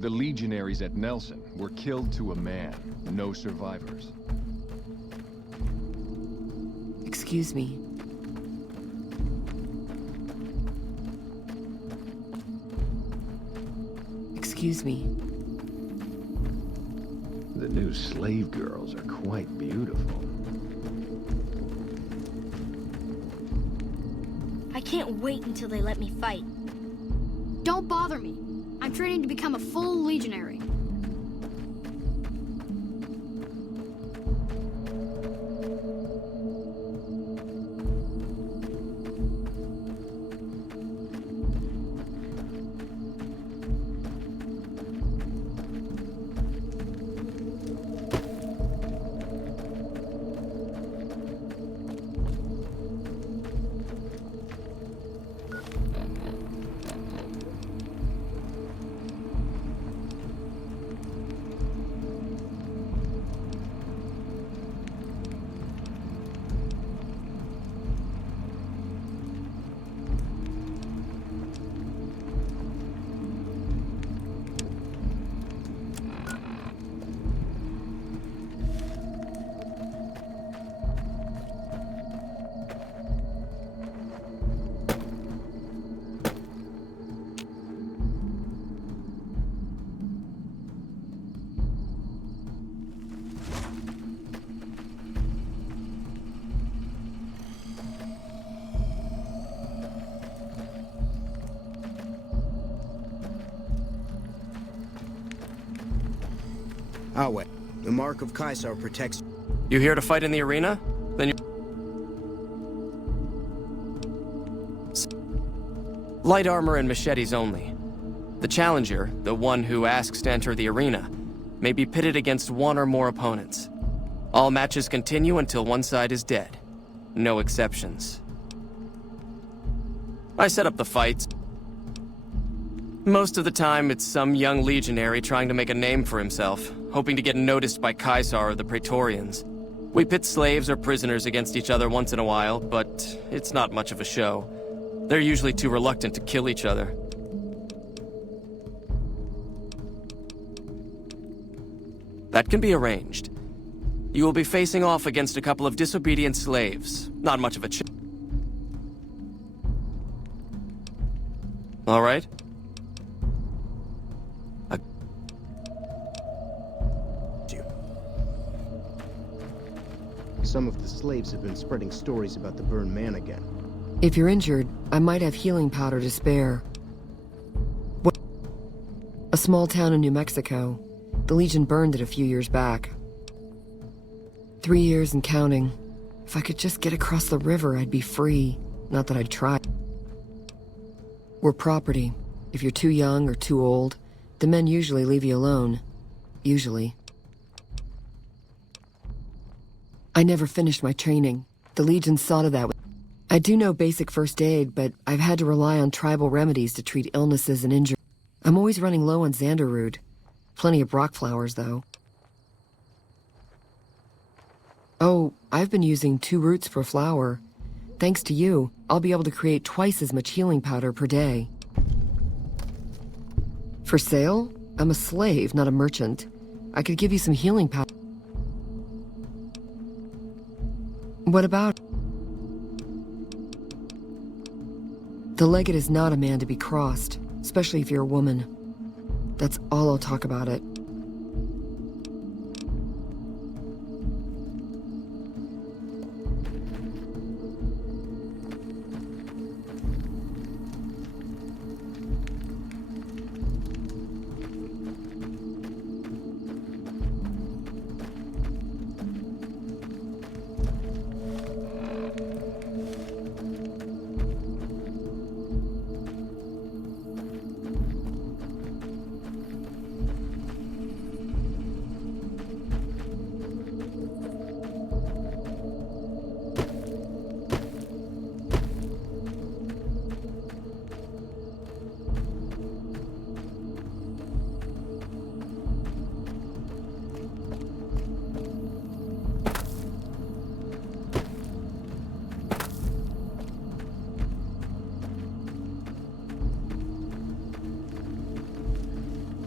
The legionaries at Nelson were killed to a man. No survivors. Excuse me. Excuse me. The new slave girls are quite beautiful. I can't wait until they let me fight. Don't bother me. I'm training to become a full legionary. Oh, wait. The Mark of Caesar protects... You here to fight in the arena? Then you... Light armor and machetes only. The challenger, the one who asks to enter the arena, may be pitted against one or more opponents. All matches continue until one side is dead. No exceptions. I set up the fights. Most of the time, it's some young legionary trying to make a name for himself, hoping to get noticed by Caesar or the Praetorians. We pit slaves or prisoners against each other once in a while, but it's not much of a show. They're usually too reluctant to kill each other. That can be arranged. You will be facing off against a couple of disobedient slaves. Not much of a All right? Some of the slaves have been spreading stories about the burned man again. If you're injured, I might have healing powder to spare. A small town in New Mexico. The Legion burned it a few years back. 3 years and counting. If I could just get across the river, I'd be free. Not that I'd try. We're property. If you're too young or too old, the men usually leave you alone. Usually. I never finished my training. The Legion saw to that. I do know basic first aid, but I've had to rely on tribal remedies to treat illnesses and injuries. I'm always running low on Xanderroot. Plenty of rock flowers, though. Oh, I've been using 2 roots per flower. Thanks to you, I'll be able to create twice as much healing powder per day. For sale? I'm a slave, not a merchant. I could give you some healing powder. What about... The legate is not a man to be crossed, especially if you're a woman. That's all I'll talk about it.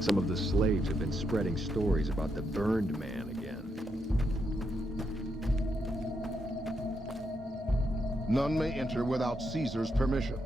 Some of the slaves have been spreading stories about the burned man again. None may enter without Caesar's permission.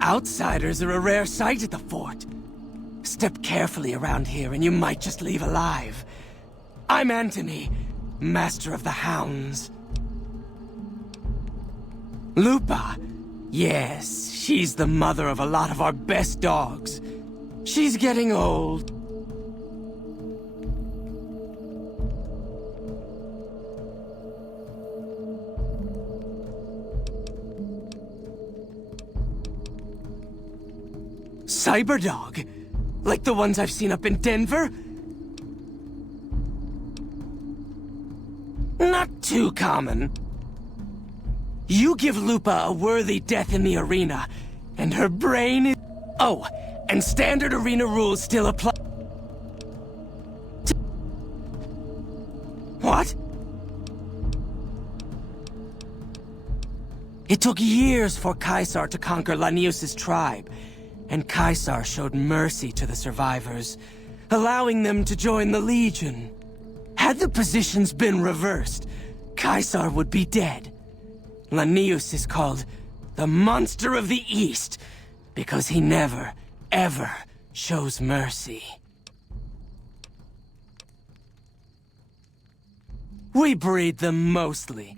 Outsiders are a rare sight at the fort. Step carefully around here and you might just leave alive. I'm Anthony, Master of the Hounds. Lupa. Yes, she's the mother of a lot of our best dogs. She's getting old. Cyberdog? Like the ones I've seen up in Denver? Not too common. You give Lupa a worthy death in the arena, and her brain is... Oh, and standard arena rules still apply... What? It took years for Caesar to conquer Lanius' tribe, and Caesar showed mercy to the survivors, allowing them to join the Legion. Had the positions been reversed, Caesar would be dead. Lanius is called the Monster of the East because he never, ever shows mercy. We breed them mostly,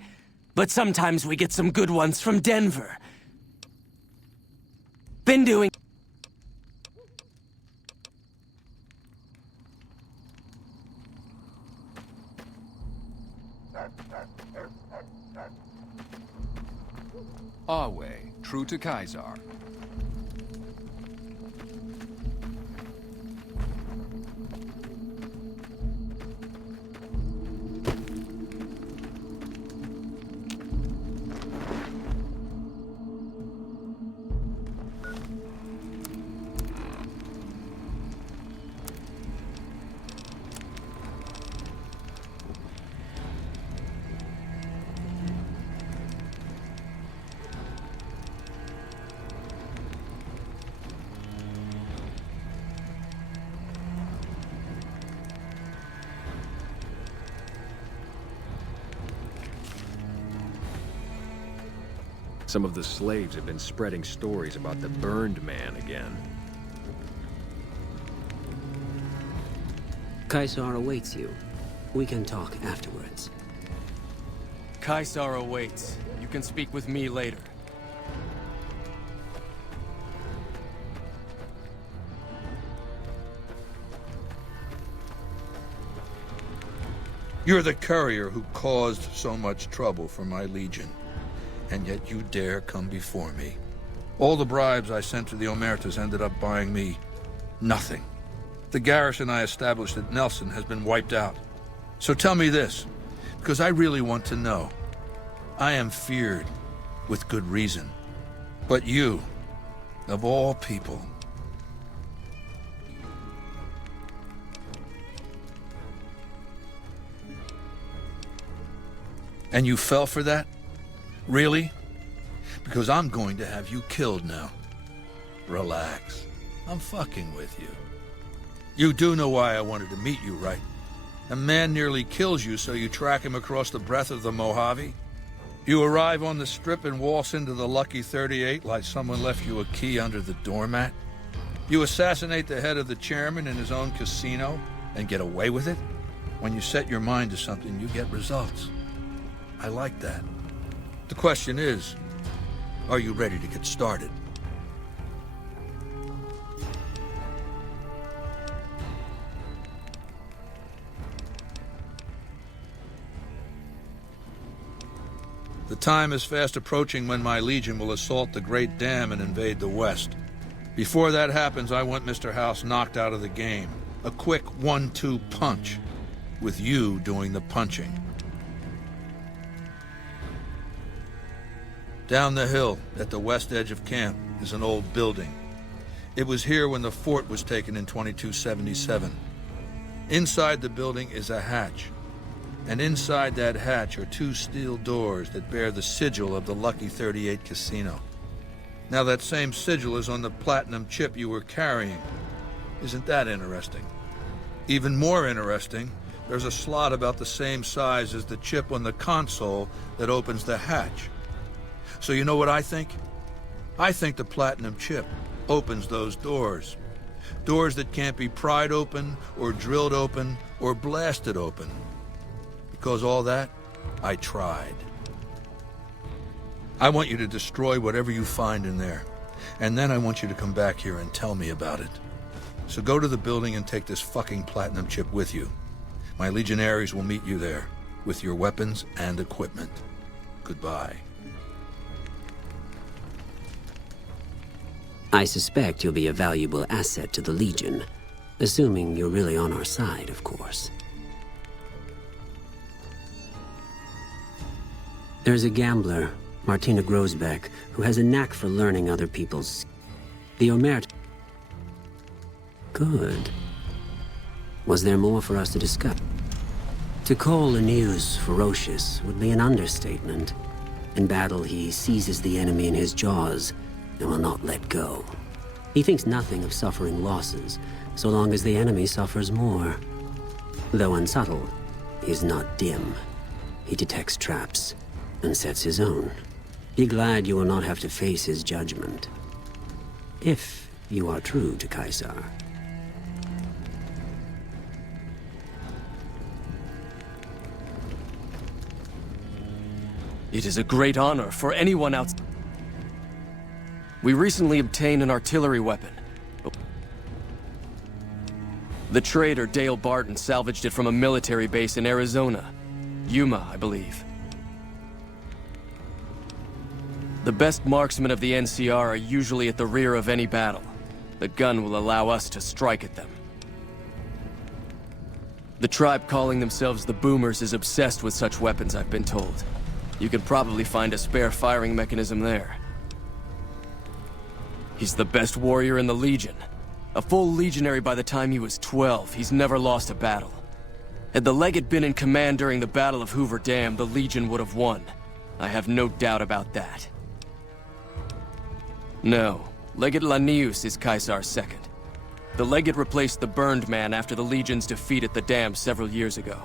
but sometimes we get some good ones from Denver. Been doing... Our way, true to Caesar. Some of the slaves have been spreading stories about the burned man again. Caesar awaits you. We can talk afterwards. Caesar awaits. You can speak with me later. You're the courier who caused so much trouble for my legion, and yet you dare come before me. All the bribes I sent to the Omertas ended up buying me nothing. The garrison I established at Nelson has been wiped out. So tell me this, because I really want to know. I am feared, with good reason. But you, of all people... And you fell for that? Really? Because I'm going to have you killed now. Relax. I'm fucking with you. You do know why I wanted to meet you, right? A man nearly kills you, so you track him across the breadth of the Mojave? You arrive on the strip and waltz into the Lucky 38 like someone left you a key under the doormat? You assassinate the head of the chairman in his own casino and get away with it? When you set your mind to something, you get results. I like that. The question is, are you ready to get started? The time is fast approaching when my legion will assault the Great Dam and invade the West. Before that happens, I want Mr. House knocked out of the game. A quick 1-2 punch, with you doing the punching. Down the hill, at the west edge of camp, is an old building. It was here when the fort was taken in 2277. Inside the building is a hatch, and inside that hatch are 2 steel doors that bear the sigil of the Lucky 38 casino. Now that same sigil is on the platinum chip you were carrying. Isn't that interesting? Even more interesting, there's a slot about the same size as the chip on the console that opens the hatch. So you know what I think? I think the platinum chip opens those doors. Doors that can't be pried open, or drilled open, or blasted open. Because all that, I tried. I want you to destroy whatever you find in there. And then I want you to come back here and tell me about it. So go to the building and take this fucking platinum chip with you. My legionaries will meet you there, with your weapons and equipment. Goodbye. I suspect you'll be a valuable asset to the Legion. Assuming you're really on our side, of course. There's a gambler, Martina Grosbeck, who has a knack for learning other people's... The Omerta... Good. Was there more for us to discuss? To call Linnaeus ferocious would be an understatement. In battle, he seizes the enemy in his jaws and will not let go. He thinks nothing of suffering losses, so long as the enemy suffers more. Though unsubtle, he is not dim. He detects traps and sets his own. Be glad you will not have to face his judgment. If you are true to Caesar. It is a great honor for anyone outside. We recently obtained an artillery weapon. The trader Dale Barton salvaged it from a military base in Arizona. Yuma, I believe. The best marksmen of the NCR are usually at the rear of any battle. The gun will allow us to strike at them. The tribe calling themselves the Boomers is obsessed with such weapons, I've been told. You can probably find a spare firing mechanism there. He's the best warrior in the Legion. A full legionary by the time he was 12, he's never lost a battle. Had the Legate been in command during the Battle of Hoover Dam, the Legion would have won. I have no doubt about that. No, Legate Linnaeus is Caesar's second. The Legate replaced the Burned Man after the Legion's defeat at the Dam several years ago.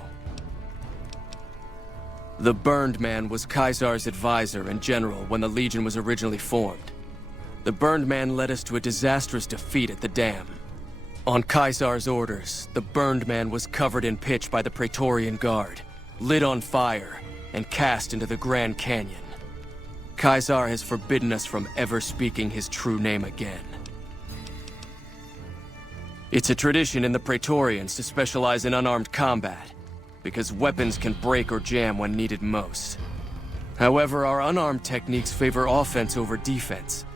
The Burned Man was Caesar's advisor and general when the Legion was originally formed. The Burned Man led us to a disastrous defeat at the Dam. On Caesar's orders, the burned man was covered in pitch by the Praetorian Guard, lit on fire, and cast into the Grand Canyon. Caesar has forbidden us from ever speaking his true name again. It's a tradition in the Praetorians to specialize in unarmed combat, because weapons can break or jam when needed most. However, our unarmed techniques favor offense over defense.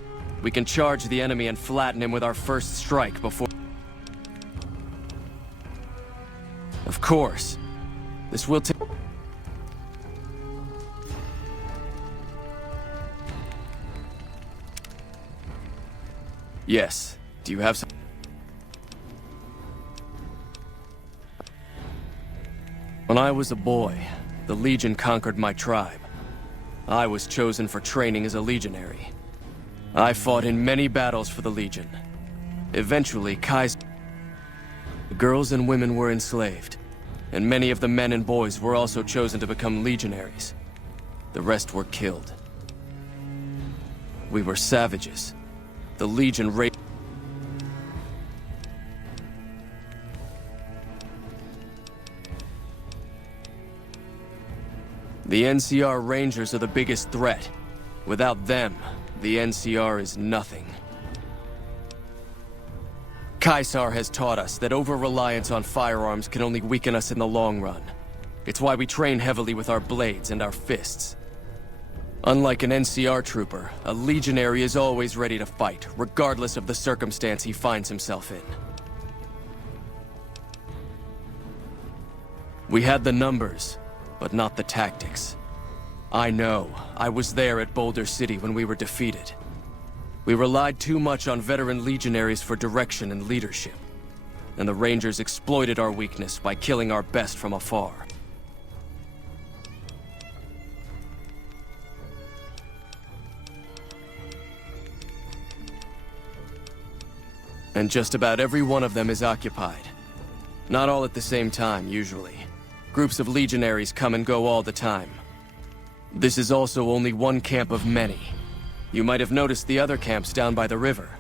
We can charge the enemy and flatten him with our first strike before... Of course, this will take... Yes, do you have some... When I was a boy, the Legion conquered my tribe. I was chosen for training as a legionary. I fought in many battles for the Legion. Eventually, Kaiser... The girls and women were enslaved, and many of the men and boys were also chosen to become legionaries. The rest were killed. We were savages. The Legion raided... The NCR Rangers are the biggest threat. Without them, the NCR is nothing. Caesar has taught us that over-reliance on firearms can only weaken us in the long run. It's why we train heavily with our blades and our fists. Unlike an NCR trooper, a legionary is always ready to fight, regardless of the circumstance he finds himself in. We had the numbers, but not the tactics. I know. I was there at Boulder City when we were defeated. We relied too much on veteran legionaries for direction and leadership, and the Rangers exploited our weakness by killing our best from afar. And just about every one of them is occupied. Not all at the same time, usually. Groups of legionaries come and go all the time. This is also only one camp of many. You might have noticed the other camps down by the river.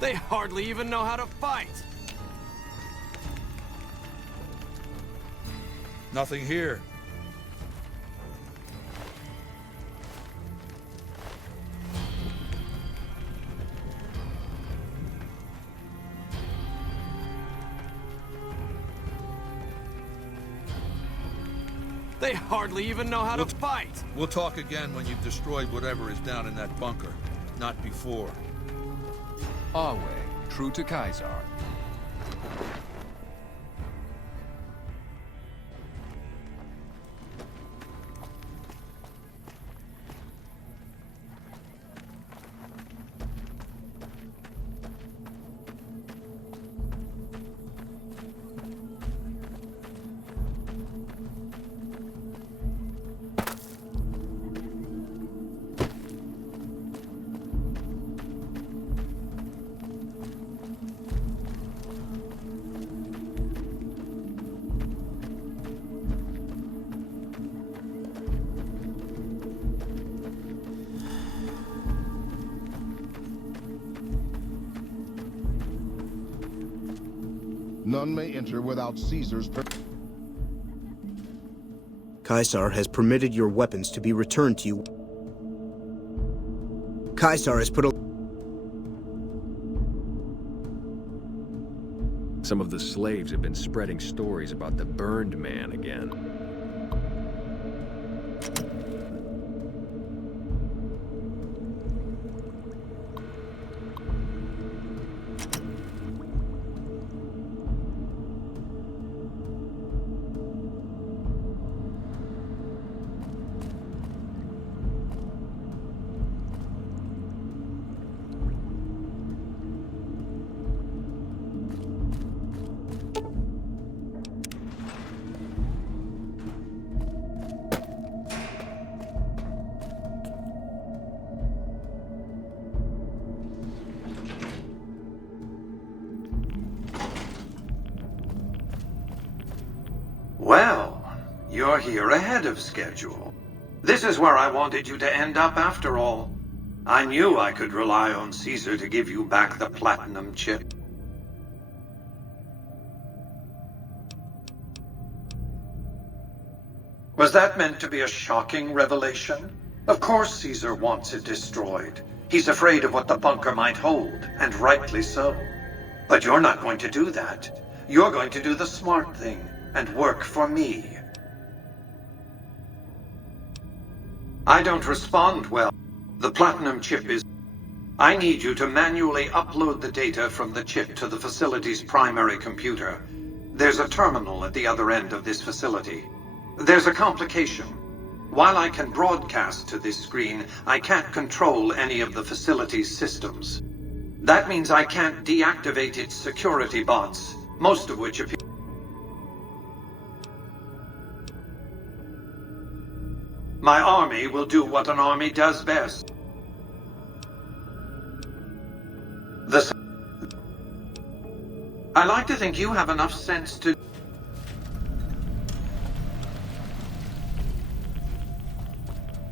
They hardly even know how to fight! Nothing here. They hardly even know how to fight! We'll talk again when you've destroyed whatever is down in that bunker. Not before. Our way, true to Caesar. None may enter without Caesar's Caesar has permitted your weapons to be returned to you. Caesar has put a... Some of the slaves have been spreading stories about the burned man again. Well, you're here ahead of schedule. This is where I wanted you to end up after all. I knew I could rely on Caesar to give you back the platinum chip. Was that meant to be a shocking revelation? Of course Caesar wants it destroyed. He's afraid of what the bunker might hold, and rightly so. But you're not going to do that. You're going to do the smart thing and work for me. I don't respond well. The platinum chip is... I need you to manually upload the data from the chip to the facility's primary computer. There's a terminal at the other end of this facility. There's a complication. While I can broadcast to this screen, I can't control any of the facility's systems. That means I can't deactivate its security bots, most of which appear... My army will do what an army does best. I like to think you have enough sense to...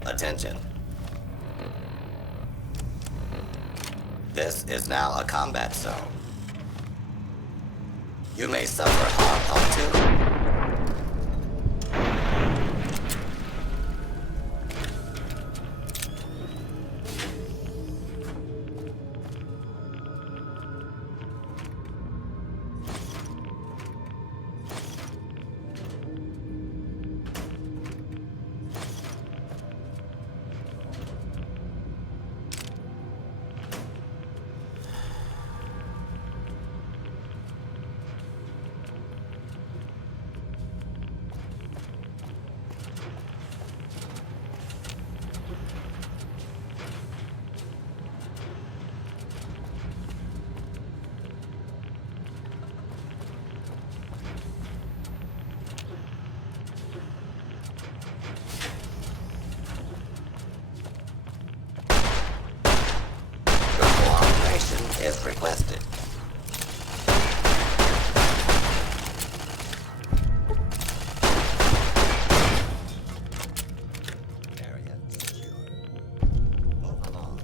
Attention. This is now a combat zone. You may suffer harm up to... is requested. Area secure. Move along.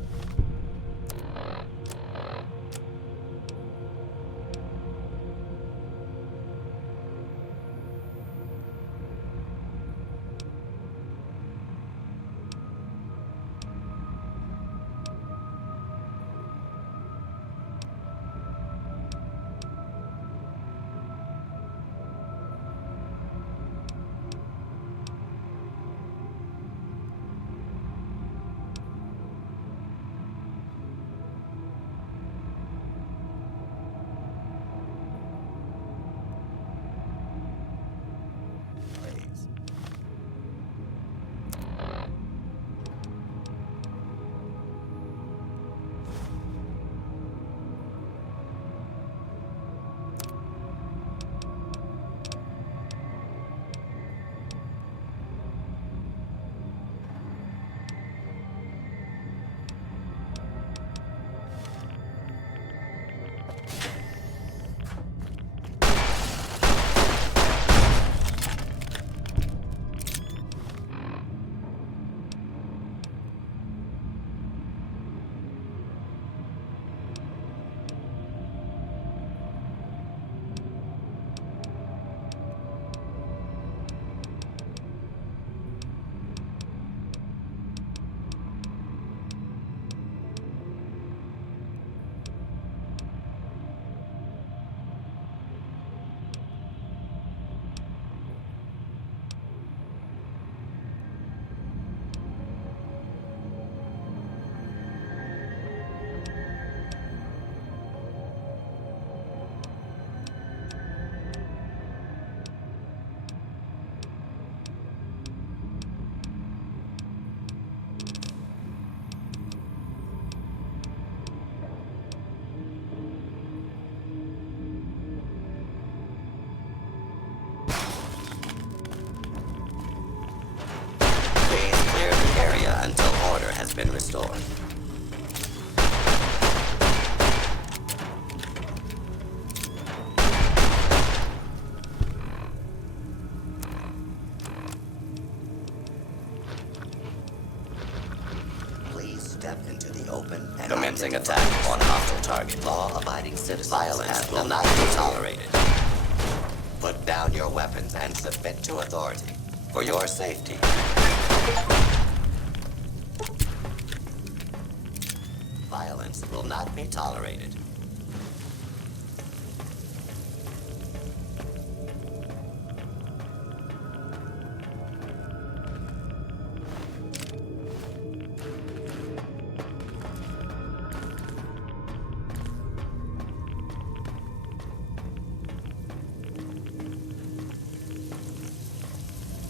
has been restored. Please step into the open and commencing attack on hostile target. Law-abiding citizens. Violence will not be tolerated. Put down your weapons and submit to authority. For your safety. Violence will not be tolerated.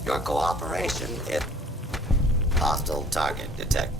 Your cooperation is hostile target detected.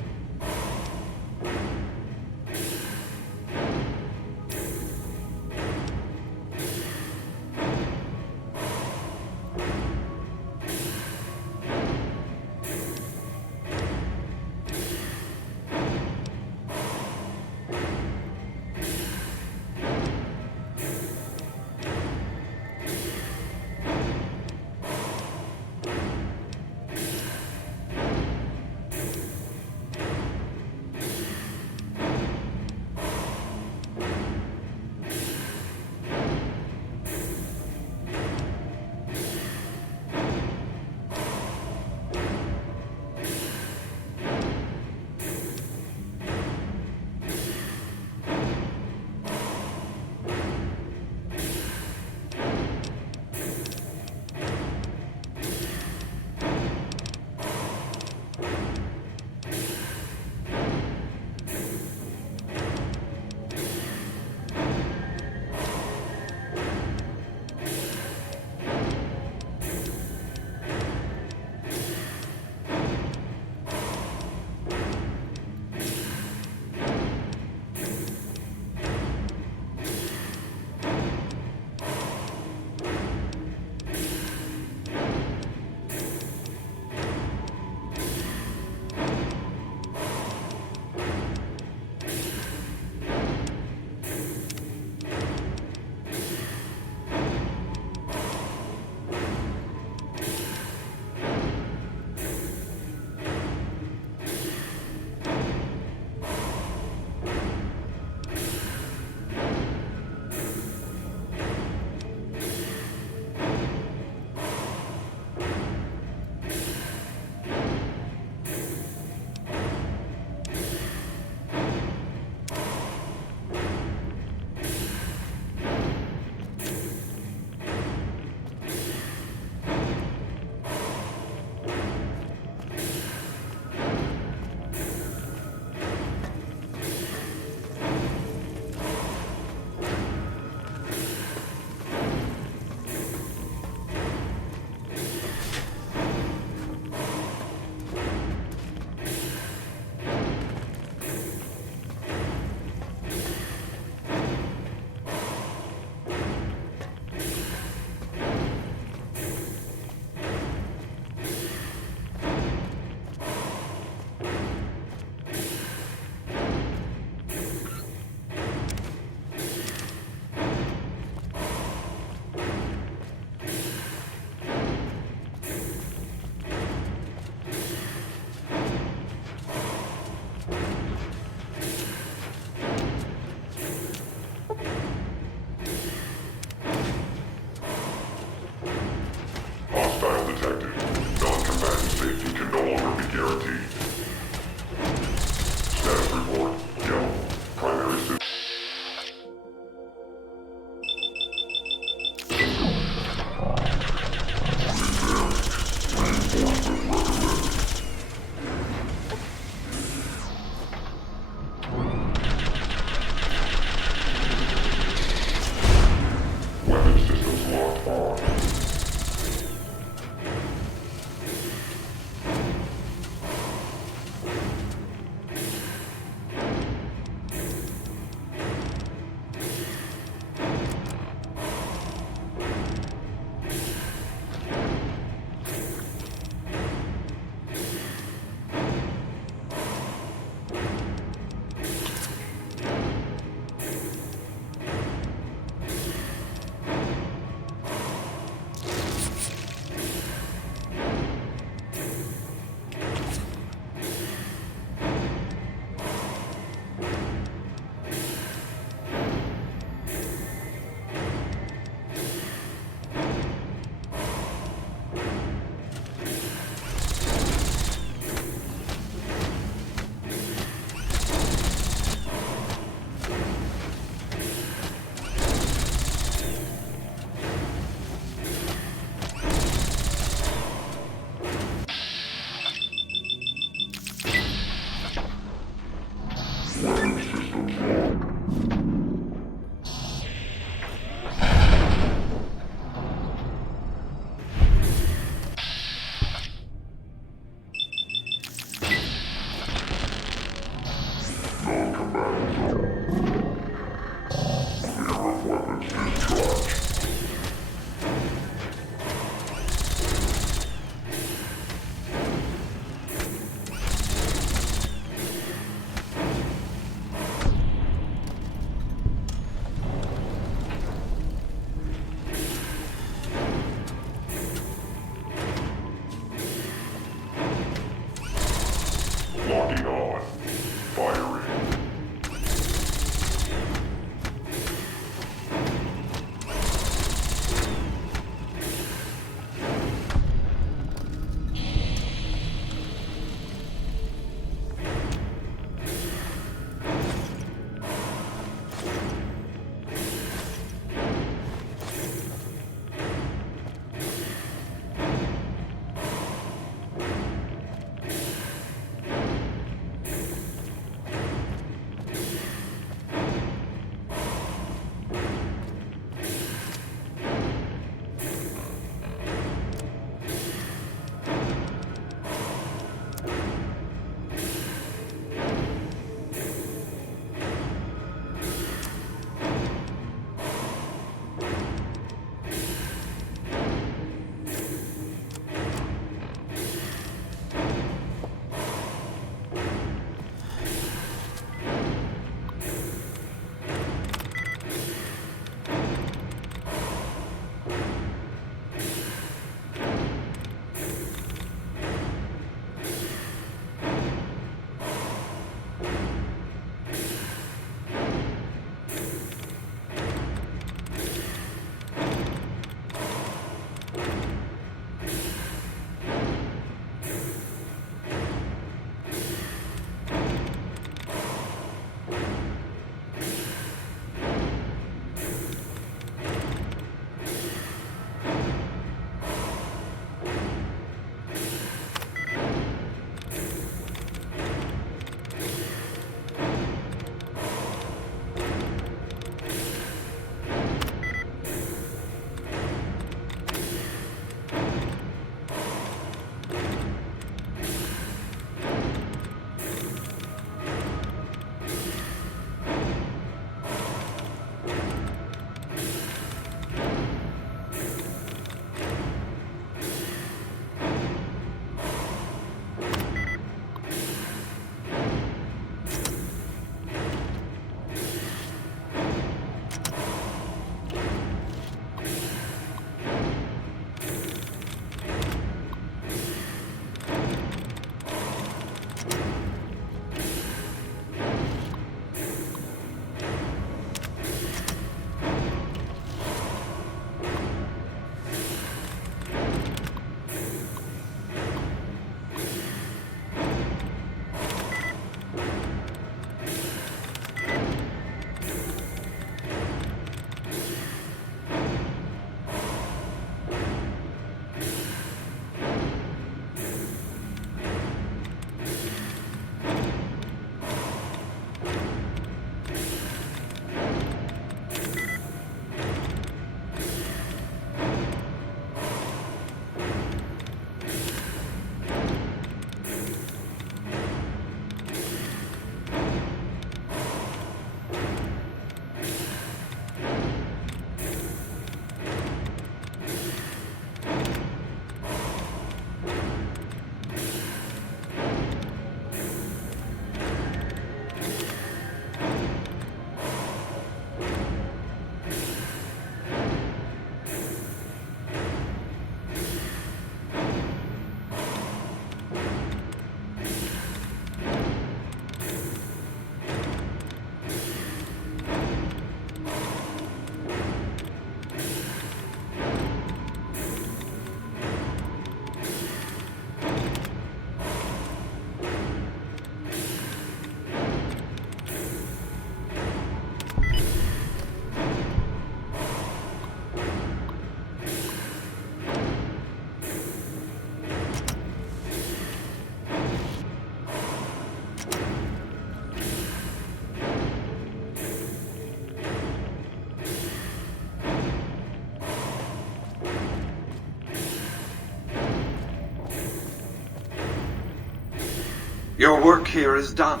Your work here is done.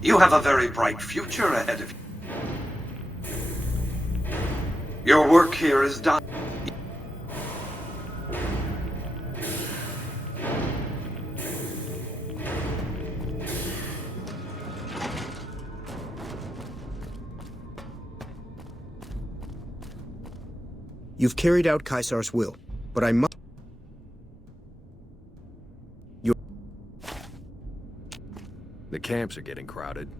You have a very bright future ahead of you. Your work here is done. You've carried out Caesar's will, but I must... The camps are getting crowded.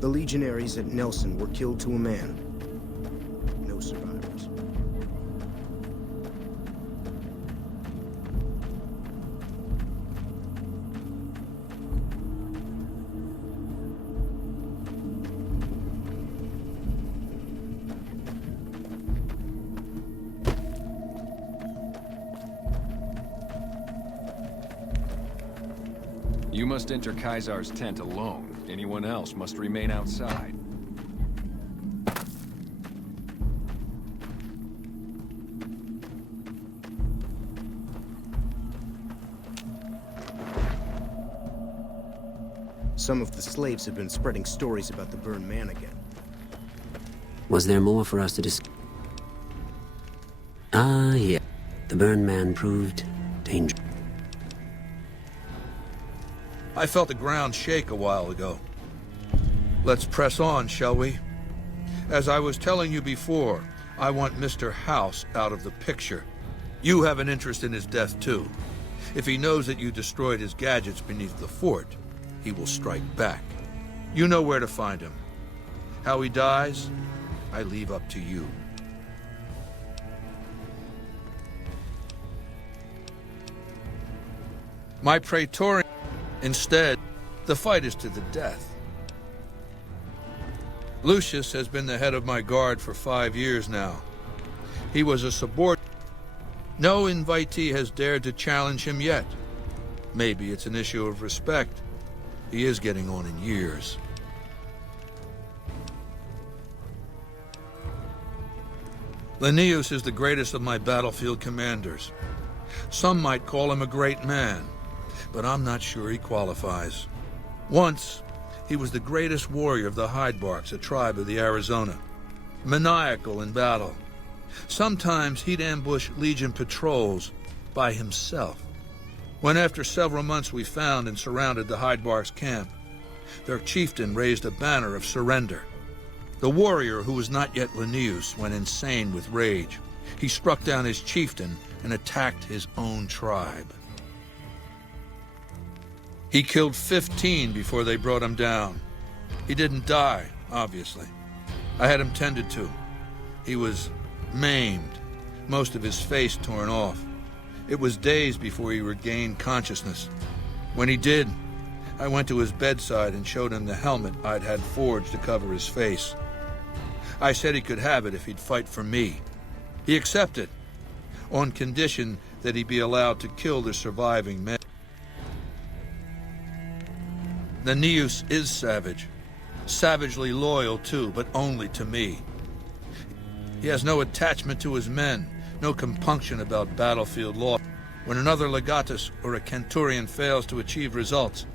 The legionaries at Nelson were killed to a man. No survivors. You must enter Caesar's tent alone. Anyone else must remain outside. Some of the slaves have been spreading stories about the burned man again. Was there more for us to discuss? Ah, yeah. The burned man proved dangerous. I felt the ground shake a while ago. Let's press on, shall we? As I was telling you before, I want Mr. House out of the picture. You have an interest in his death, too. If he knows that you destroyed his gadgets beneath the fort, he will strike back. You know where to find him. How he dies, I leave up to you. My Praetorian... Instead, the fight is to the death. Lucius has been the head of my guard for 5 years now. He was a subordinate. No invitee has dared to challenge him yet. Maybe it's an issue of respect. He is getting on in years. Linnaeus is the greatest of my battlefield commanders. Some might call him a great man, but I'm not sure he qualifies. Once, he was the greatest warrior of the Hydebarks, a tribe of the Arizona. Maniacal in battle. Sometimes he'd ambush Legion patrols by himself. When after several months we found and surrounded the Hydebarks camp, their chieftain raised a banner of surrender. The warrior, who was not yet Linnaeus, went insane with rage. He struck down his chieftain and attacked his own tribe. He killed 15 before they brought him down. He didn't die, obviously. I had him tended to. He was maimed, most of his face torn off. It was days before he regained consciousness. When he did, I went to his bedside and showed him the helmet I'd had forged to cover his face. I said he could have it if he'd fight for me. He accepted, on condition that he be allowed to kill the surviving men. Linnaeus is savage. Savagely loyal, too, but only to me. He has no attachment to his men, no compunction about battlefield law. When another legatus or a centurion fails to achieve results,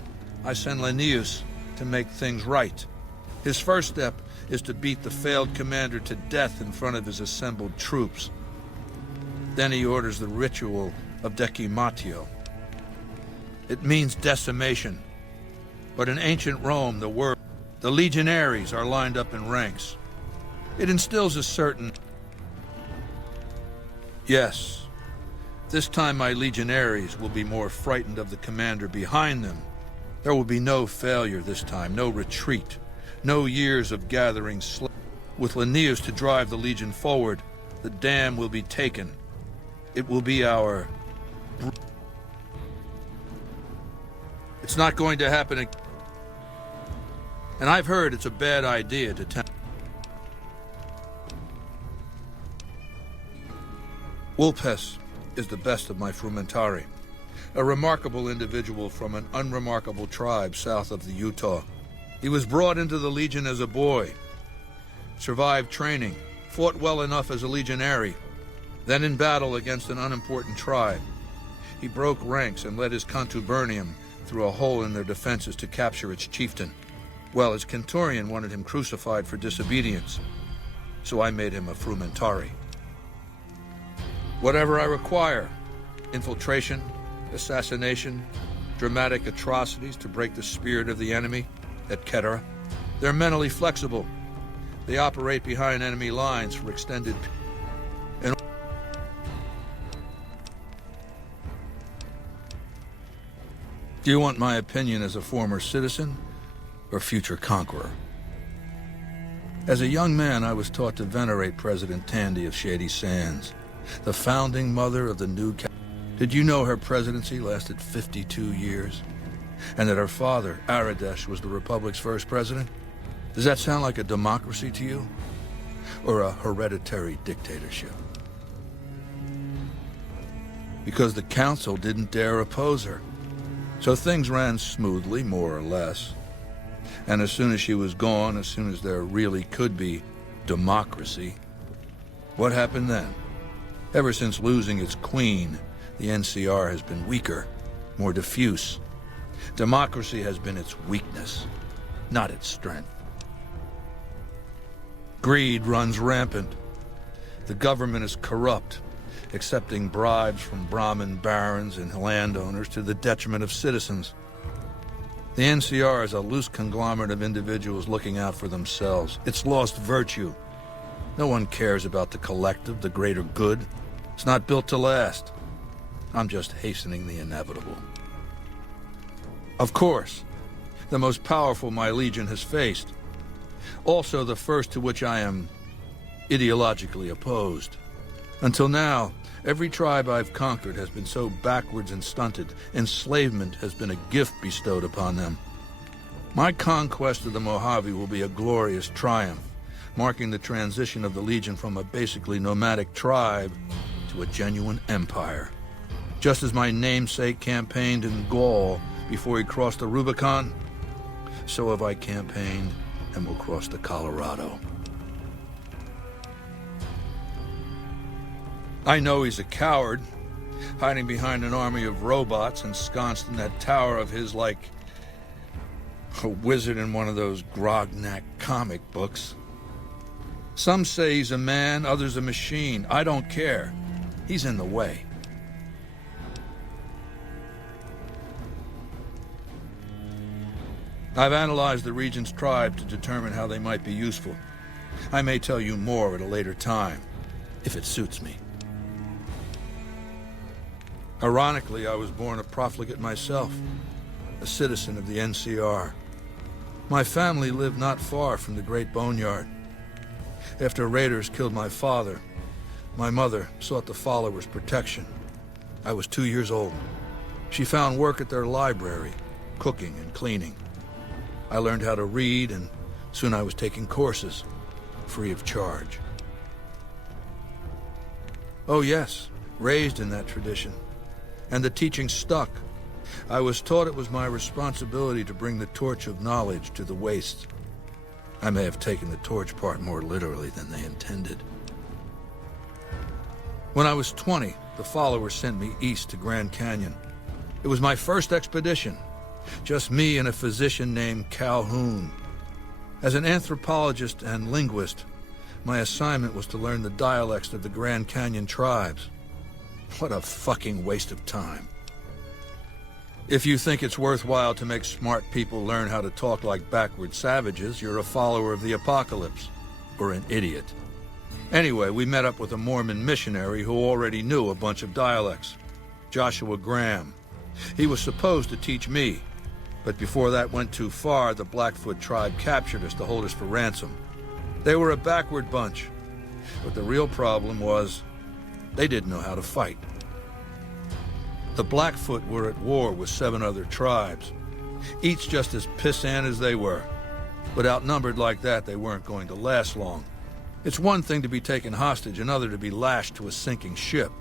I send Linnaeus to make things right. His first step is to beat the failed commander to death in front of his assembled troops. Then he orders the ritual of decimatio. It means decimation. But in ancient Rome, the legionaries are lined up in ranks. It instills a certain... Yes, this time my legionaries will be more frightened of the commander behind them. There will be no failure this time, no retreat, no years of gathering slaves. With Linnaeus to drive the legion forward, the dam will be taken. It will be our... It's not going to happen again. And I've heard it's a bad idea to tell. Vulpes is the best of my frumentari, a remarkable individual from an unremarkable tribe south of the Utah. He was brought into the Legion as a boy, survived training, fought well enough as a legionary, then in battle against an unimportant tribe. He broke ranks and led his contubernium through a hole in their defenses to capture its chieftain. Well, his centurion wanted him crucified for disobedience, so I made him a frumentari. Whatever I require, infiltration, assassination, dramatic atrocities to break the spirit of the enemy, etc. They're mentally flexible. They operate behind enemy lines for extended... Do you want my opinion as a former citizen or future conqueror? As a young man, I was taught to venerate President Tandy of Shady Sands, the founding mother of the new... Did you know her presidency lasted 52 years? And that her father, Aradesh, was the Republic's first president? Does that sound like a democracy to you? Or a hereditary dictatorship? Because the council didn't dare oppose her. So things ran smoothly, more or less. And as soon as she was gone, as soon as there really could be democracy, what happened then? Ever since losing its queen, the NCR has been weaker, more diffuse. Democracy has been its weakness, not its strength. Greed runs rampant. The government is corrupt, accepting bribes from Brahmin barons and landowners to the detriment of citizens. The NCR is a loose conglomerate of individuals looking out for themselves. It's lost virtue. No one cares about the collective, the greater good. It's not built to last. I'm just hastening the inevitable. Of course, the most powerful my legion has faced. Also the first to which I am ideologically opposed. Until now, every tribe I've conquered has been so backwards and stunted, enslavement has been a gift bestowed upon them. My conquest of the Mojave will be a glorious triumph, marking the transition of the Legion from a basically nomadic tribe to a genuine empire. Just as my namesake campaigned in Gaul before he crossed the Rubicon, so have I campaigned and will cross the Colorado. I know he's a coward, hiding behind an army of robots ensconced in that tower of his like a wizard in one of those Grognak comic books. Some say he's a man, others a machine. I don't care. He's in the way. I've analyzed the region's tribe to determine how they might be useful. I may tell you more at a later time, if it suits me. Ironically, I was born a profligate myself, a citizen of the NCR. My family lived not far from the Great Boneyard. After raiders killed my father, my mother sought the followers' protection. I was 2 years old. She found work at their library, cooking and cleaning. I learned how to read, and soon I was taking courses, free of charge. Oh yes, raised in that tradition. And the teaching stuck. I was taught it was my responsibility to bring the torch of knowledge to the wastes. I may have taken the torch part more literally than they intended. When I was 20, the followers sent me east to Grand Canyon. It was my first expedition. Just me and a physician named Calhoun. As an anthropologist and linguist, my assignment was to learn the dialects of the Grand Canyon tribes. What a fucking waste of time. If you think it's worthwhile to make smart people learn how to talk like backward savages, you're a follower of the apocalypse, or an idiot. Anyway, we met up with a Mormon missionary who already knew a bunch of dialects, Joshua Graham. He was supposed to teach me, but before that went too far, the Blackfoot tribe captured us to hold us for ransom. They were a backward bunch, but the real problem was they didn't know how to fight. The Blackfoot were at war with 7 other tribes, each just as pissant as they were. But outnumbered like that, they weren't going to last long. It's one thing to be taken hostage, another to be lashed to a sinking ship.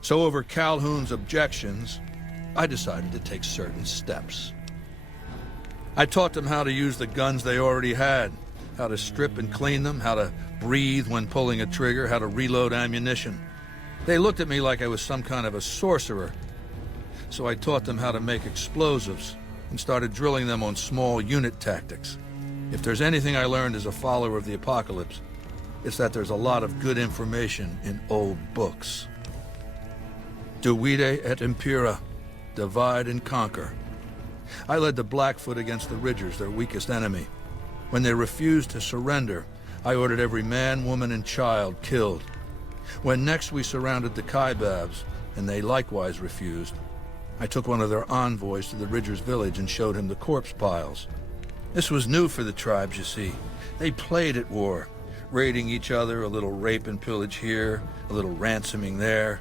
So over Calhoun's objections, I decided to take certain steps. I taught them how to use the guns they already had, how to strip and clean them, how to breathe when pulling a trigger, how to reload ammunition. They looked at me like I was some kind of a sorcerer. So I taught them how to make explosives and started drilling them on small unit tactics. If there's anything I learned as a follower of the apocalypse, it's that there's a lot of good information in old books. Divide et impera, divide and conquer. I led the Blackfoot against the Ridgers, their weakest enemy. When they refused to surrender, I ordered every man, woman, and child killed. When next we surrounded the Kaibabs, and they likewise refused, I took one of their envoys to the Ridgers' village and showed him the corpse piles. This was new for the tribes, you see. They played at war, raiding each other, a little rape and pillage here, a little ransoming there.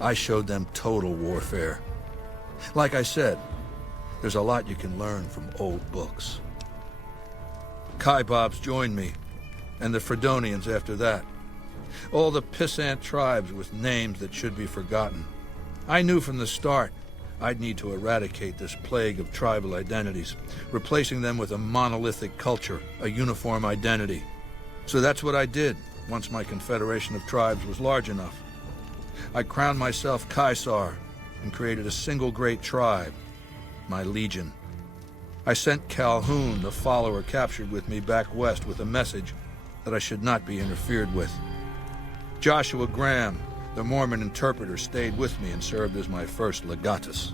I showed them total warfare. Like I said, there's a lot you can learn from old books. Kaibabs joined me, and the Fredonians after that. All the pissant tribes with names that should be forgotten. I knew from the start I'd need to eradicate this plague of tribal identities, replacing them with a monolithic culture, a uniform identity. So that's what I did once my confederation of tribes was large enough. I crowned myself Caesar and created a single great tribe, my legion. I sent Calhoun, the follower captured with me, back west with a message that I should not be interfered with. Joshua Graham, the Mormon interpreter, stayed with me and served as my first legatus.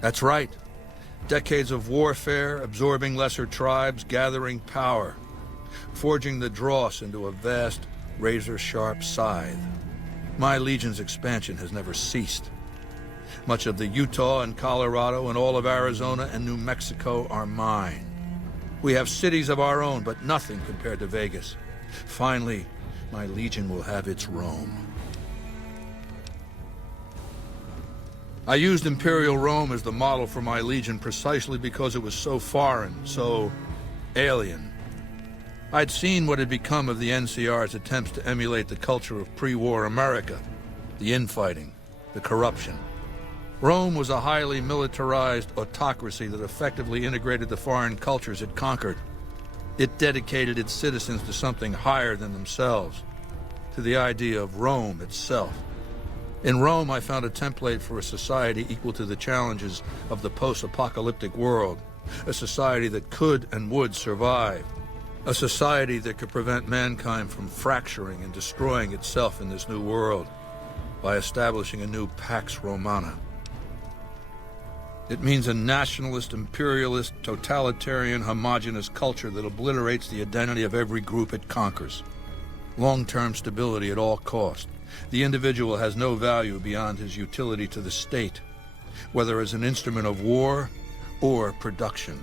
That's right. Decades of warfare, absorbing lesser tribes, gathering power, forging the dross into a vast, razor-sharp scythe. My Legion's expansion has never ceased. Much of the Utah and Colorado and all of Arizona and New Mexico are mine. We have cities of our own, but nothing compared to Vegas. Finally, my Legion will have its Rome. I used Imperial Rome as the model for my Legion precisely because it was so foreign, so alien. I'd seen what had become of the NCR's attempts to emulate the culture of pre-war America, the infighting, the corruption. Rome was a highly militarized autocracy that effectively integrated the foreign cultures it conquered. It dedicated its citizens to something higher than themselves, to the idea of Rome itself. In Rome, I found a template for a society equal to the challenges of the post-apocalyptic world, a society that could and would survive, a society that could prevent mankind from fracturing and destroying itself in this new world by establishing a new Pax Romana. It means a nationalist, imperialist, totalitarian, homogenous culture that obliterates the identity of every group it conquers. Long-term stability at all cost. The individual has no value beyond his utility to the state, whether as an instrument of war or production.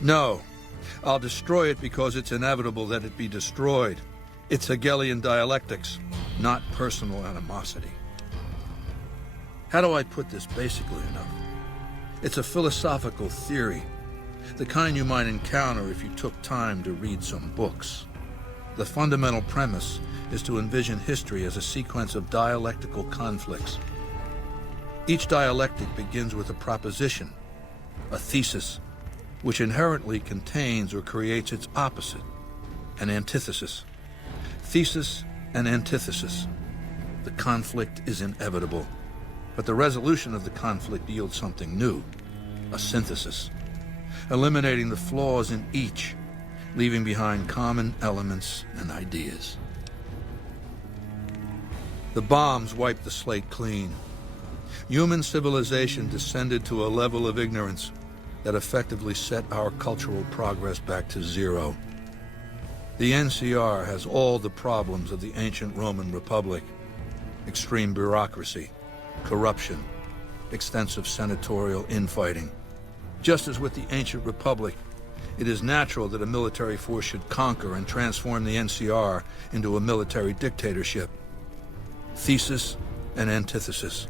No, I'll destroy it because it's inevitable that it be destroyed. It's Hegelian dialectics, not personal animosity. How do I put this basically enough? It's a philosophical theory, the kind you might encounter if you took time to read some books. The fundamental premise is to envision history as a sequence of dialectical conflicts. Each dialectic begins with a proposition, a thesis, which inherently contains or creates its opposite, an antithesis. Thesis and antithesis. The conflict is inevitable, but the resolution of the conflict yields something new, a synthesis, eliminating the flaws in each, leaving behind common elements and ideas. The bombs wiped the slate clean. Human civilization descended to a level of ignorance that effectively set our cultural progress back to zero. The NCR has all the problems of the ancient Roman Republic: extreme bureaucracy, corruption, extensive senatorial infighting. Just as with the ancient Republic, it is natural that a military force should conquer and transform the NCR into a military dictatorship. Thesis and antithesis.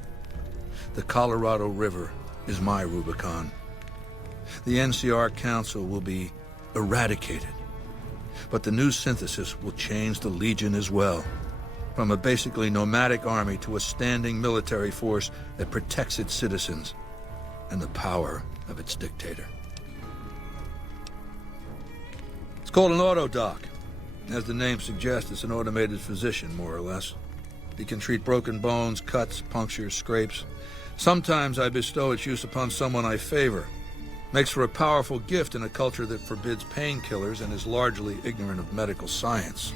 The Colorado River is my Rubicon. The NCR Council will be eradicated, but the new synthesis will change the Legion as well, from a basically nomadic army to a standing military force that protects its citizens and the power of its dictator. It's called an autodoc. As the name suggests, it's an automated physician, more or less. It can treat broken bones, cuts, punctures, scrapes. Sometimes I bestow its use upon someone I favor. Makes for a powerful gift in a culture that forbids painkillers and is largely ignorant of medical science.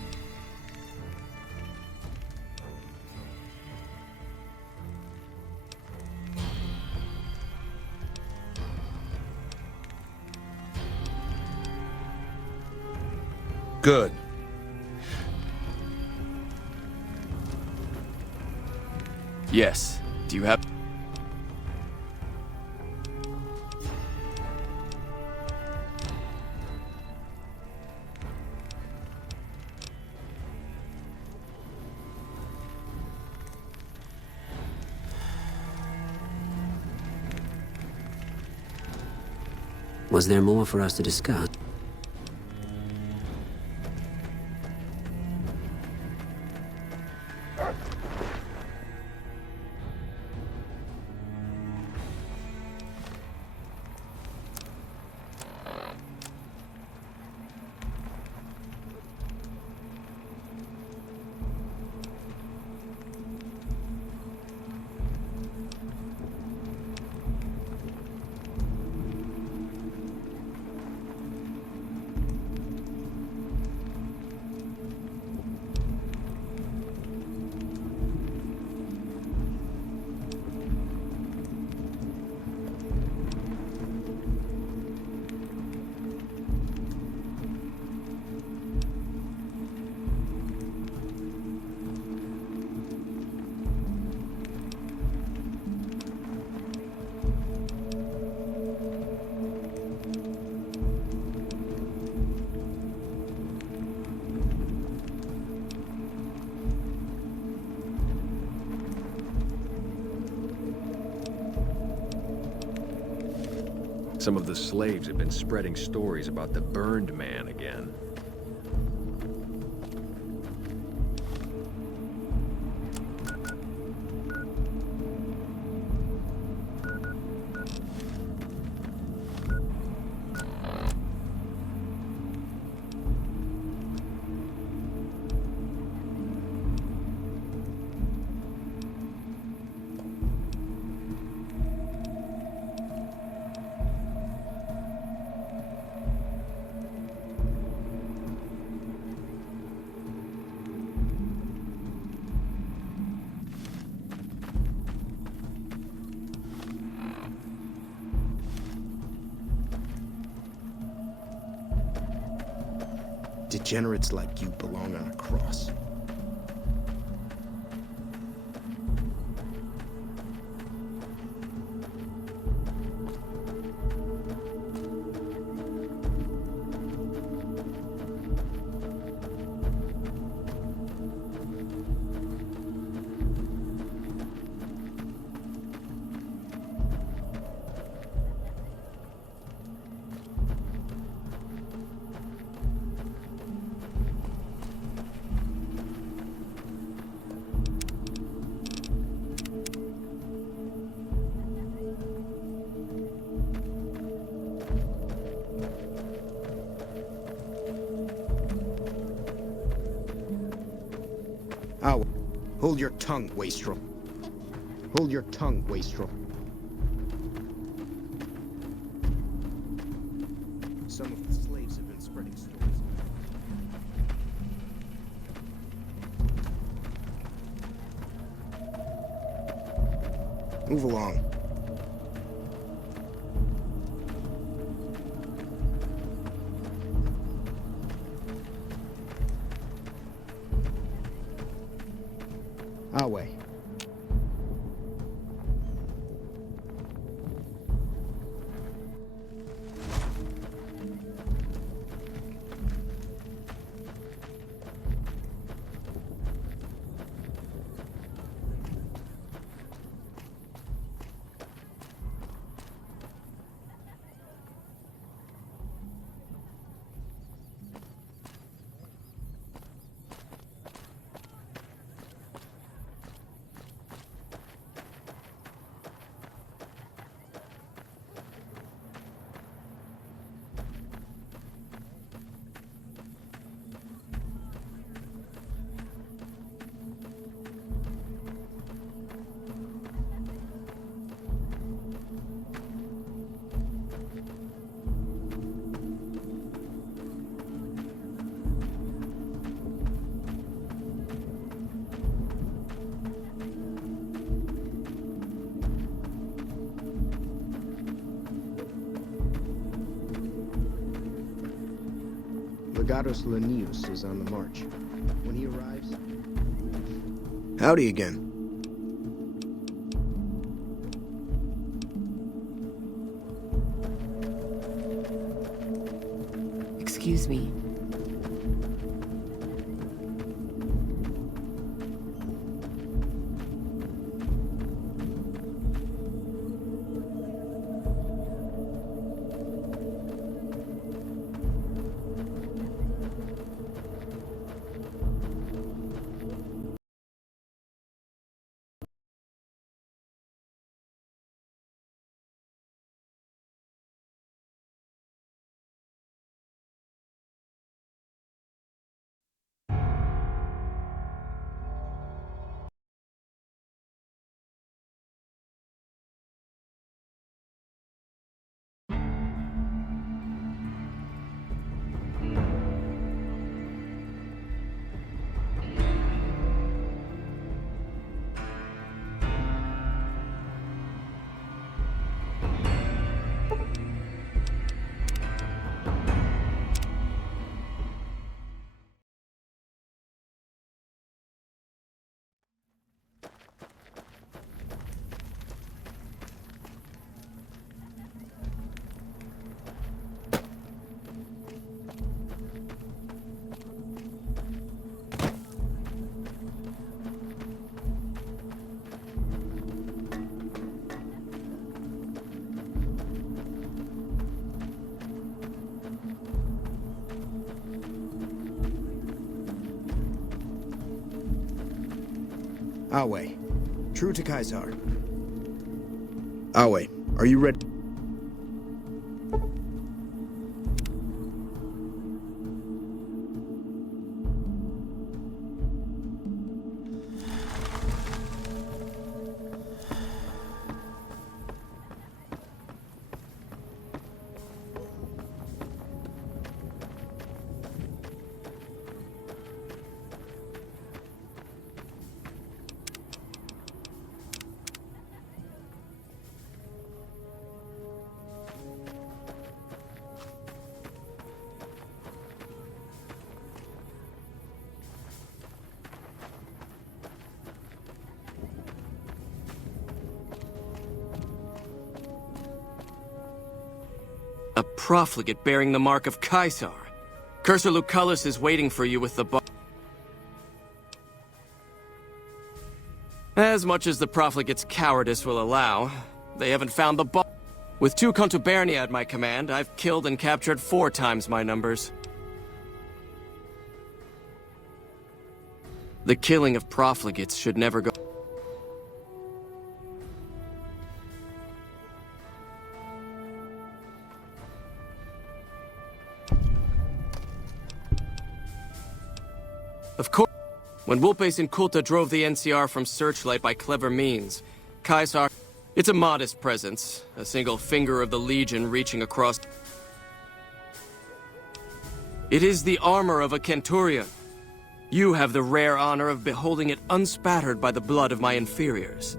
Good. Yes. Do you have... Was there more for us to discuss? Some of the slaves have been spreading stories about the burned man again. Degenerates like you belong on a cross. Ow. Hold your tongue, wastrel. Hold your tongue, wastrel. Some of the slaves have been spreading stories. Move along. Our way. Legatus Lanius is on the march. When he arrives... Howdy again. Excuse me. Awe. True to Caesar. Awe, are you ready? A profligate bearing the mark of Caesar. Cursor Lucullus is waiting for you with the As much as the profligate's cowardice will allow, they haven't found the With 2 contubernia at my command, I've killed and captured 4 times my numbers. The killing of profligates should never go. Of course, when Wulpes and Kulta drove the NCR from Searchlight by clever means, Caesar... It's a modest presence, a single finger of the Legion reaching across... It is the armor of a Centurion. You have the rare honor of beholding it unspattered by the blood of my inferiors.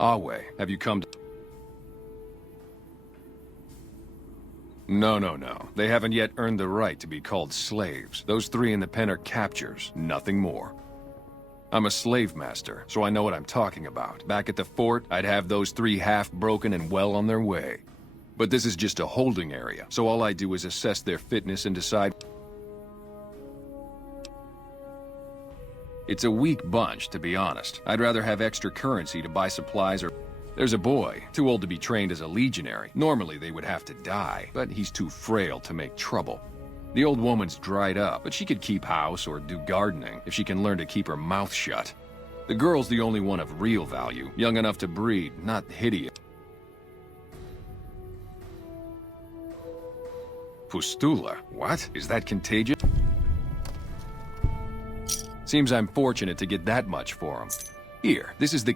Awe, have you come to... No. They haven't yet earned the right to be called slaves. Those 3 in the pen are captures, nothing more. I'm a slave master, so I know what I'm talking about. Back at the fort, I'd have those 3 half-broken and well on their way. But this is just a holding area, so all I do is assess their fitness and decide... It's a weak bunch, to be honest. I'd rather have extra currency to buy supplies or... There's a boy, too old to be trained as a legionary. Normally they would have to die, but he's too frail to make trouble. The old woman's dried up, but she could keep house or do gardening if she can learn to keep her mouth shut. The girl's the only one of real value, young enough to breed, not hideous. Pustula? What? Is that contagious? Seems I'm fortunate to get that much for him. Here, this is the...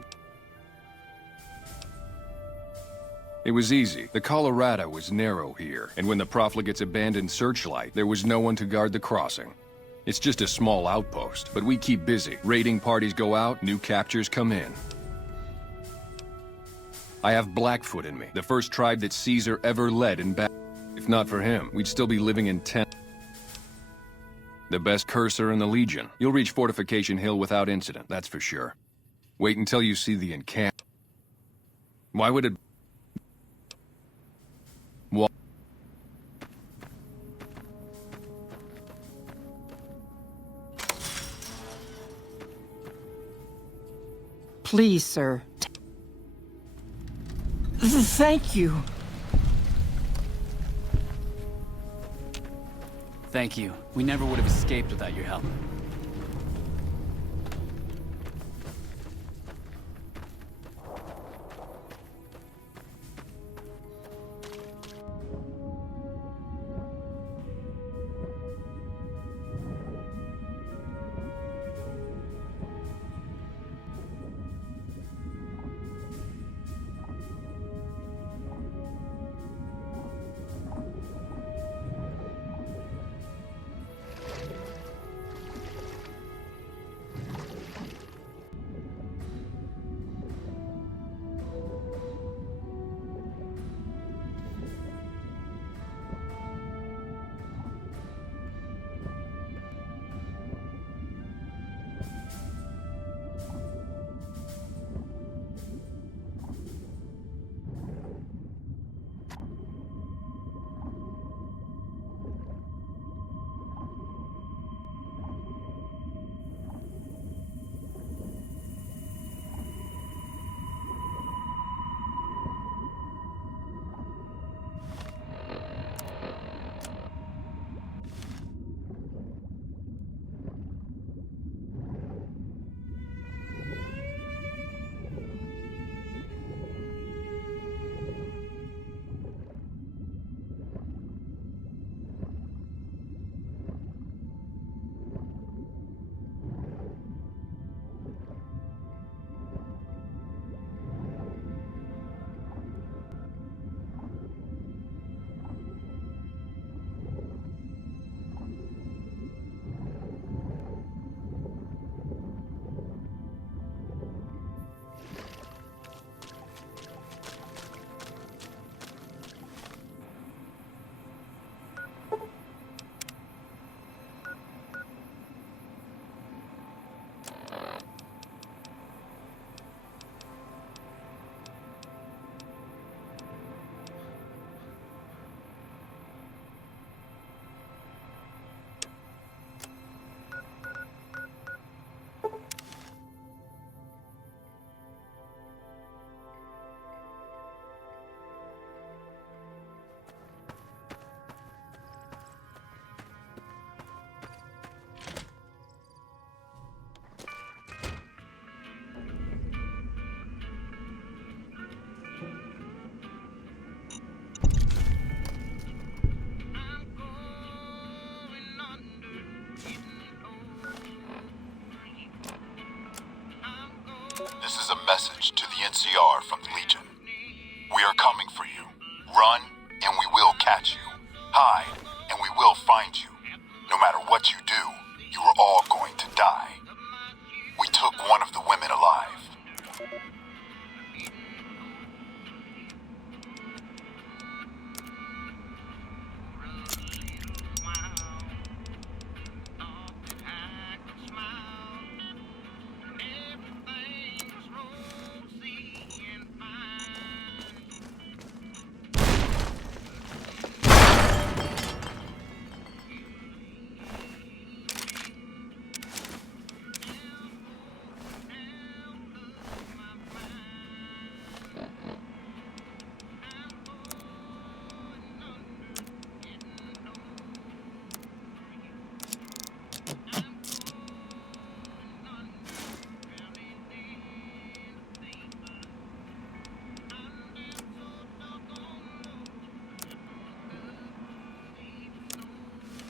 It was easy. The Colorado was narrow here, and when the profligates abandoned Searchlight, there was no one to guard the crossing. It's just a small outpost, but we keep busy. Raiding parties go out, new captures come in. I have Blackfoot in me, the first tribe that Caesar ever led in battle. If not for him, we'd still be living in tent. The best cursor in the Legion. You'll reach Fortification Hill without incident, that's for sure. Wait until you see the encampment. Why would it... Why? Please, sir. Thank you. Thank you. We never would have escaped without your help. This is a message to the NCR from the Legion. We are coming for you. Run, and we will catch you. Hide, and we will find you. No matter what you do, you are all going to die. We took one of the women alive.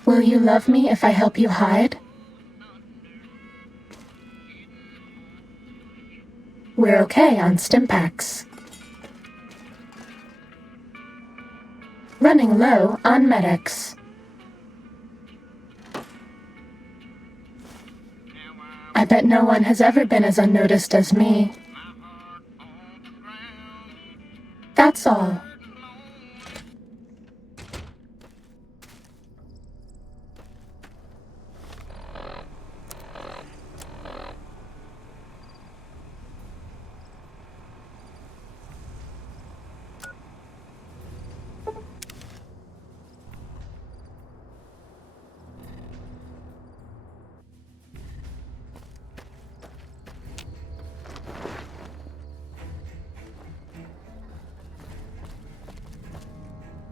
Will you love me if I help you hide? We're okay on Stimpaks. Running low on medics. I bet no one has ever been as unnoticed as me. That's all.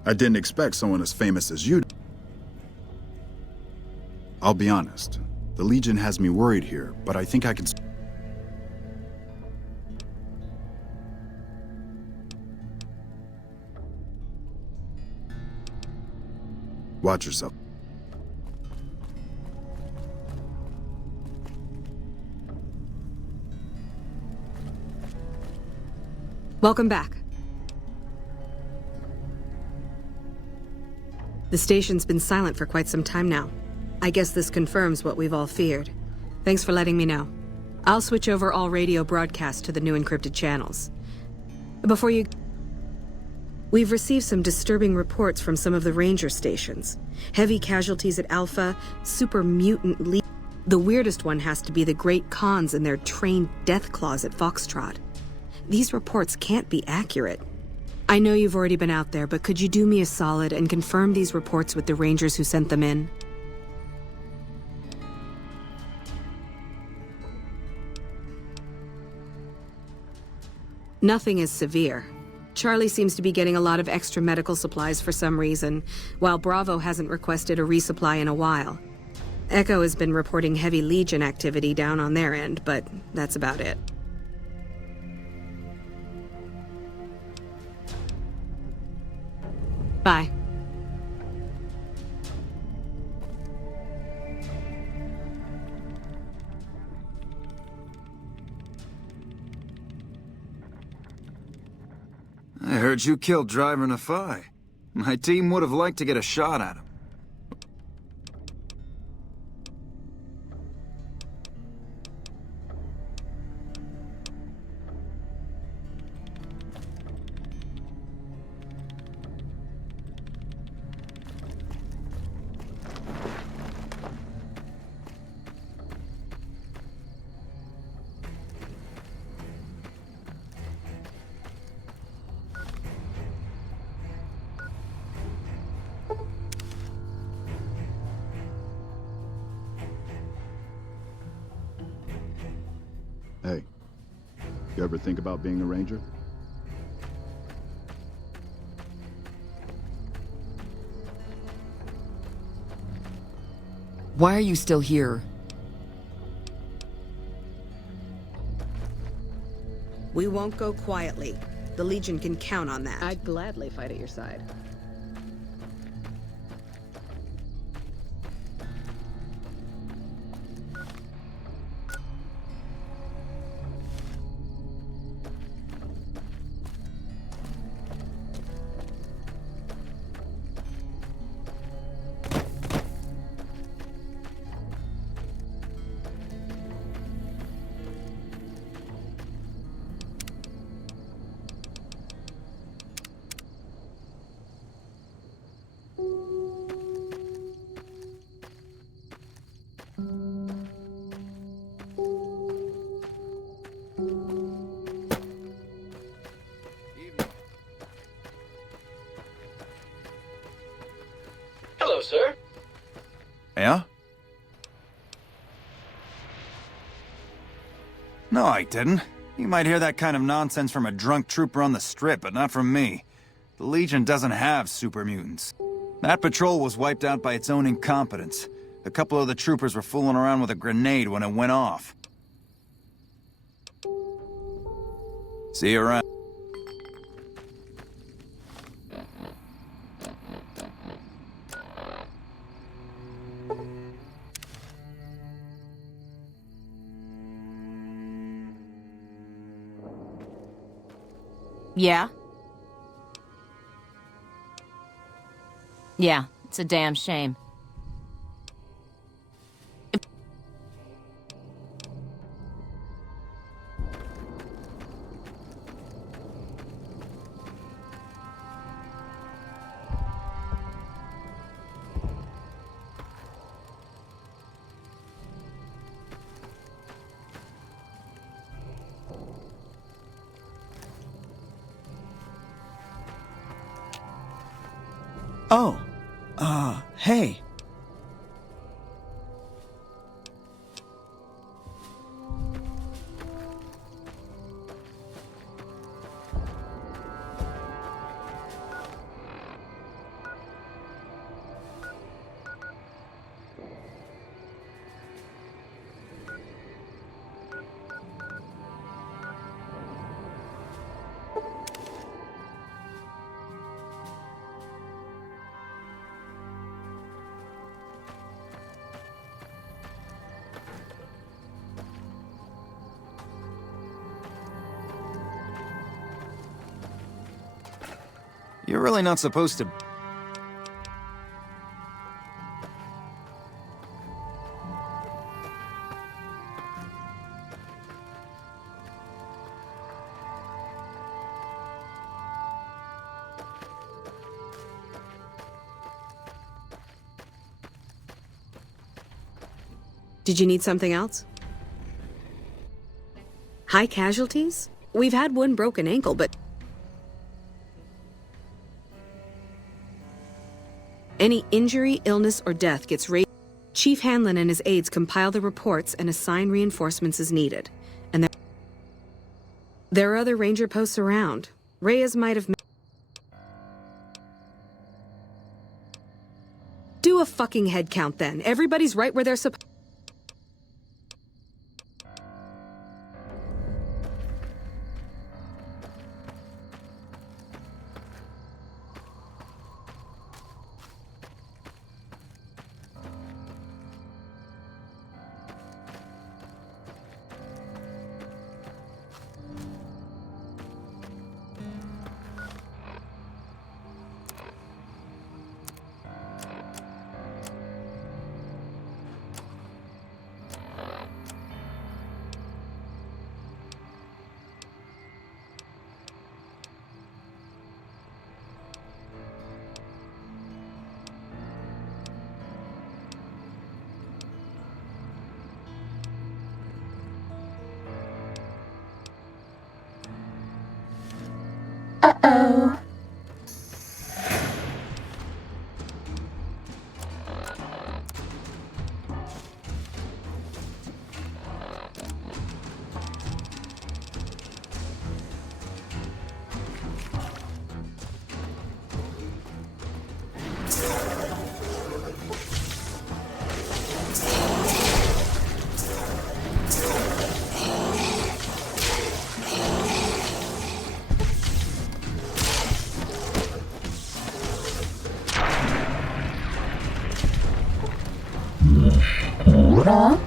I didn't expect someone as famous as you. I'll be honest. The Legion has me worried here, but I think I can... Watch yourself. Welcome back. The station's been silent for quite some time now. I guess this confirms what we've all feared. Thanks for letting me know. I'll switch over all radio broadcasts to the new encrypted channels. Before you... We've received some disturbing reports from some of the ranger stations. Heavy casualties at Alpha, super mutant The weirdest one has to be the Great Khans and their trained death claws at Foxtrot. These reports can't be accurate. I know you've already been out there, but could you do me a solid and confirm these reports with the Rangers who sent them in? Nothing is severe. Charlie seems to be getting a lot of extra medical supplies for some reason, while Bravo hasn't requested a resupply in a while. Echo has been reporting heavy Legion activity down on their end, but that's about it. Bye. I heard you killed Driver Nafai. My team would have liked to get a shot at him. Hey, you ever think about being a ranger? Why are you still here? We won't go quietly. The Legion can count on that. I'd gladly fight at your side. Hello, sir. Yeah? No, I didn't. You might hear that kind of nonsense from a drunk trooper on the strip, but not from me. The Legion doesn't have super mutants. That patrol was wiped out by its own incompetence. A couple of the troopers were fooling around with a grenade when it went off. See you around. Yeah? Yeah, it's a damn shame. Oh. Hey. You're really not supposed to... Did you need something else? High casualties? We've had one broken ankle, but... Any injury, illness, or death gets raised. Chief Hanlon and his aides compile the reports and assign reinforcements as needed. And there are other ranger posts around. Reyes might have... Do a fucking head count then. Everybody's right where they're supposed... Uh-oh. Wrong?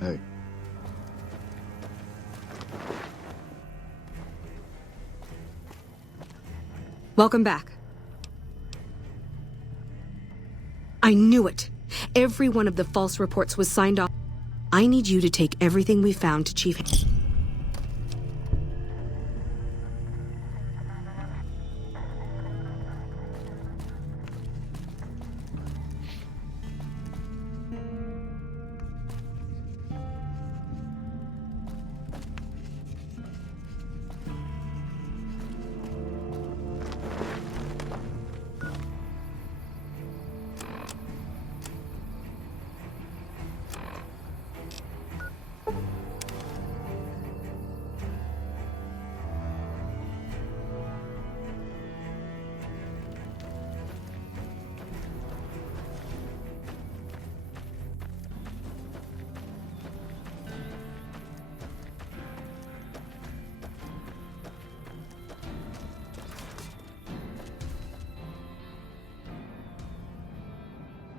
Hey. Welcome back. I knew it. Every one of the false reports was signed off. I need you to take everything we found to Chief...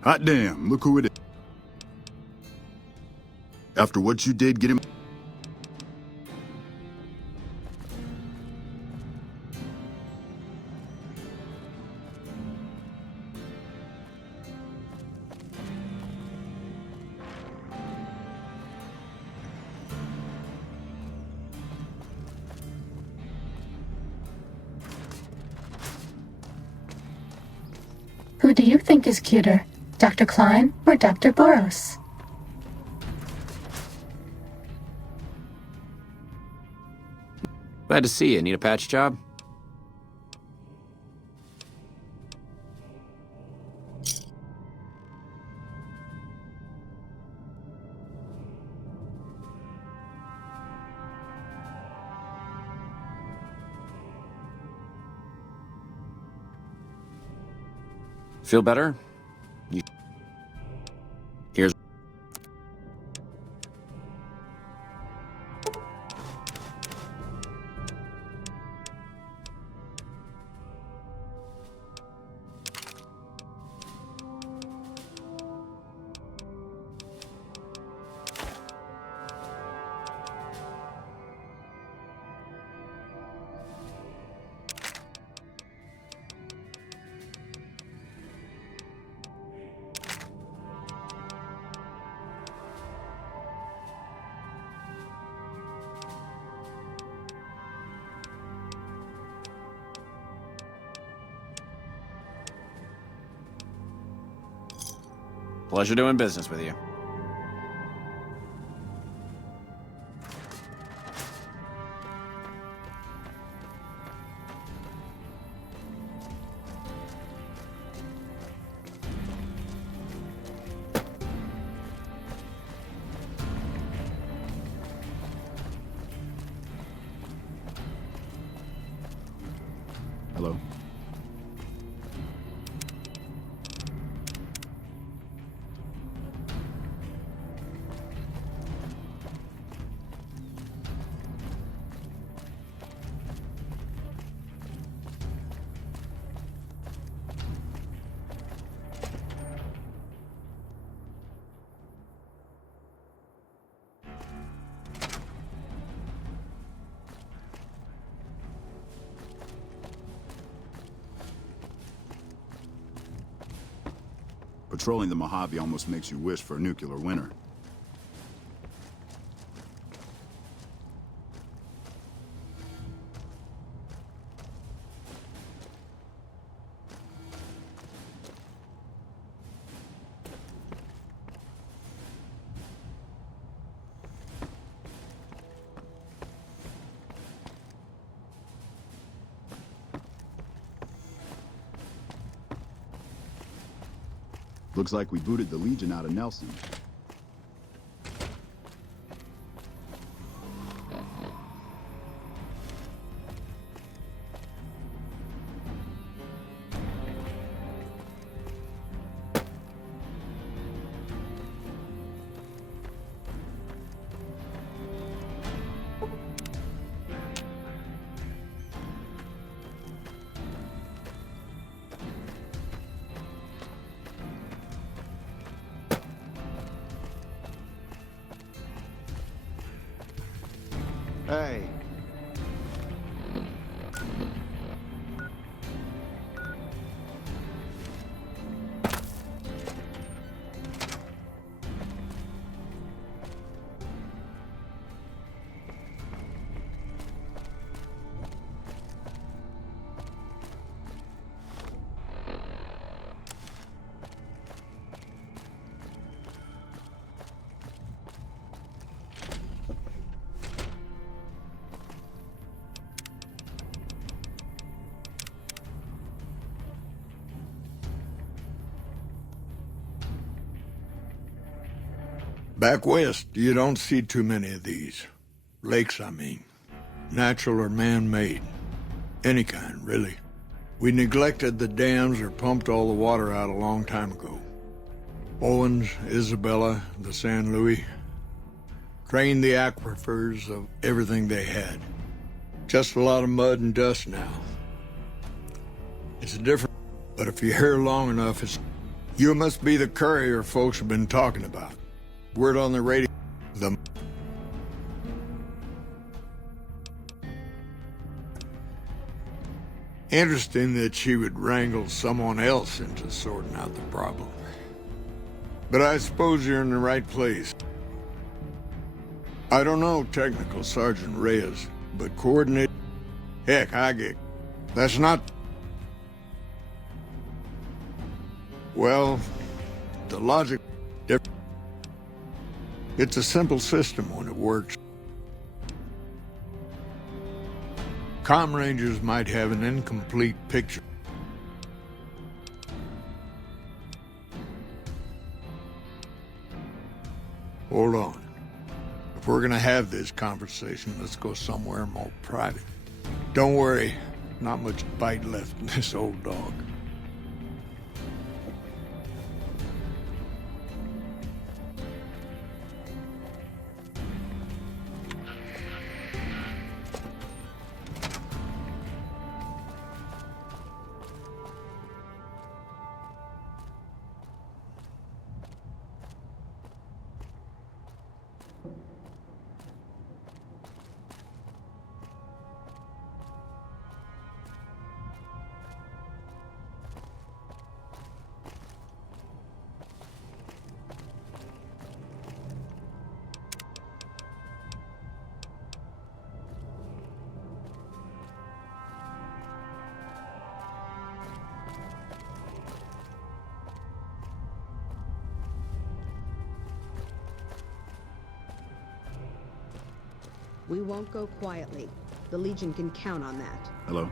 Hot damn, look who it is. After what you did, get him... Who do you think is cuter, Dr. Klein or Dr. Boros? Glad to see you. Need a patch job? Feel better? Here's... Pleasure doing business with you. Hello? Patrolling the Mojave almost makes you wish for a nuclear winter. Looks like we booted the Legion out of Nelson. Hey. Back west, you don't see too many of these. Lakes, I mean. Natural or man-made. Any kind, really. We neglected the dams or pumped all the water out a long time ago. Owens, Isabella, the San Luis. Drained the aquifers of everything they had. Just a lot of mud and dust now. It's different, but if you're here long enough, you must be the courier folks have been talking about. Word on the radio, Interesting that she would wrangle someone else into sorting out the problem. But I suppose you're in the right place. I don't know Technical Sergeant Reyes, but coordinate... Heck, I get... That's not... Well, the logic... It's a simple system when it works. Comm Rangers might have an incomplete picture. Hold on. If we're gonna have this conversation, let's go somewhere more private. Don't worry, not much bite left in this old dog. We won't go quietly. The Legion can count on that. Hello?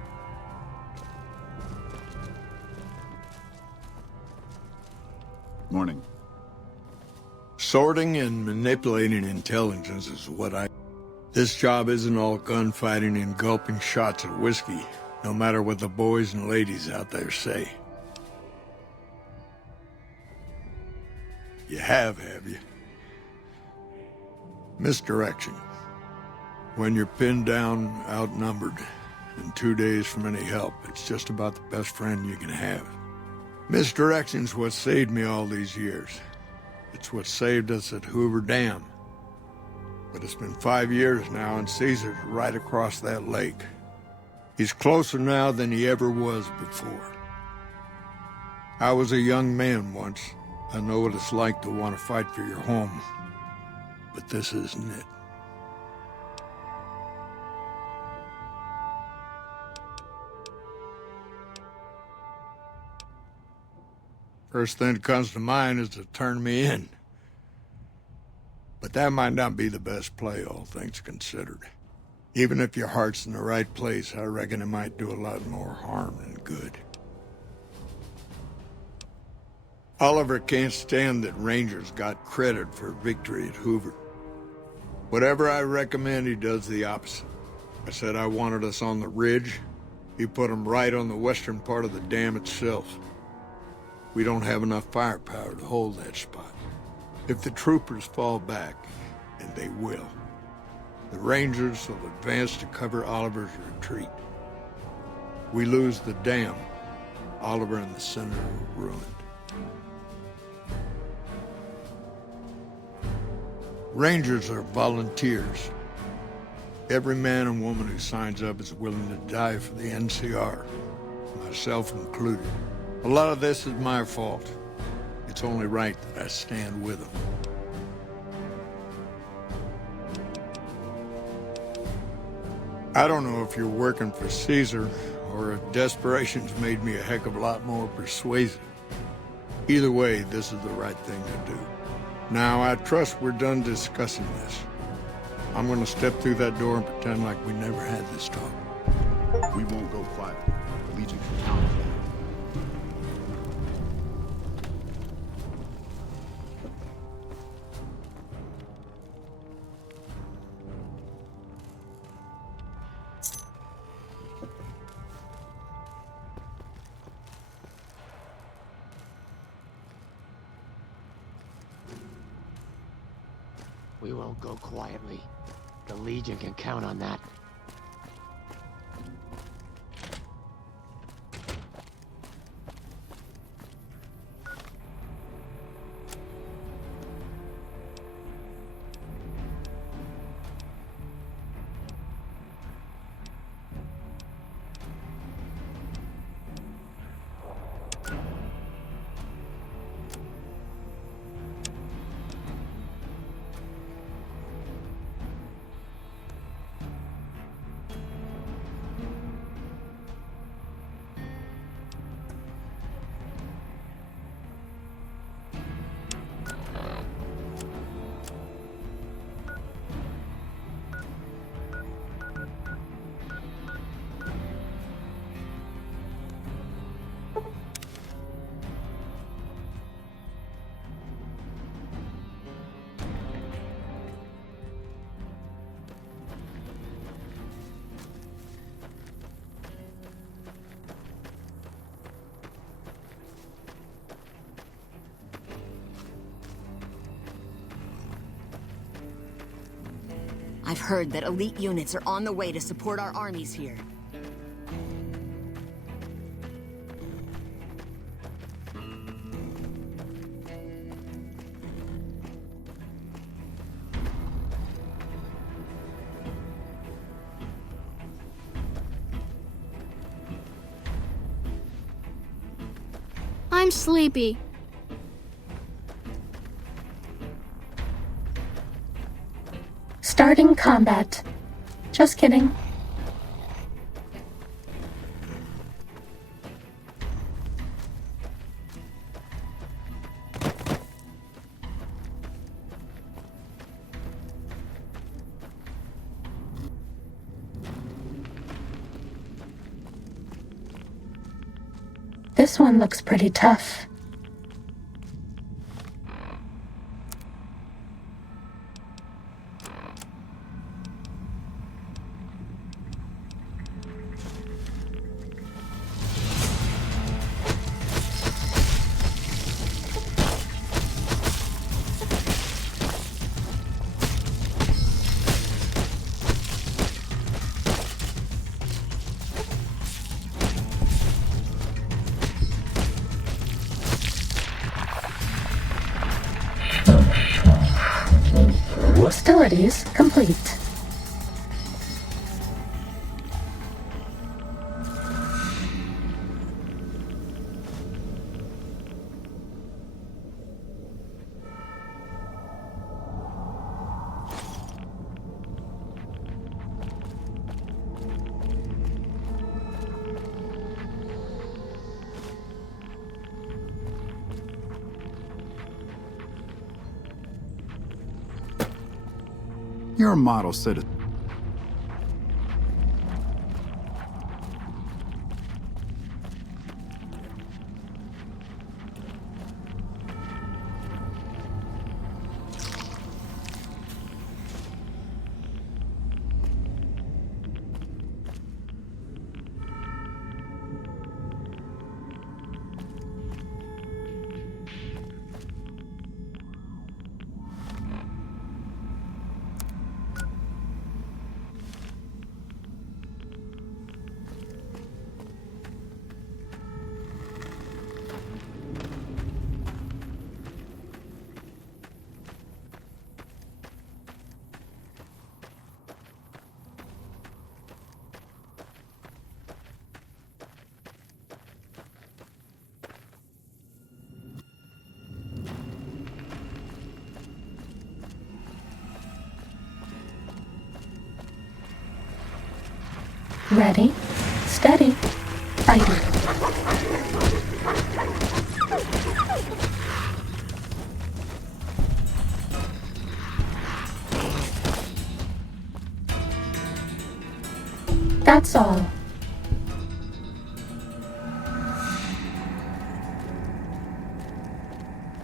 Morning. Sorting and manipulating intelligence is what I... This job isn't all gunfighting and gulping shots of whiskey, no matter what the boys and ladies out there say. You have you? Misdirection. When you're pinned down, outnumbered, and 2 days from any help, it's just about the best friend you can have. Misdirection's what saved me all these years. It's what saved us at Hoover Dam. But it's been 5 years now, and Caesar's right across that lake. He's closer now than he ever was before. I was a young man once. I know what it's like to want to fight for your home. But this isn't it. First thing that comes to mind is to turn me in. But that might not be the best play, all things considered. Even if your heart's in the right place, I reckon it might do a lot more harm than good. Oliver can't stand that Rangers got credit for victory at Hoover. Whatever I recommend, he does the opposite. I said I wanted us on the ridge. He put them right on the western part of the dam itself. We don't have enough firepower to hold that spot. If the troopers fall back, and they will, the Rangers will advance to cover Oliver's retreat. We lose the dam, Oliver and the Senator are ruined. Rangers are volunteers. Every man and woman who signs up is willing to die for the NCR, myself included. A lot of this is my fault. It's only right that I stand with them. I don't know if you're working for Caesar, or if desperation's made me a heck of a lot more persuasive. Either way, this is the right thing to do. Now, I trust we're done discussing this. I'm gonna step through that door and pretend like we never had this talk. We won't go quiet. The Legion can count on that. We won't go quietly. The Legion can count on that. I've heard that elite units are on the way to support our armies here. I'm sleepy. Starting combat. Just kidding. This one looks pretty tough. Hostilities complete. You're a model citizen. Ready, steady, fighting. That's all.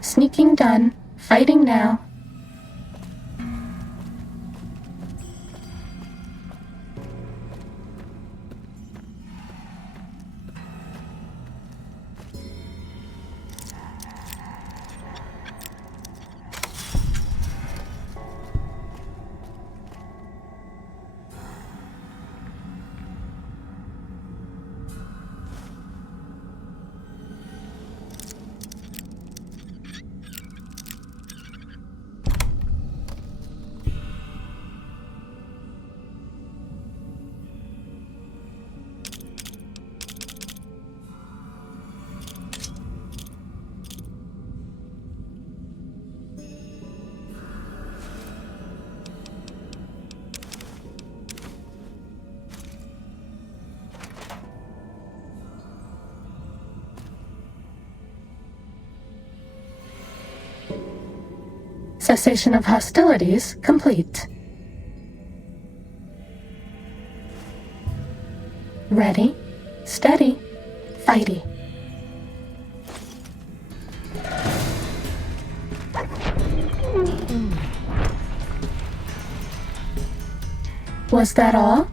Sneaking done. Fighting now. Cessation of hostilities complete. Ready, steady, fighty. Was that all?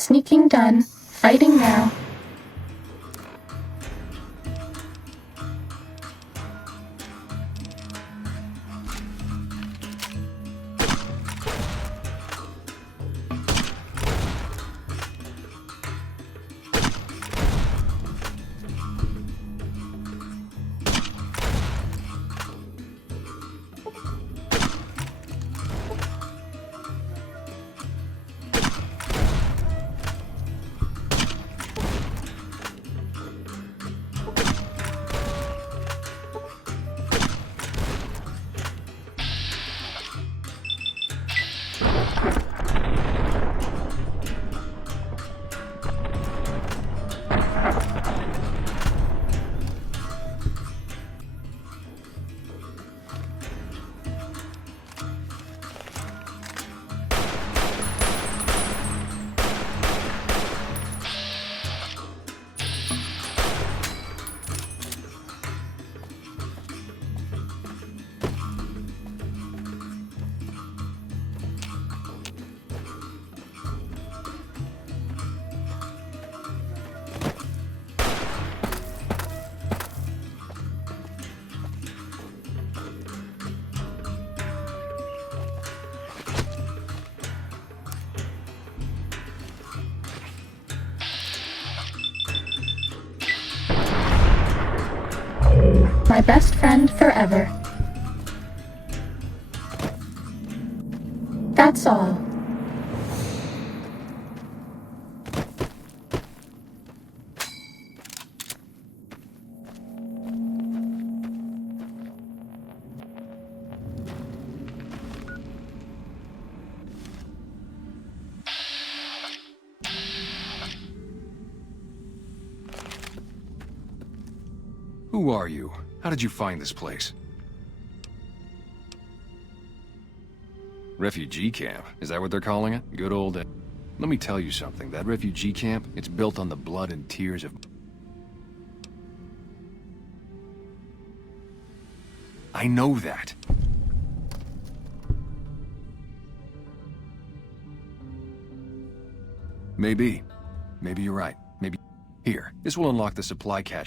Sneaking done. Fighting now. My best friend forever. That's all. Who are you? How did you find this place? Refugee camp? Is that what they're calling it? Good old... Let me tell you something. That refugee camp, it's built on the blood and tears of... I know that. Maybe. Maybe you're right. Maybe... Here, this will unlock the supply cache.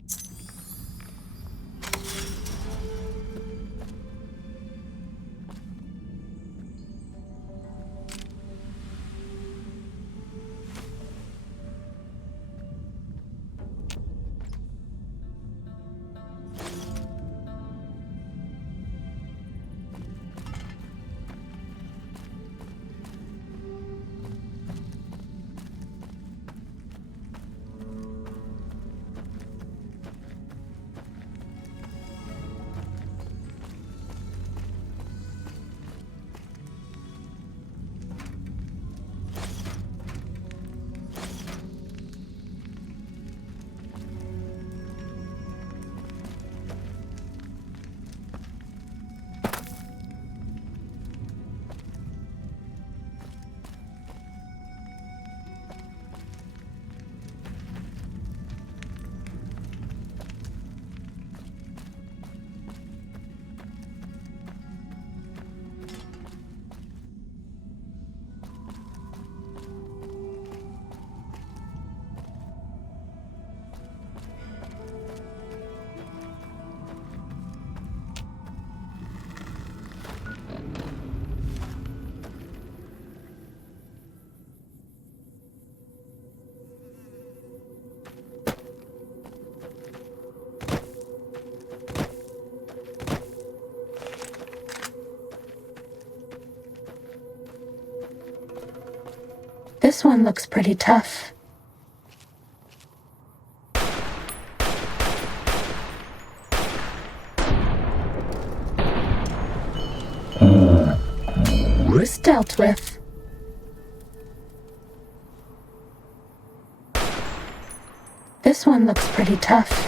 This one looks pretty tough. Risk dealt with. This one looks pretty tough.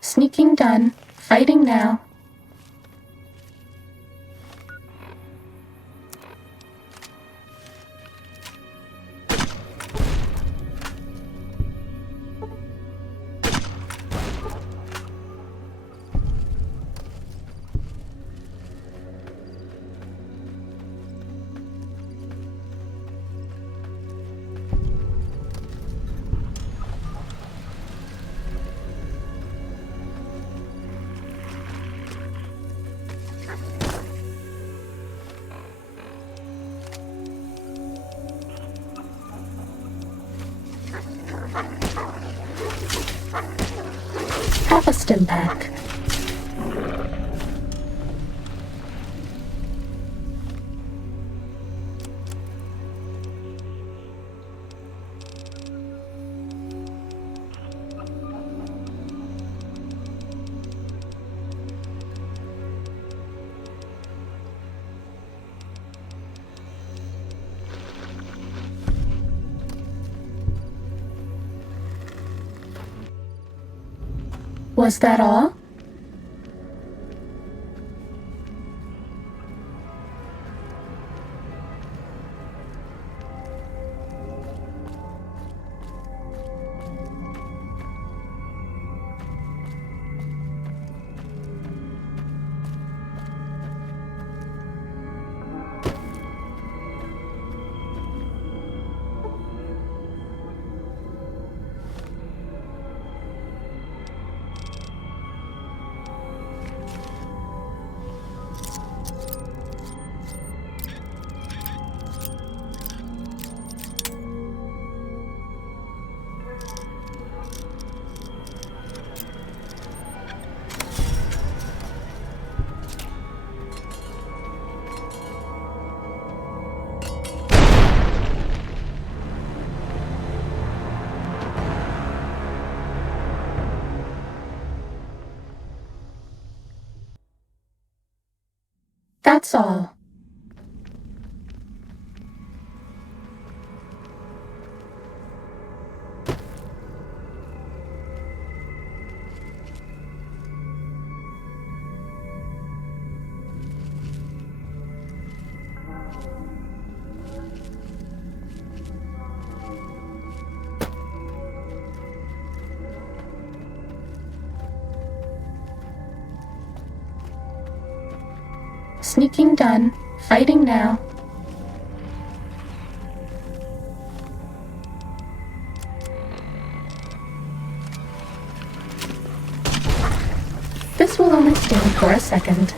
Sneaking done. Fighting now. Have a stim pack. Was that all? That's all. Sneaking done. Fighting now. This will only sting for a second.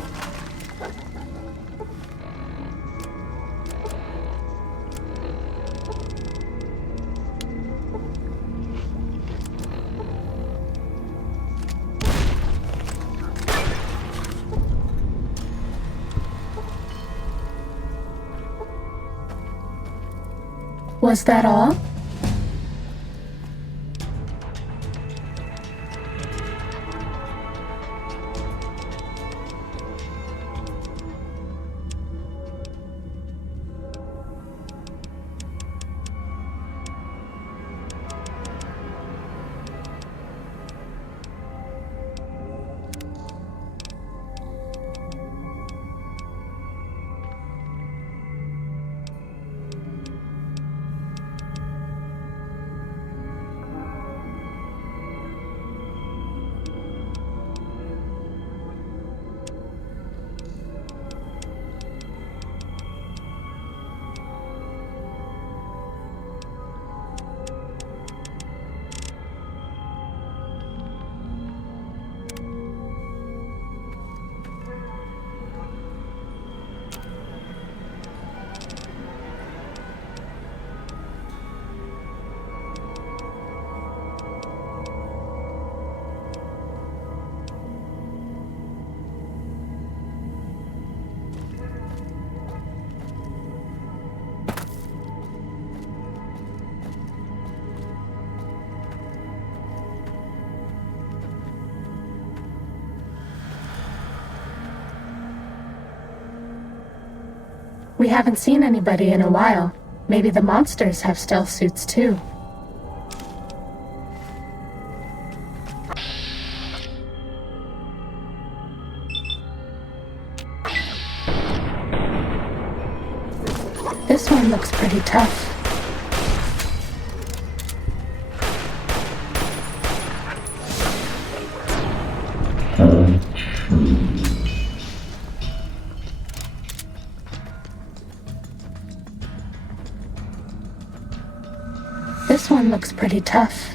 Was that all? We haven't seen anybody in a while. Maybe the monsters have stealth suits too. This one looks pretty tough. This one looks pretty tough.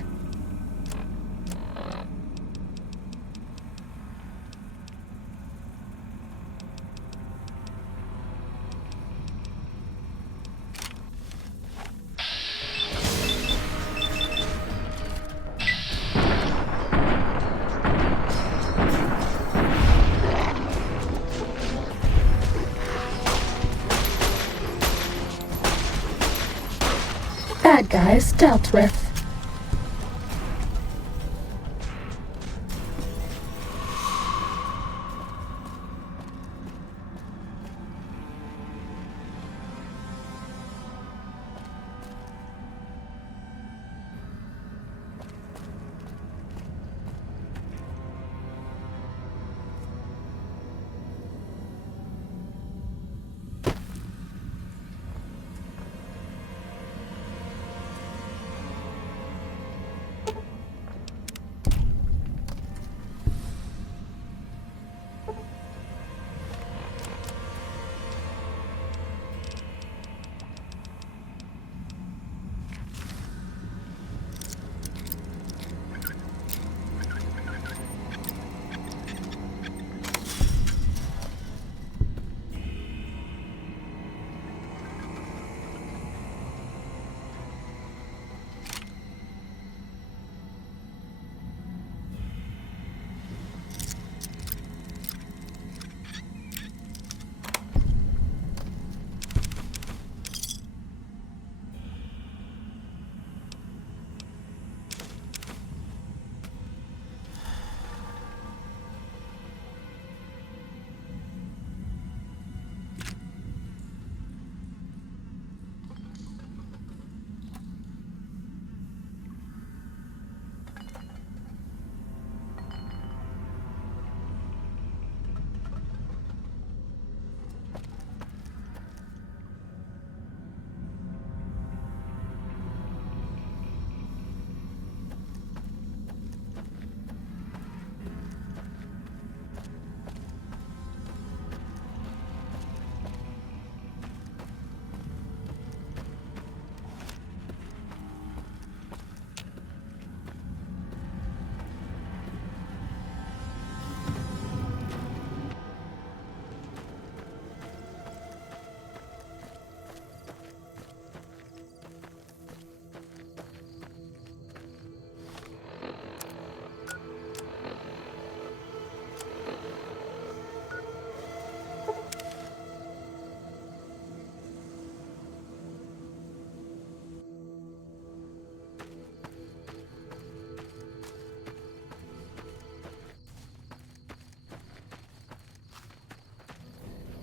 Bad guys dealt with.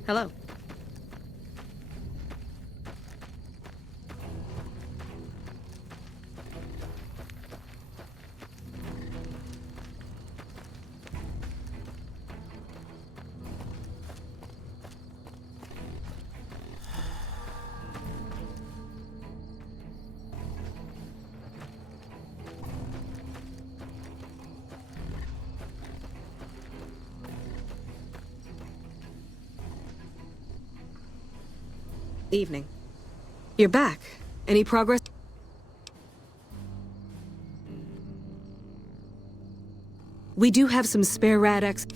Hello. Evening. You're back. Any progress? We do have some spare Rad-X.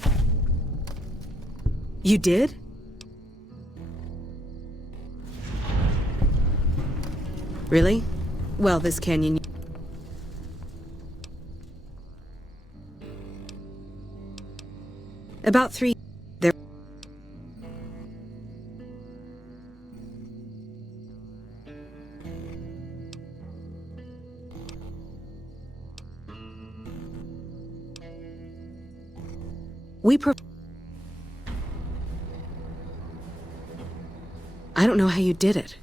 You did? Really? Well, this canyon... About 3... There... I don't know how you did it.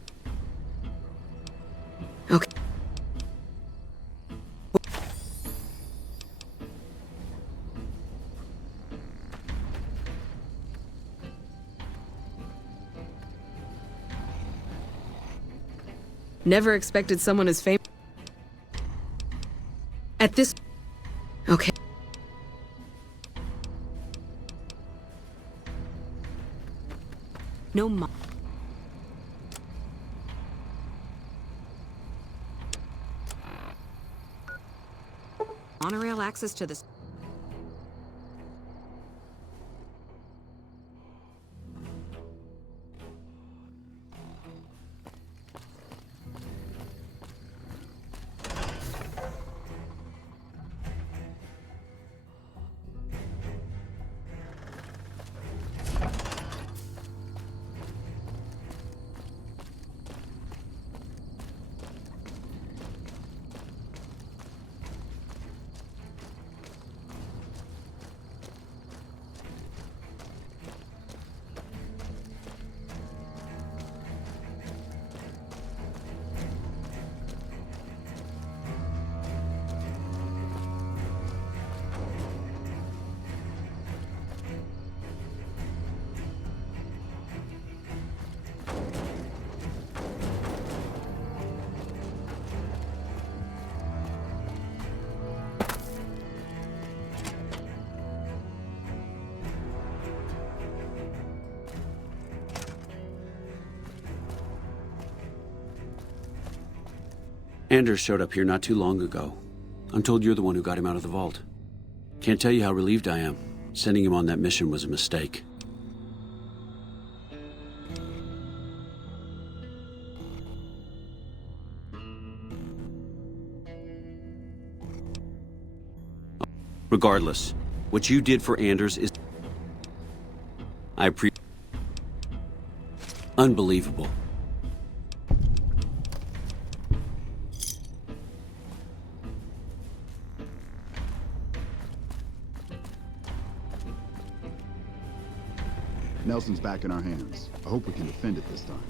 Okay. Never expected someone as famous. At this... Okay. No mo... Monorail access to this... Anders showed up here not too long ago. I'm told you're the one who got him out of the vault. Can't tell you how relieved I am. Sending him on that mission was a mistake. Regardless, what you did for Anders is... Unbelievable. Nelson's back in our hands. I hope we can defend it this time.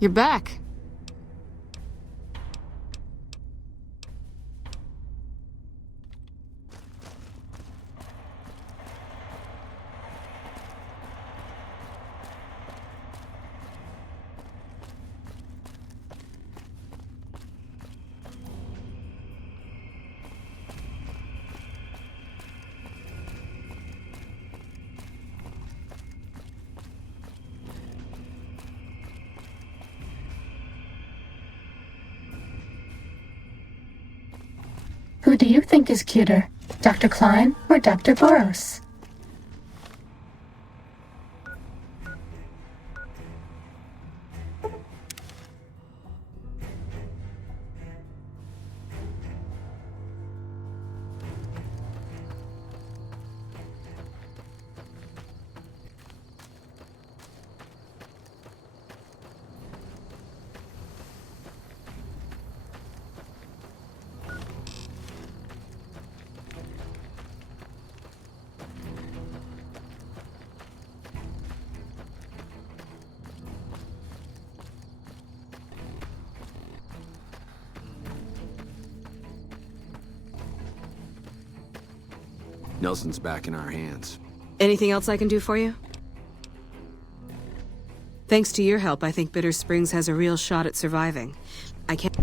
You're back. Who do you think is cuter, Dr. Klein or Dr. Boros? Nelson's back in our hands. Anything else I can do for you? Thanks to your help, I think Bitter Springs has a real shot at surviving. I can't...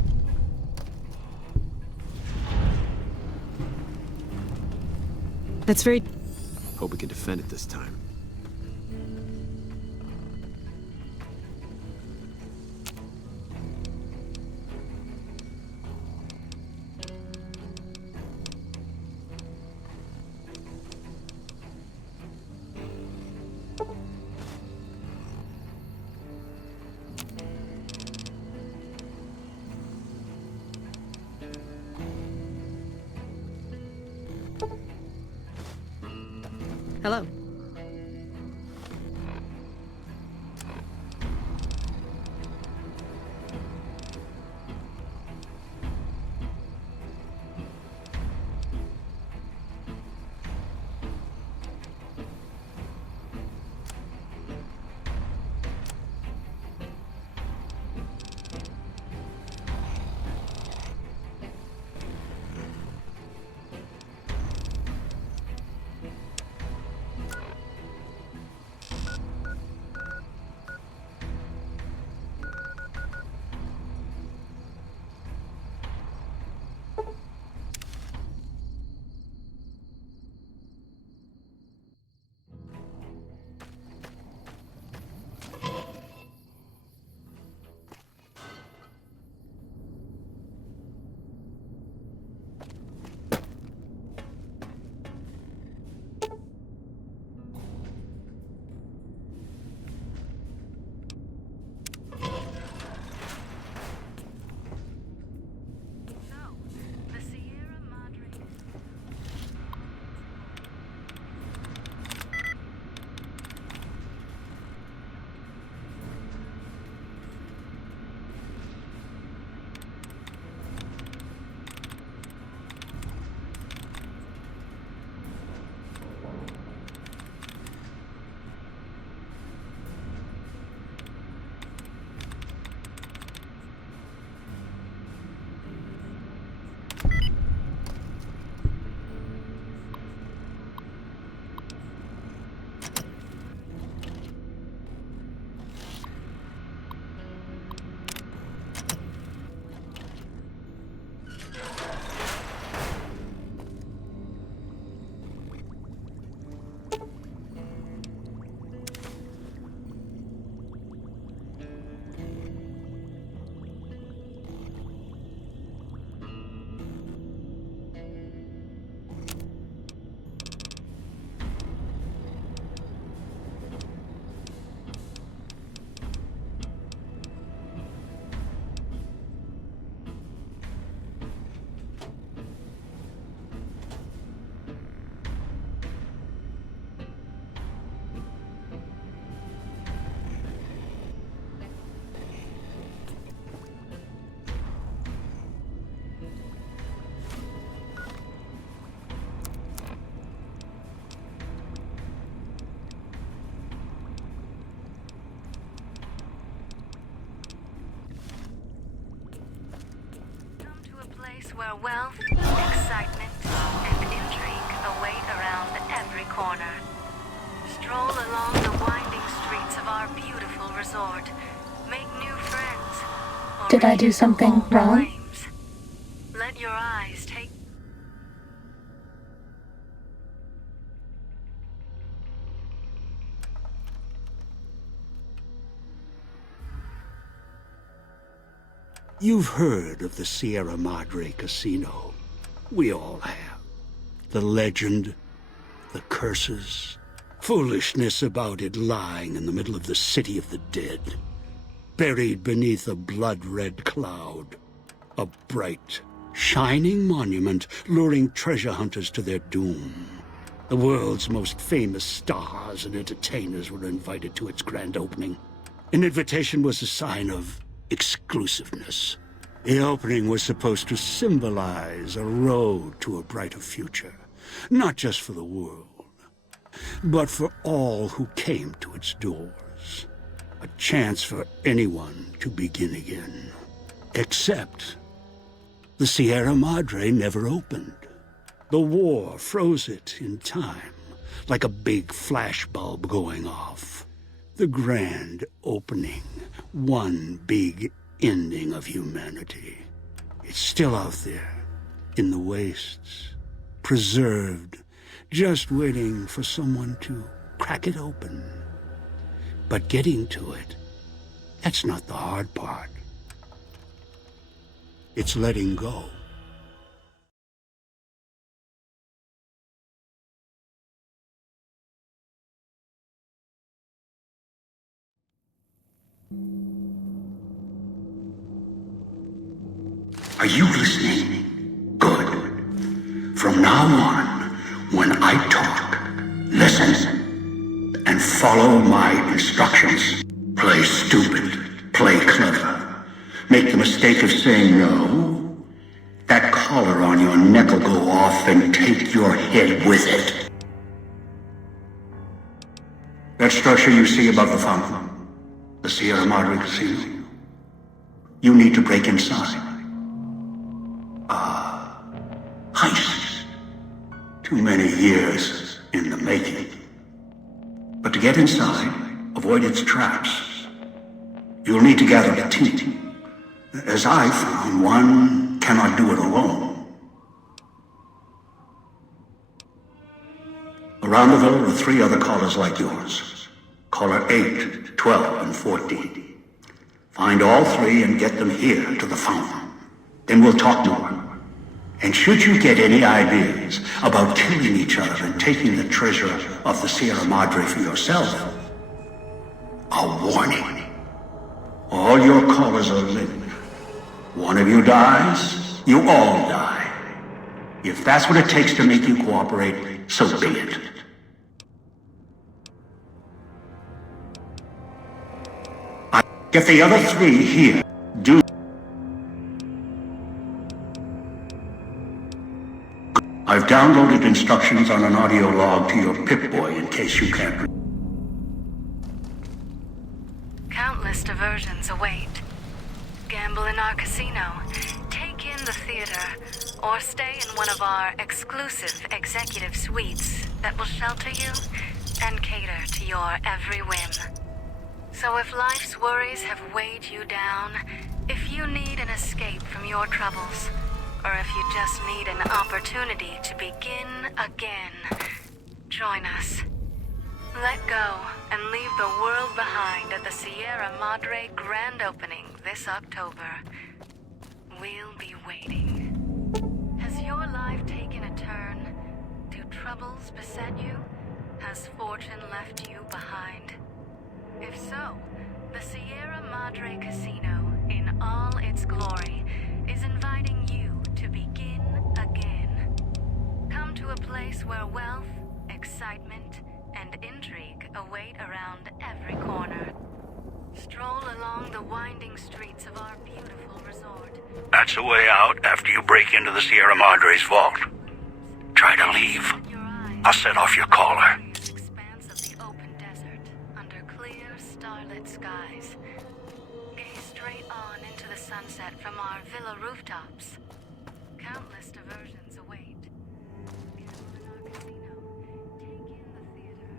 That's very... Hope we can defend it this time. Hello. where wealth, excitement, and intrigue await around every corner. Stroll along the winding streets of our beautiful resort. Make new friends. Did I do something wrong? Let your eyes take... You've heard of the Sierra Madre Casino. We all have. The legend, the curses, foolishness about it lying in the middle of the city of the dead, buried beneath a blood-red cloud. A bright, shining monument luring treasure hunters to their doom. The world's most famous stars and entertainers were invited to its grand opening. An invitation was a sign of exclusiveness. The opening was supposed to symbolize a road to a brighter future, not just for the world, but for all who came to its doors. A chance for anyone to begin again. Except the Sierra Madre never opened. The war froze it in time, like a big flashbulb going off. The grand opening, one big ending of humanity. It's still out there, in the wastes, preserved, just waiting for someone to crack it open. But getting to it, that's not the hard part. It's letting go. Are you listening? Good. From now on, when I talk, listen and follow my instructions. Play stupid, play clever. Make the mistake of saying no. That collar on your neck will go off and take your head with it. That structure you see above the fountain, the Sierra Madre Casino, you need to break inside. Heist. Too many years in the making. But to get inside, avoid its traps, you'll need to gather a team. As I found, one cannot do it alone. Around the villa are 3 other callers like yours. Caller 8, 12, and 14. Find all 3 and get them here to the fountain. Then we'll talk more. And should you get any ideas about killing each other and taking the treasure of the Sierra Madre for yourself, a warning. All your callers are linked. One of you dies, you all die. If that's what it takes to make you cooperate, so be it. Get the other 3 here. Do. I've downloaded instructions on an audio log to your Pip-Boy in case you can't read. Countless diversions await. Gamble in our casino, take in the theater, or stay in one of our exclusive executive suites that will shelter you and cater to your every whim. So if life's worries have weighed you down, if you need an escape from your troubles, or if you just need an opportunity to begin again, join us. Let go and leave the world behind at the Sierra Madre grand opening this October. We'll be waiting. Has your life taken a turn? Do troubles beset you? Has fortune left you behind? If so, the Sierra Madre Casino, in all its glory, is inviting you to begin again. Come to a place where wealth, excitement, and intrigue await around every corner. Stroll along the winding streets of our beautiful resort. That's the way out after you break into the Sierra Madre's vault. Try to leave. I'll set off your caller. Expanse of the open desert, under clear, starlit skies. Gaze straight on into the sunset from our villa rooftops. Countless diversions await. Gamble in our casino. Take in the theater.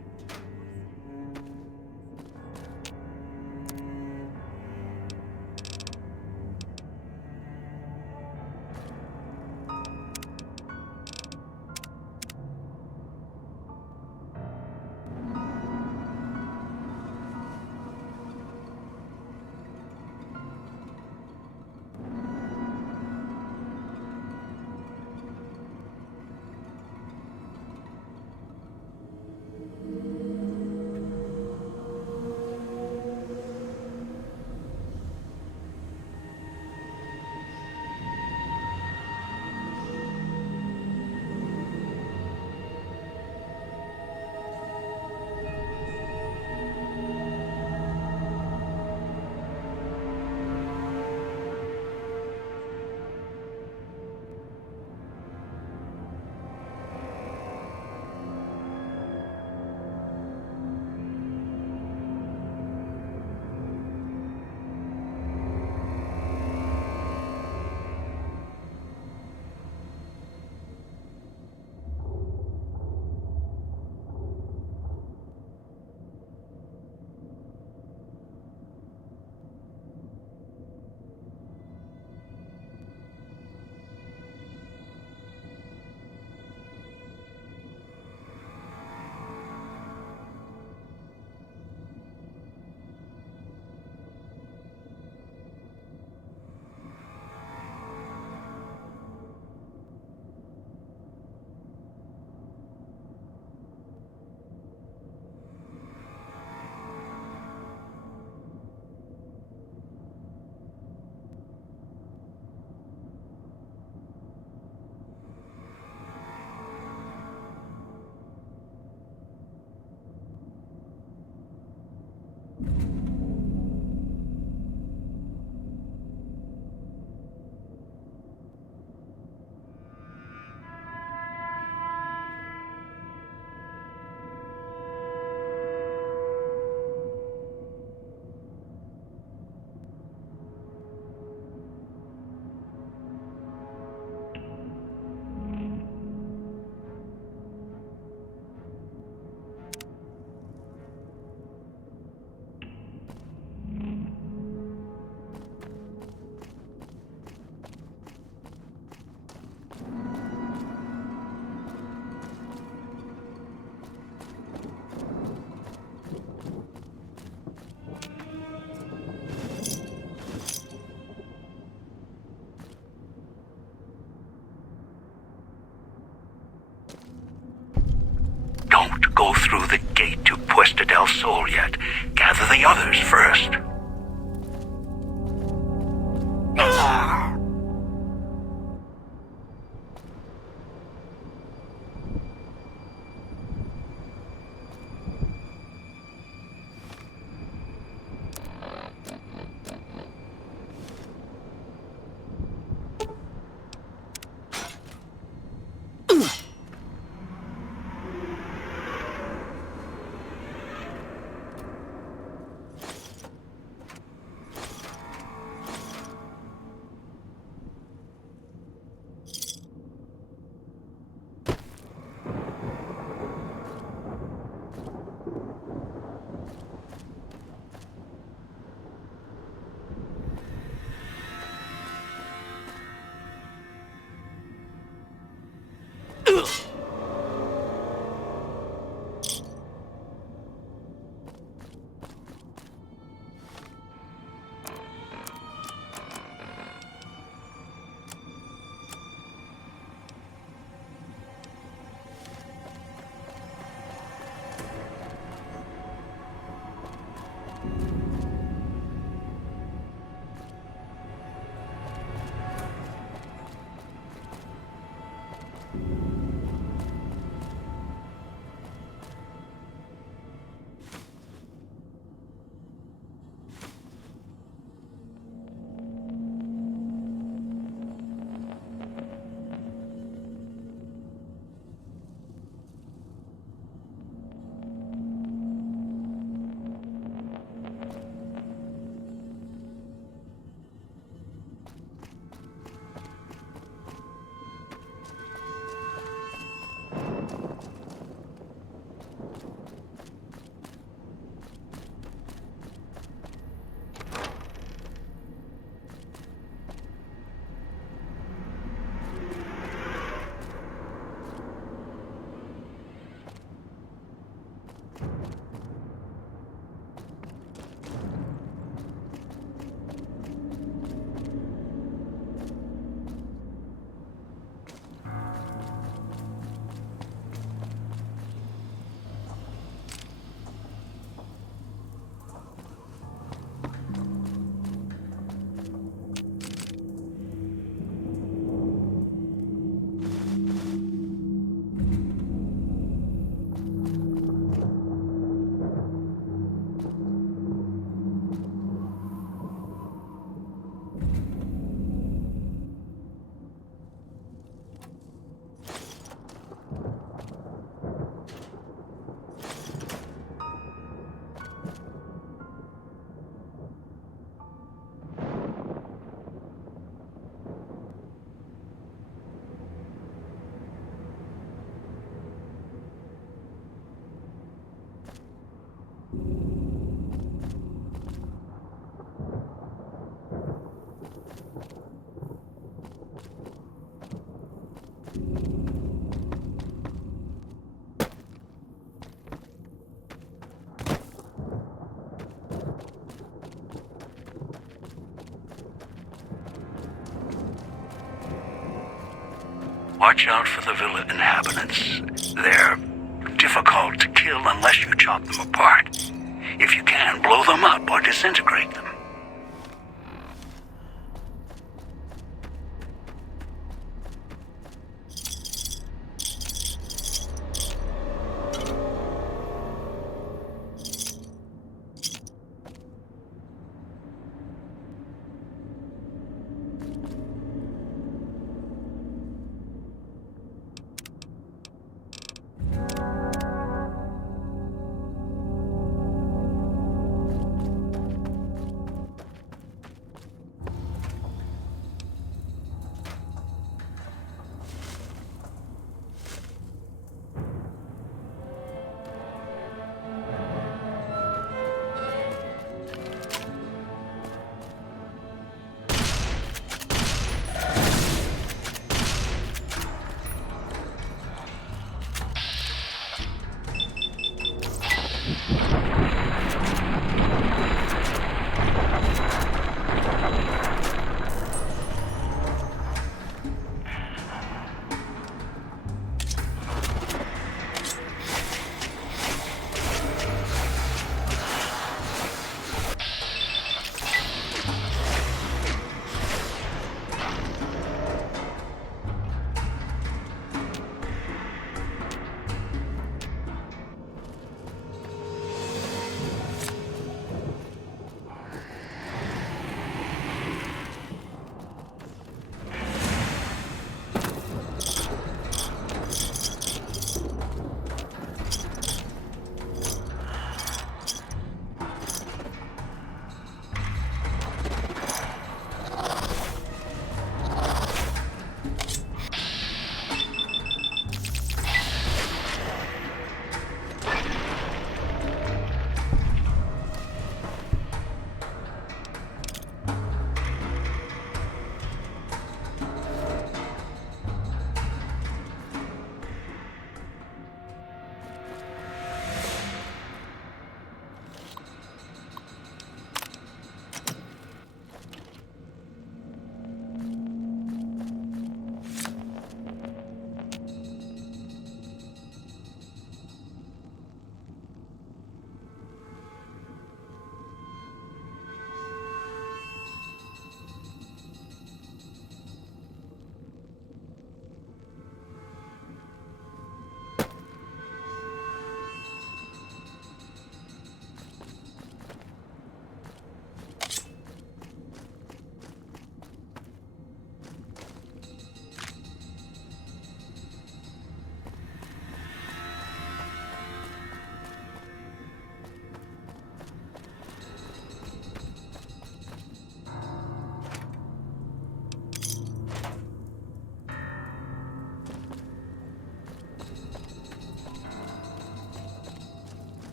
Go through the gate to Puesta del Sol yet. Gather the others first. Watch out for the villa inhabitants. They're difficult to kill unless you chop them apart. If you can, blow them up or disintegrate them.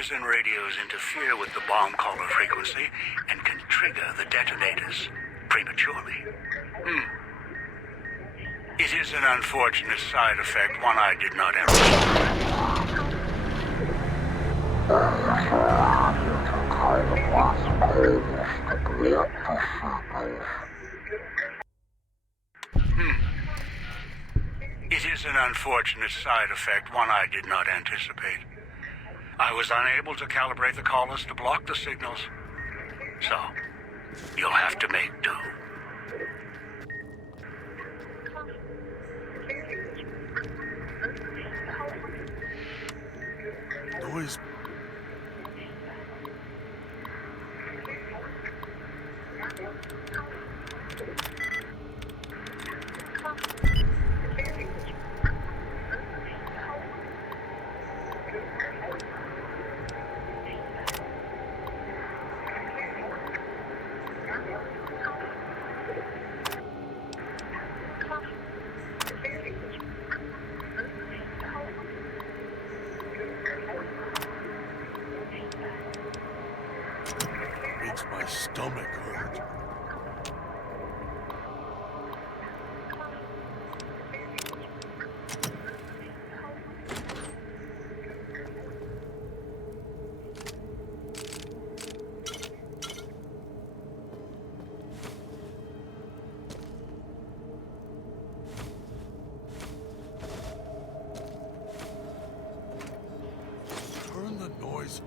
Detectors and radios interfere with the bomb caller frequency and can trigger the detonators prematurely. It is an unfortunate side effect, one I did not It is an unfortunate side effect, one I did not anticipate. I was unable to calibrate the callers to block the signals, so you'll have to make do. Noise. Makes my stomach hurt. Turn the noise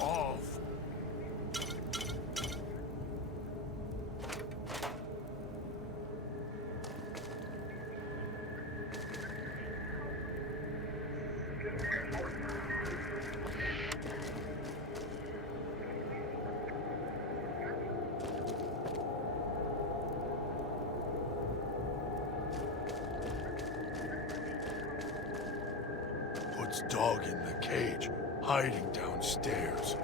off. Puts dog in the cage, hiding downstairs.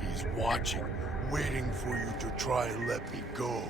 He's watching, waiting for you to try and let me go.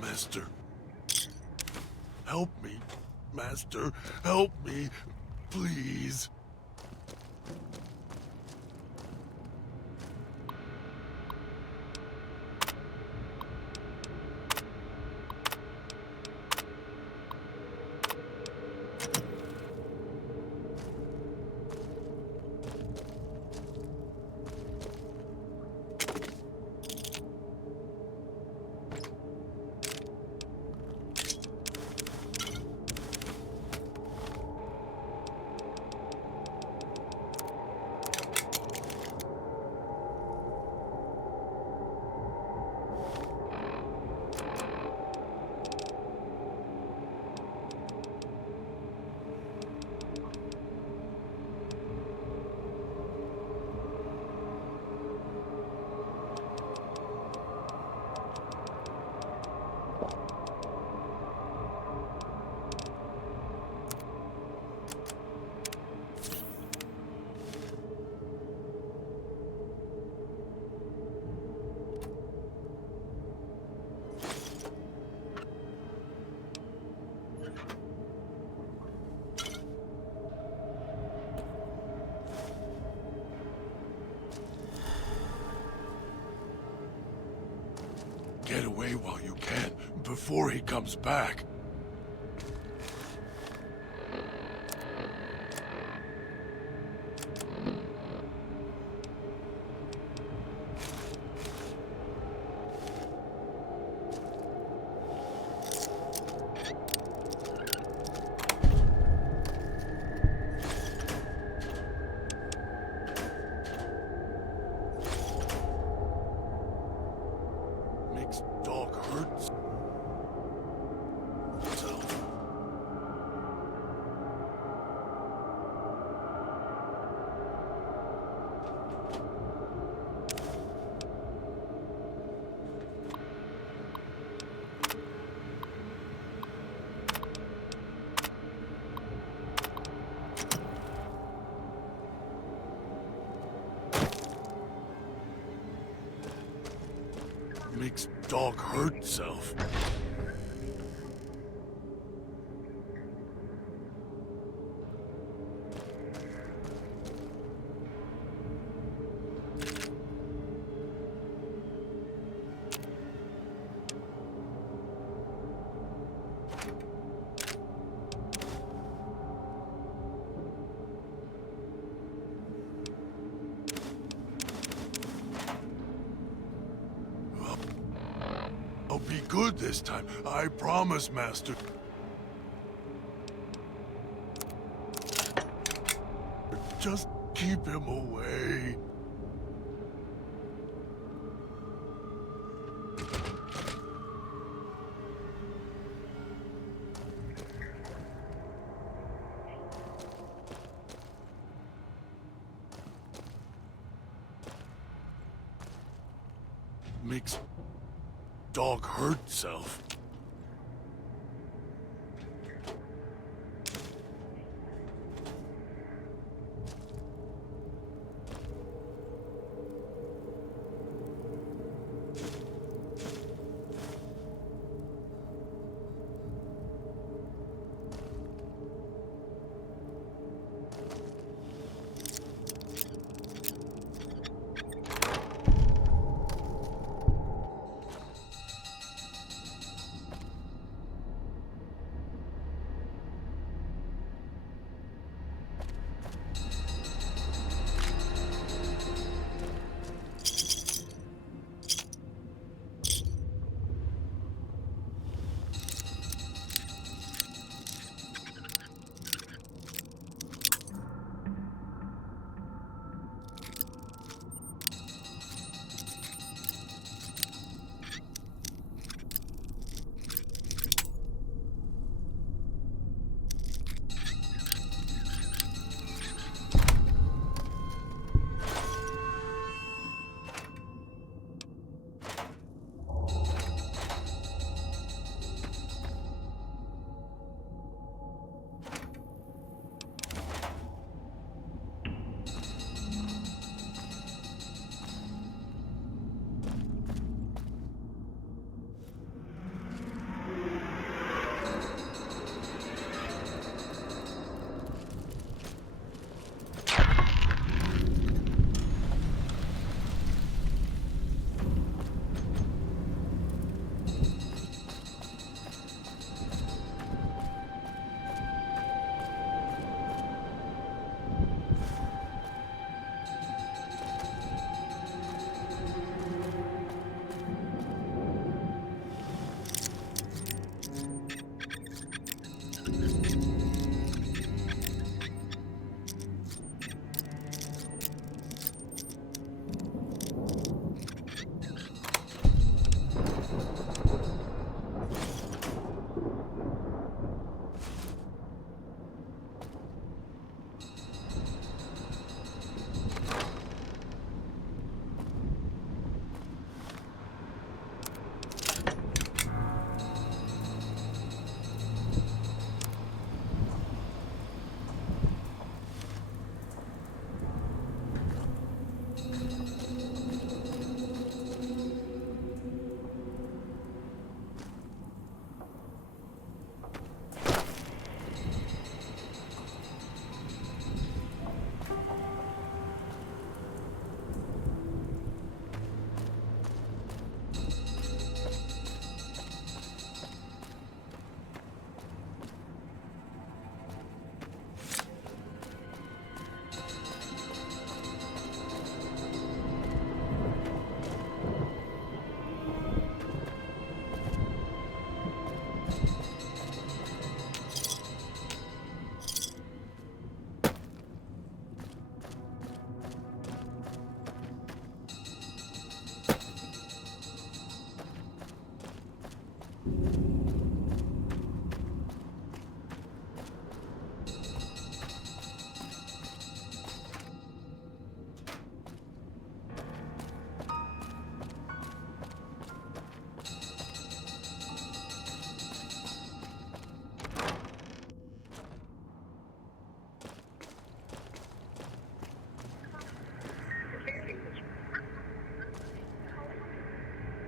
Master. Help me. Master, help me. Please. before he comes back. Makes dog hurts. Makes dog hurt self. I'll be good this time. I promise, Master. Just keep him away. Makes dog hurt self.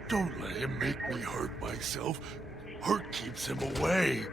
Don't let him make me hurt myself. Hurt keeps him away.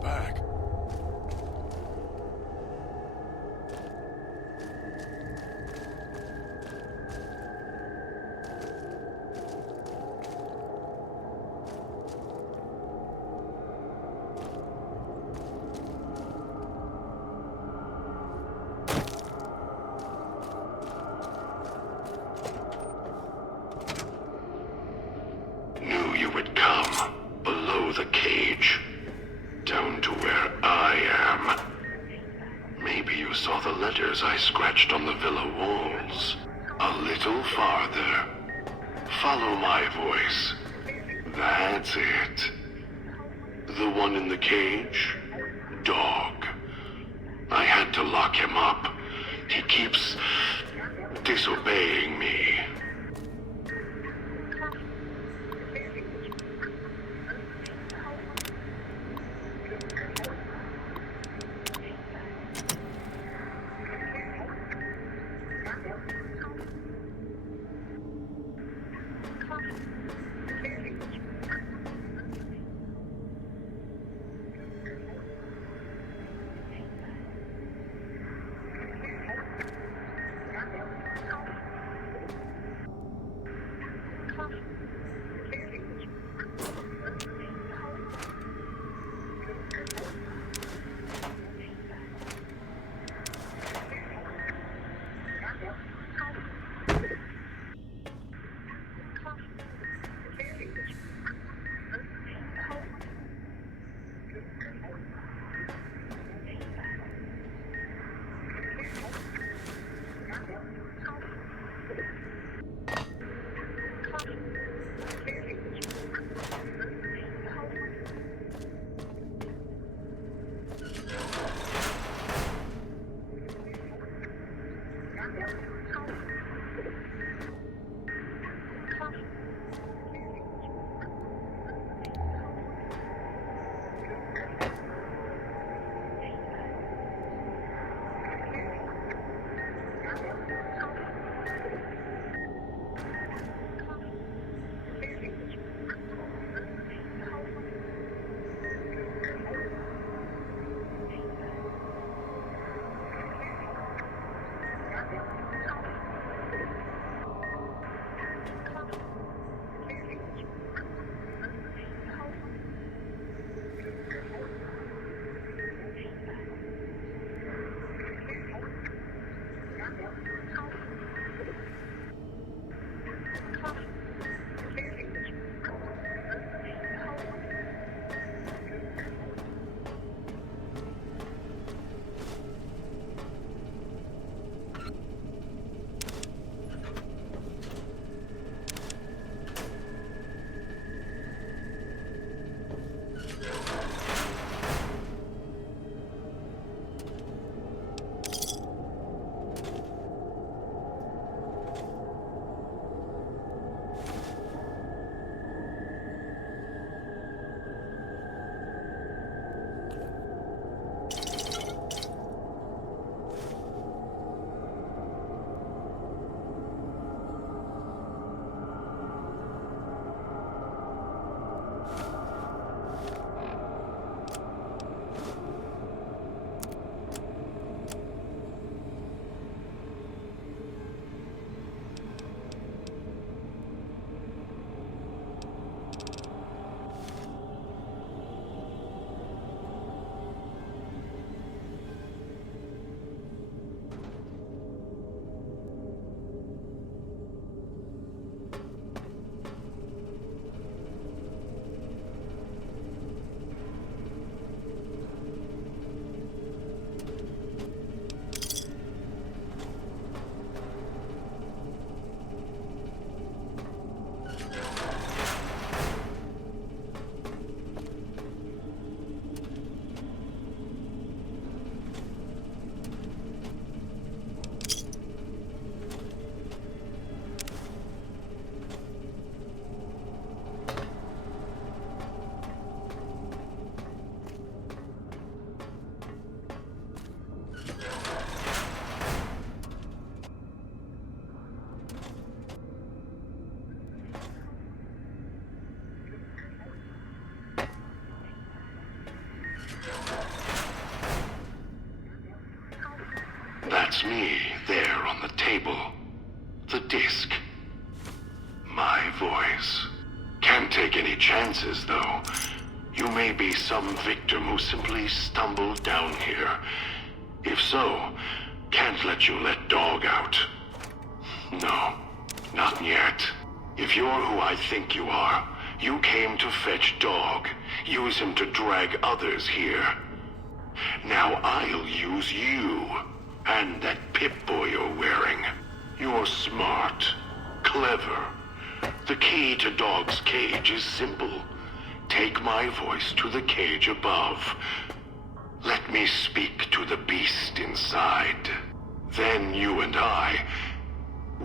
Back. Knew you would come below the cage. Down to where I am. Maybe you saw the letters I scratched on the villa walls. A little farther. Follow my voice. That's it. The one in the cage? Dog. I had to lock him up. He keeps disobeying me. That's me, there on the table. The disc. My voice. Can't take any chances, though. You may be some victim who simply stumbled down here. If so, can't let you let Dog out. No, not yet. If you're who I think you are, you came to fetch Dog. Use him to drag others here. Now I'll use you, and that Pip-Boy you're wearing. You're smart, clever. The key to Dog's cage is simple. Take my voice to the cage above. Let me speak to the beast inside. Then you and I,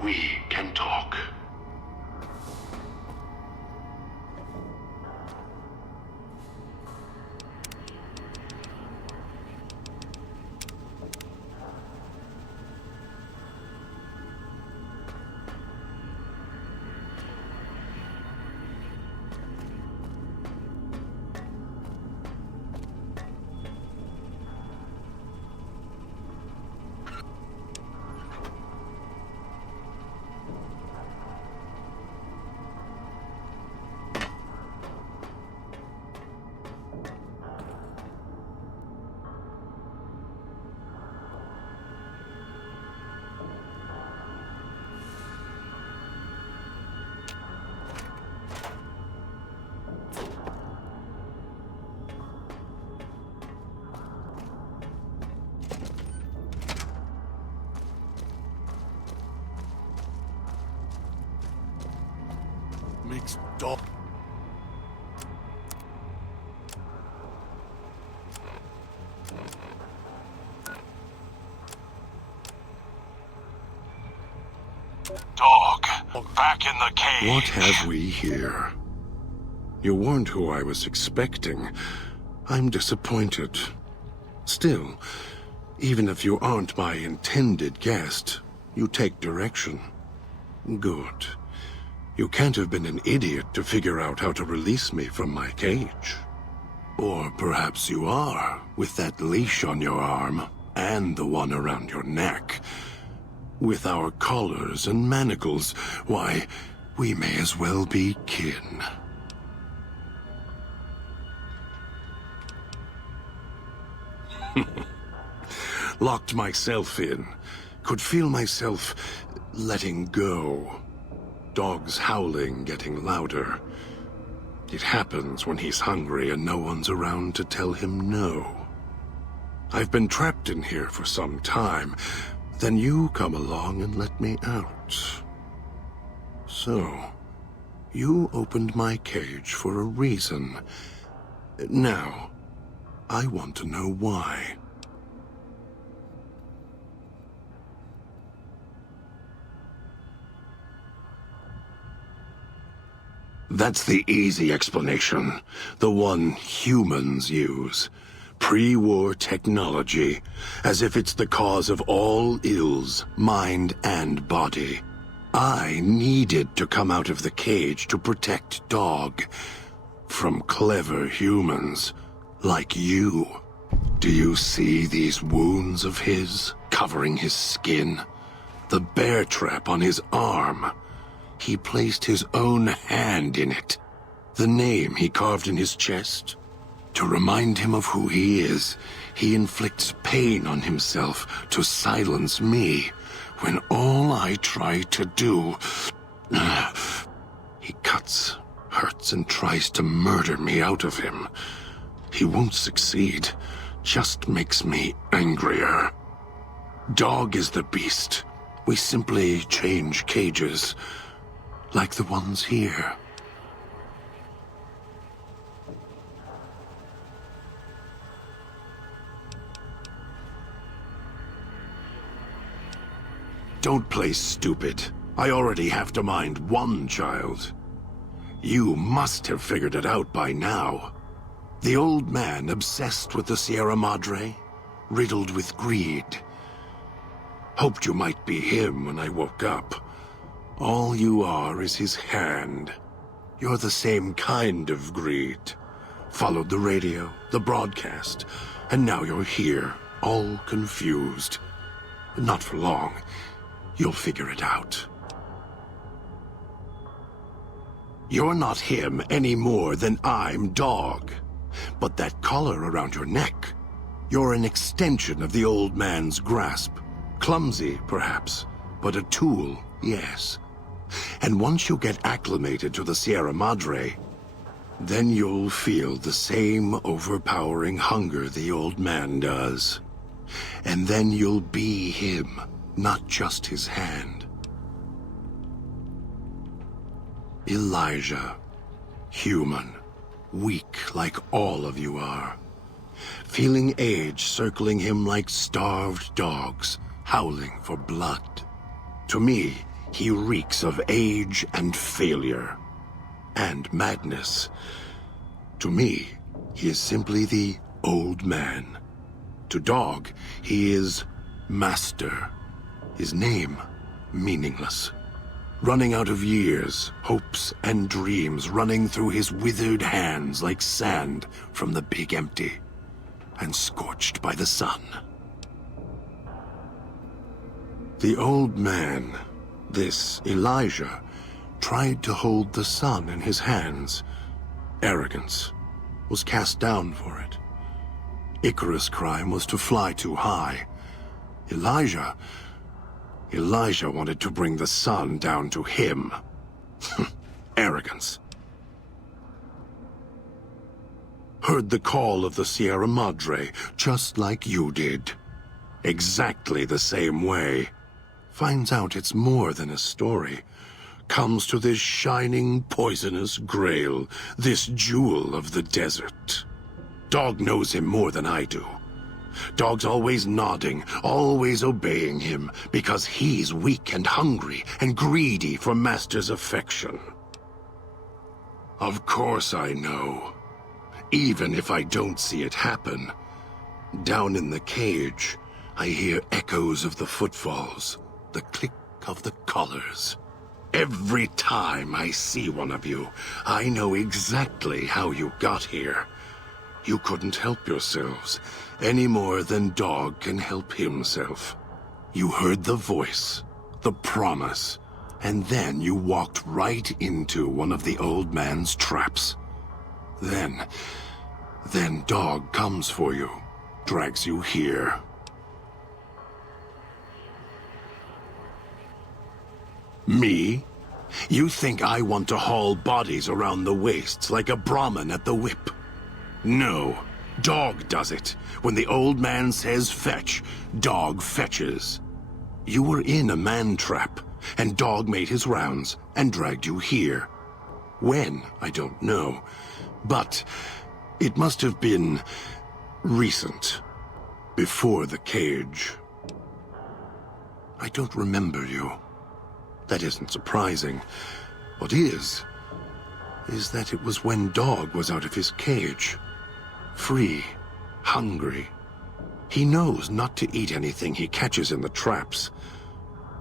we can talk. Makes Dog. Dog, back in the cage. What have we here? You weren't who I was expecting. I'm disappointed. Still, even if you aren't my intended guest, you take direction. Good. You can't have been an idiot to figure out how to release me from my cage. Or perhaps you are, with that leash on your arm, and the one around your neck. With our collars and manacles, why, we may as well be kin. Locked myself in. Could feel myself letting go. Dog's howling getting louder. It happens when he's hungry and no one's around to tell him no. I've been trapped in here for some time. Then you come along and let me out. So, you opened my cage for a reason. Now, I want to know why. That's the easy explanation. The one humans use. Pre-war technology. As if it's the cause of all ills, mind and body. I needed to come out of the cage to protect Dog. From clever humans. Like you. Do you see these wounds of his, covering his skin? The bear trap on his arm. He placed his own hand in it. The name he carved in his chest. To remind him of who he is, he inflicts pain on himself to silence me, when all I try to do... He cuts, hurts, and tries to murder me out of him. He won't succeed, just makes me angrier. Dog is the beast. We simply change cages. Like the ones here. Don't play stupid. I already have to mind one child. You must have figured it out by now. The old man obsessed with the Sierra Madre, riddled with greed. Hoped you might be him when I woke up. All you are is his hand. You're the same kind of greed. Followed the radio, the broadcast, and now you're here, all confused. Not for long. You'll figure it out. You're not him any more than I'm Dog. But that collar around your neck, you're an extension of the old man's grasp. Clumsy, perhaps, but a tool, yes. And once you get acclimated to the Sierra Madre, then you'll feel the same overpowering hunger the old man does. And then you'll be him, not just his hand. Elijah, human, weak like all of you are. Feeling age circling him like starved dogs, howling for blood. To me, he reeks of age and failure. And madness. To me, he is simply the old man. To Dog, he is Master. His name, meaningless. Running out of years, hopes and dreams running through his withered hands like sand from the big empty, and scorched by the sun. The old man, this Elijah, tried to hold the sun in his hands. Arrogance, was cast down for it. Icarus' crime was to fly too high. Elijah wanted to bring the sun down to him. Arrogance. Heard the call of the Sierra Madre, just like you did. Exactly the same way. Finds out it's more than a story. Comes to this shining, poisonous grail, this jewel of the desert. Dog knows him more than I do. Dog's always nodding, always obeying him, because he's weak and hungry and greedy for Master's affection. Of course I know. Even if I don't see it happen. Down in the cage, I hear echoes of the footfalls, the click of the collars. Every time I see one of you, I know exactly how you got here. You couldn't help yourselves, any more than Dog can help himself. You heard the voice, the promise, and then you walked right into one of the old man's traps. Then Dog comes for you, drags you here. Me? You think I want to haul bodies around the wastes like a Brahmin at the whip? No, Dog does it. When the old man says fetch, Dog fetches. You were in a man trap, and Dog made his rounds and dragged you here. When, I don't know. But it must have been recent. Before the cage. I don't remember you. That isn't surprising. What is that it was when Dog was out of his cage. Free, hungry. He knows not to eat anything he catches in the traps.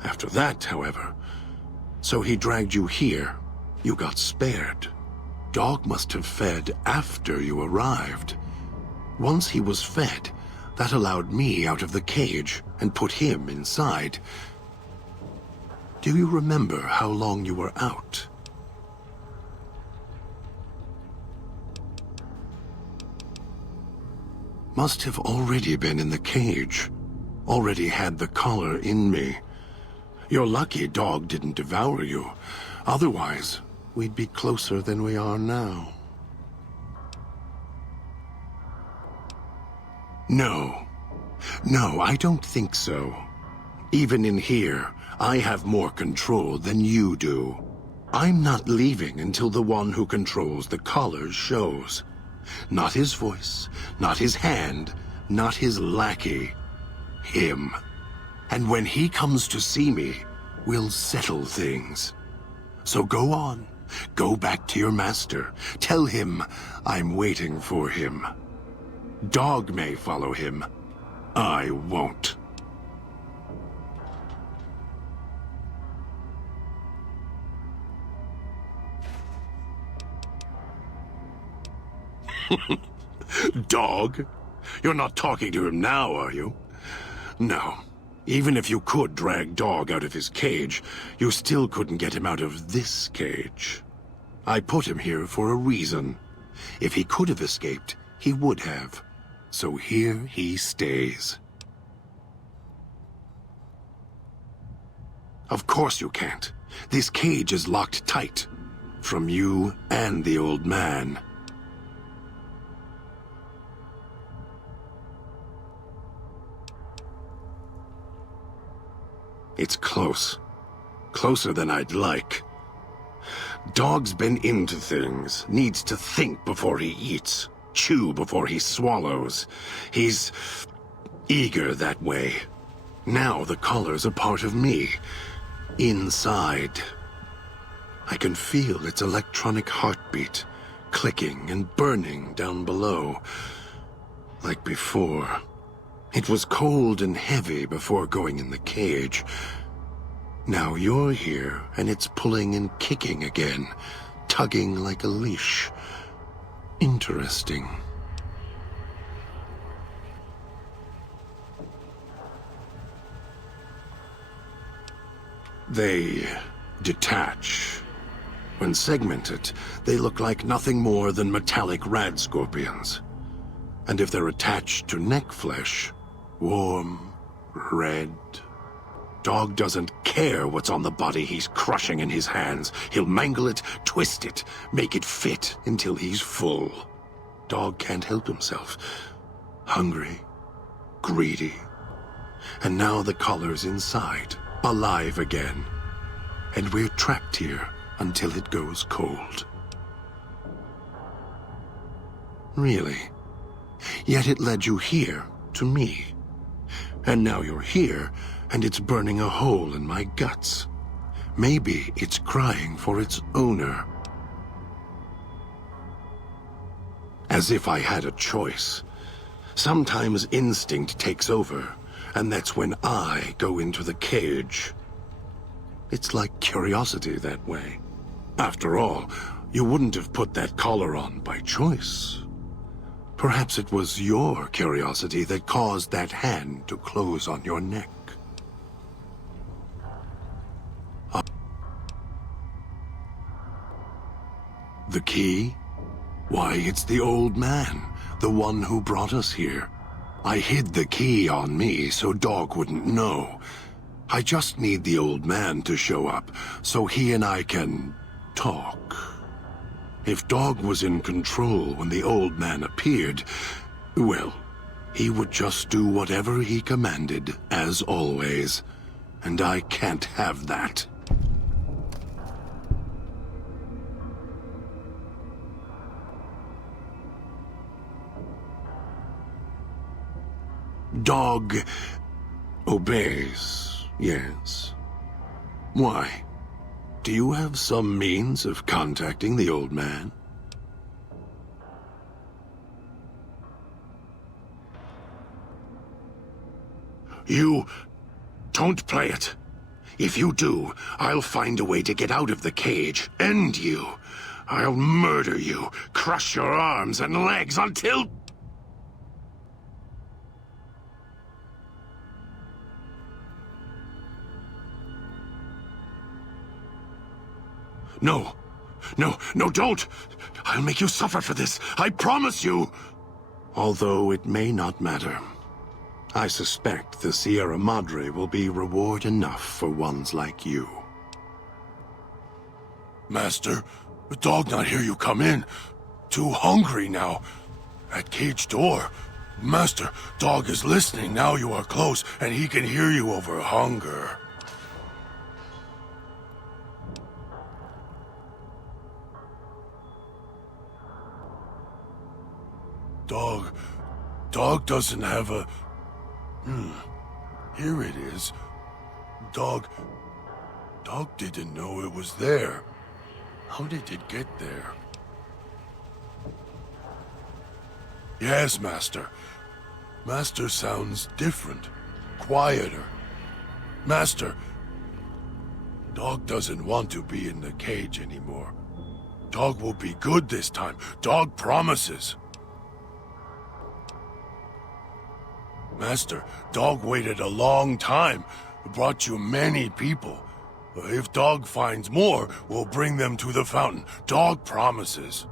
After that, however, so he dragged you here. You got spared. Dog must have fed after you arrived. Once he was fed, that allowed me out of the cage and put him inside. Do you remember how long you were out? Must have already been in the cage. Already had the collar in me. You're lucky Dog didn't devour you. Otherwise, we'd be closer than we are now. No, I don't think so. Even in here, I have more control than you do. I'm not leaving until the one who controls the collars shows. Not his voice, not his hand, not his lackey. Him. And when he comes to see me, we'll settle things. So go on. Go back to your master. Tell him I'm waiting for him. Dog may follow him. I won't. Dog? You're not talking to him now, are you? No. Even if you could drag Dog out of his cage, you still couldn't get him out of this cage. I put him here for a reason. If he could have escaped, he would have. So here he stays. Of course you can't. This cage is locked tight. From you and the old man. It's close. Closer than I'd like. Dog's been into things. Needs to think before he eats. Chew before he swallows. He's eager that way. Now the collar's a part of me. Inside. I can feel its electronic heartbeat, clicking and burning down below. Like before. It was cold and heavy before going in the cage. Now you're here, and it's pulling and kicking again, tugging like a leash. Interesting. They detach. When segmented, they look like nothing more than metallic rad scorpions. And if they're attached to neck flesh, warm, red. Dog doesn't care what's on the body he's crushing in his hands. He'll mangle it, twist it, make it fit until he's full. Dog can't help himself. Hungry, greedy. And now the collar's inside, alive again. And we're trapped here until it goes cold. Really? Yet it led you here, to me. And now you're here, and it's burning a hole in my guts. Maybe it's crying for its owner. As if I had a choice. Sometimes instinct takes over, and that's when I go into the cage. It's like curiosity that way. After all, you wouldn't have put that collar on by choice. Perhaps it was your curiosity that caused that hand to close on your neck. The key? Why, it's the old man, the one who brought us here. I hid the key on me so Dog wouldn't know. I just need the old man to show up, so he and I can talk. If Dog was in control when the old man appeared, well, he would just do whatever he commanded, as always. And I can't have that. Dog obeys, yes. Why? Do you have some means of contacting the old man? You don't play it. If you do, I'll find a way to get out of the cage, end you. I'll murder you, crush your arms and legs until... No. No, don't! I'll make you suffer for this, I promise you! Although it may not matter. I suspect the Sierra Madre will be reward enough for ones like you. Master, the dog not hear you come in. Too hungry now. At cage door. Master, dog is listening now you are close, and he can hear you over hunger. Dog doesn't have a... Here it is. Dog didn't know it was there. How did it get there? Yes, Master. Master sounds different. Quieter. Master, Dog doesn't want to be in the cage anymore. Dog will be good this time. Dog promises. Master, Dog waited a long time. Brought you many people. If Dog finds more, we'll bring them to the fountain. Dog promises.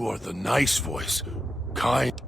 You are the nice voice. Kind.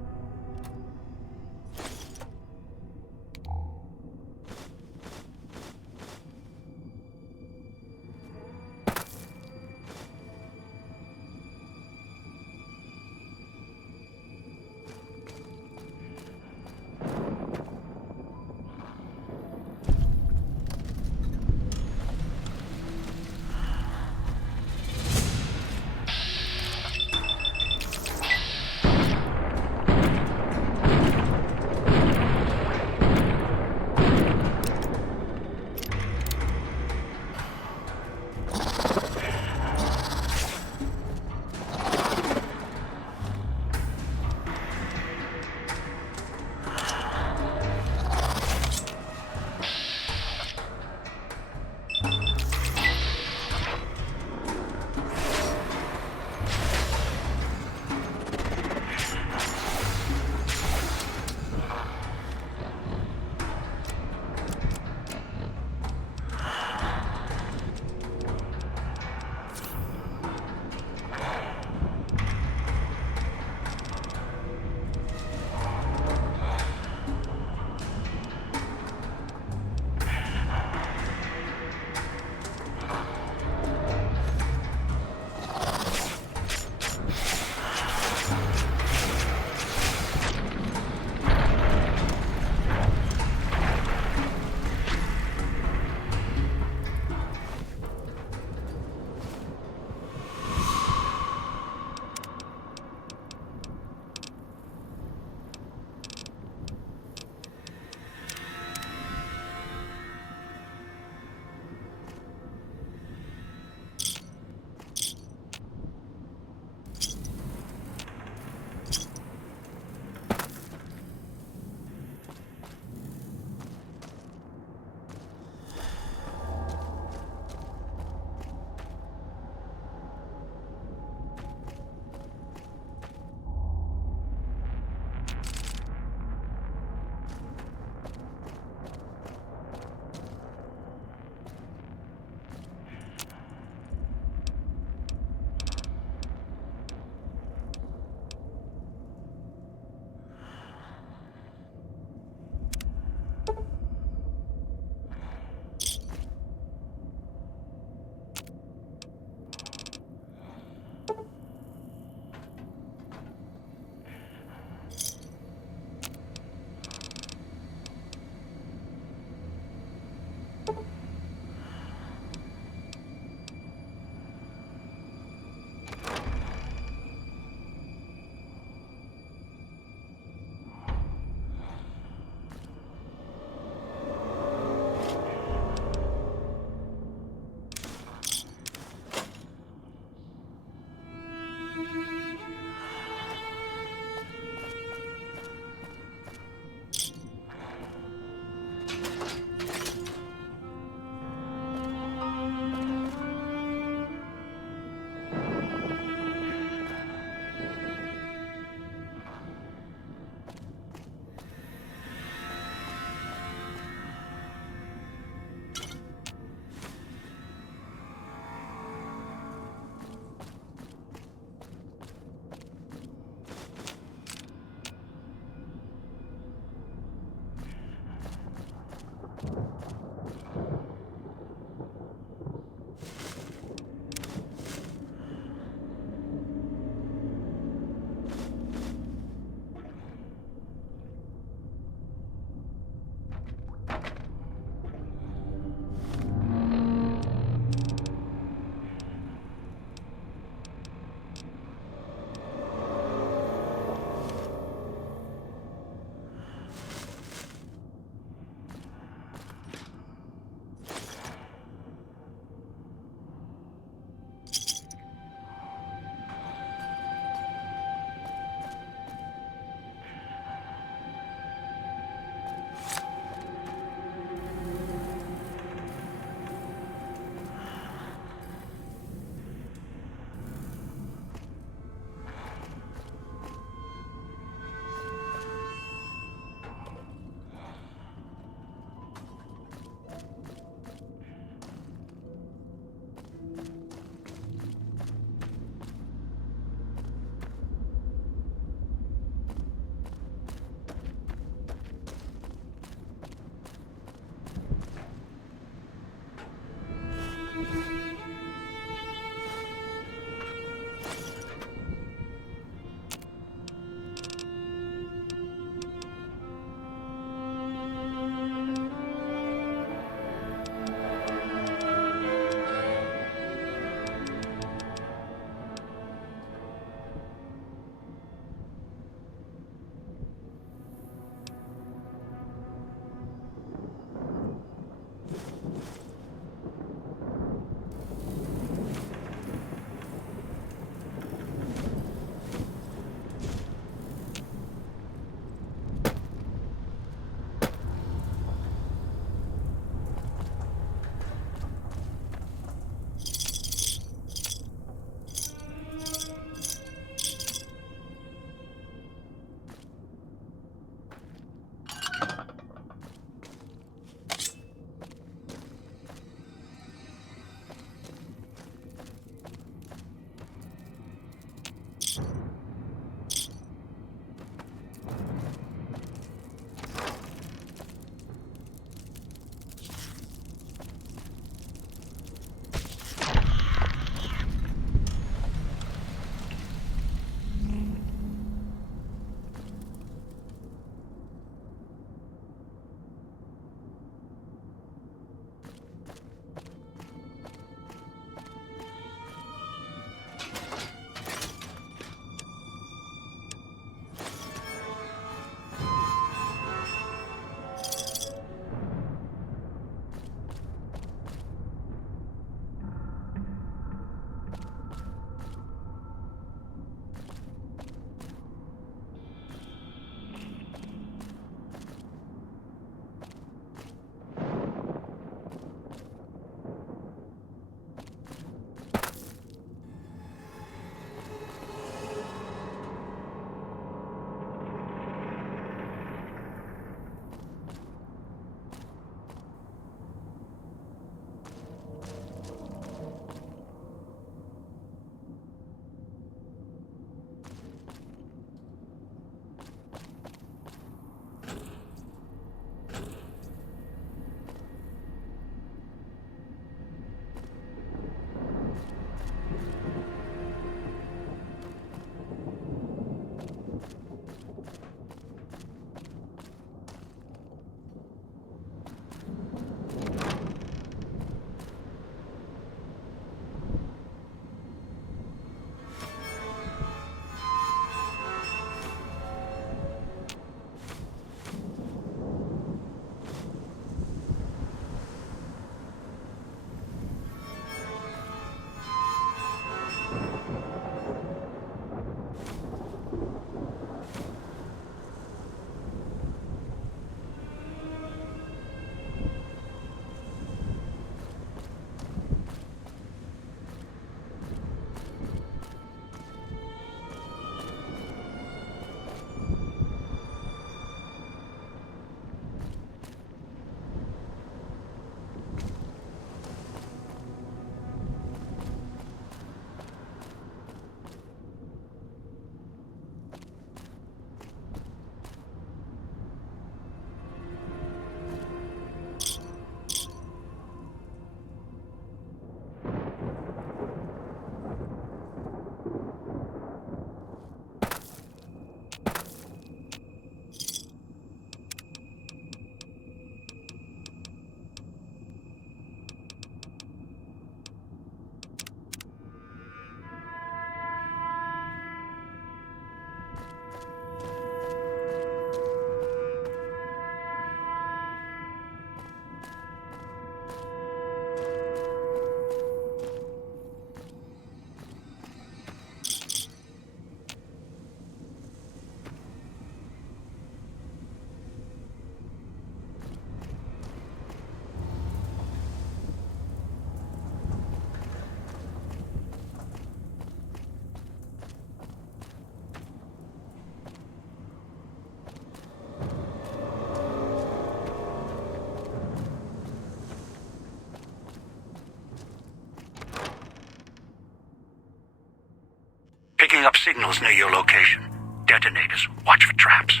signals near your location. Detonators. Watch for traps.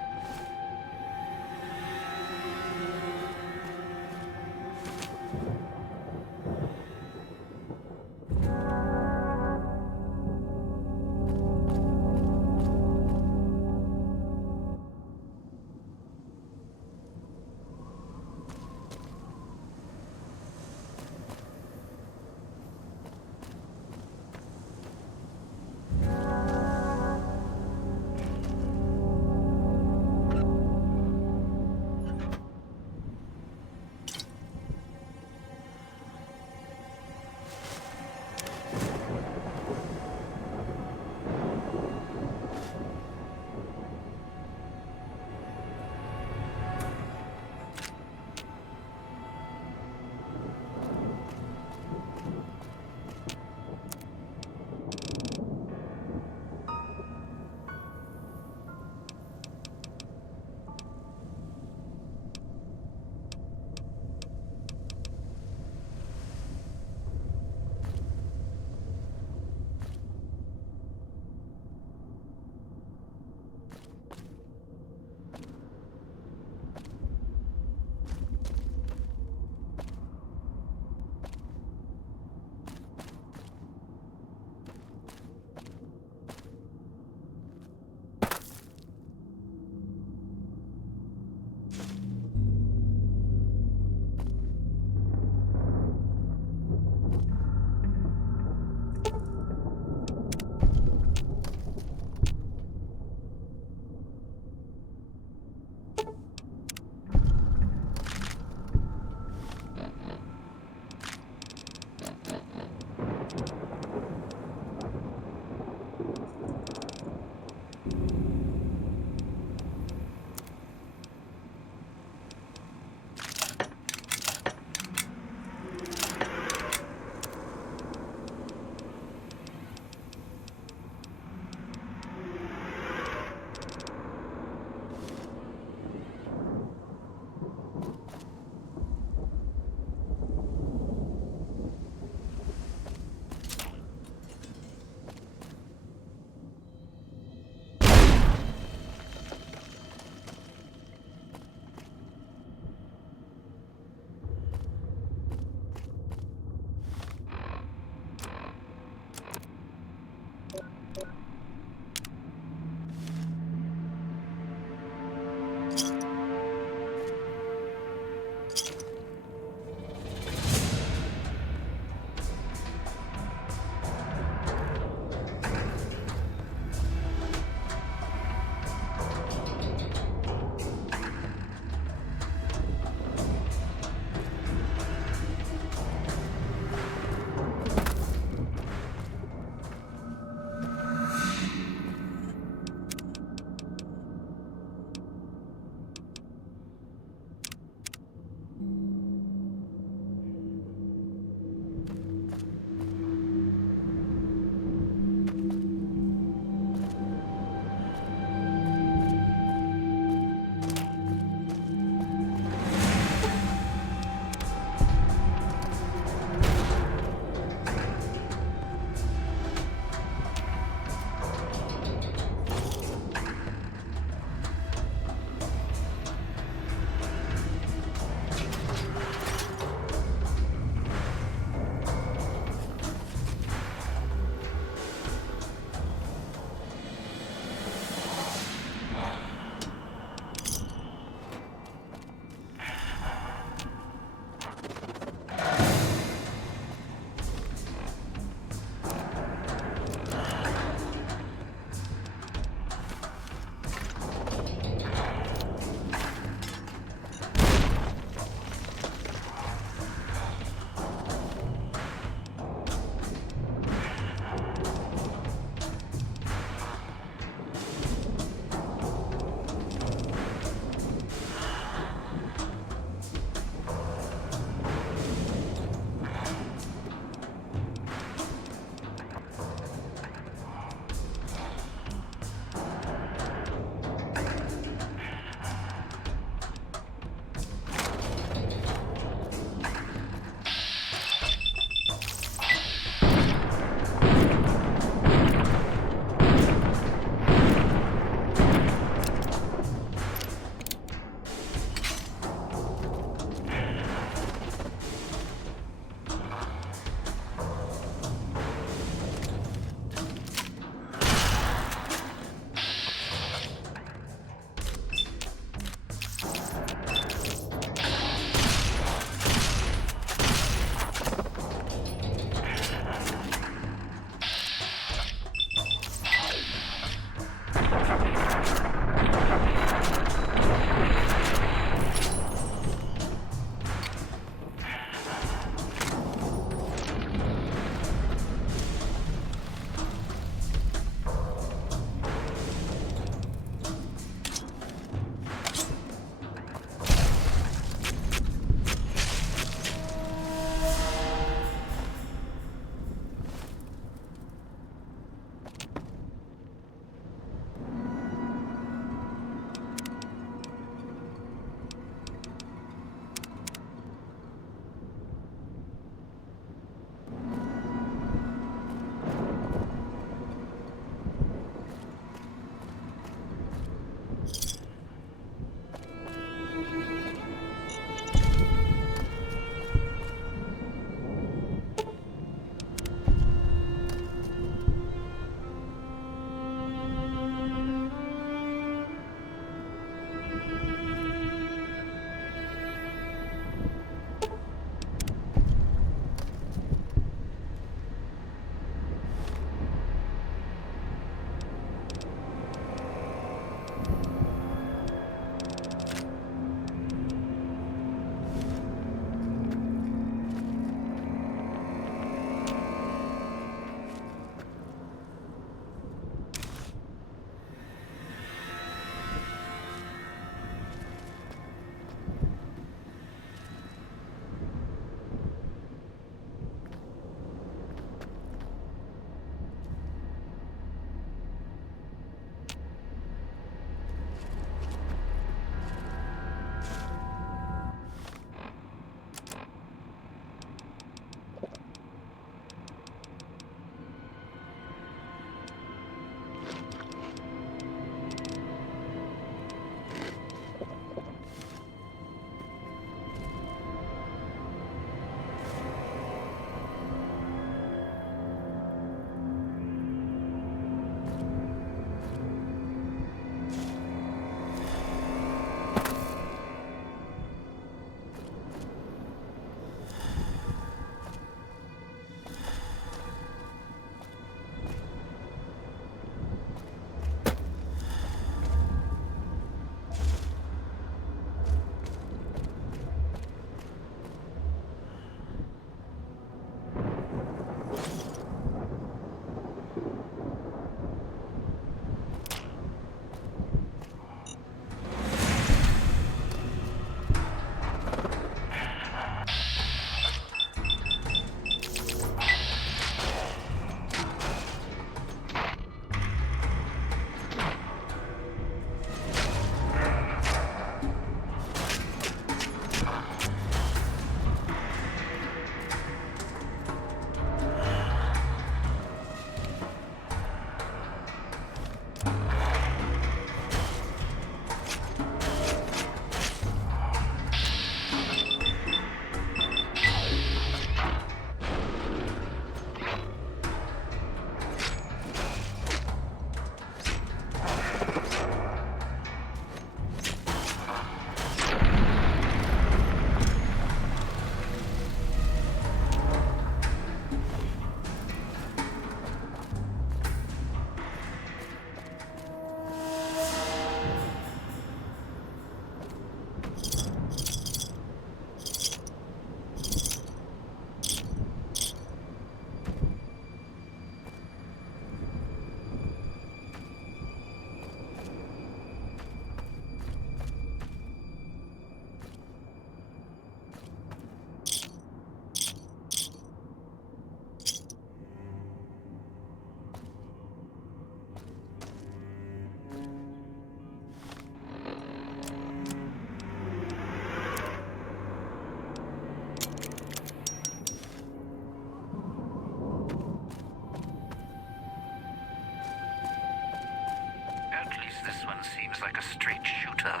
shooter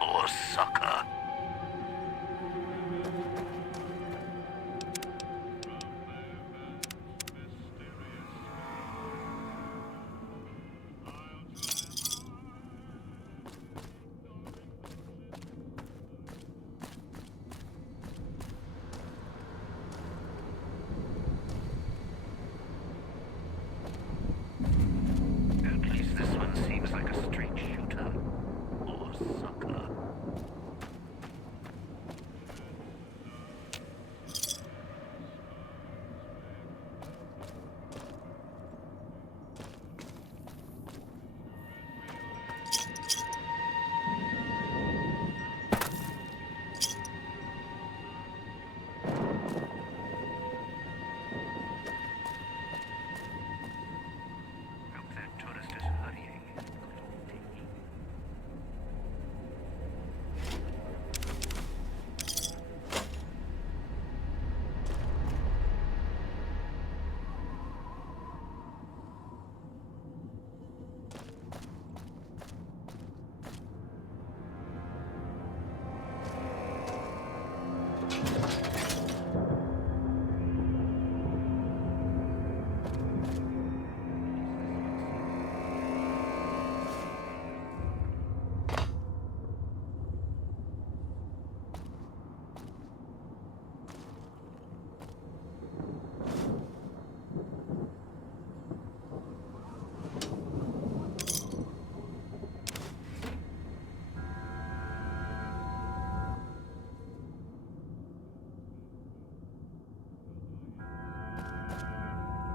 or sucker. At least this one seems like a straight shooter or sucker.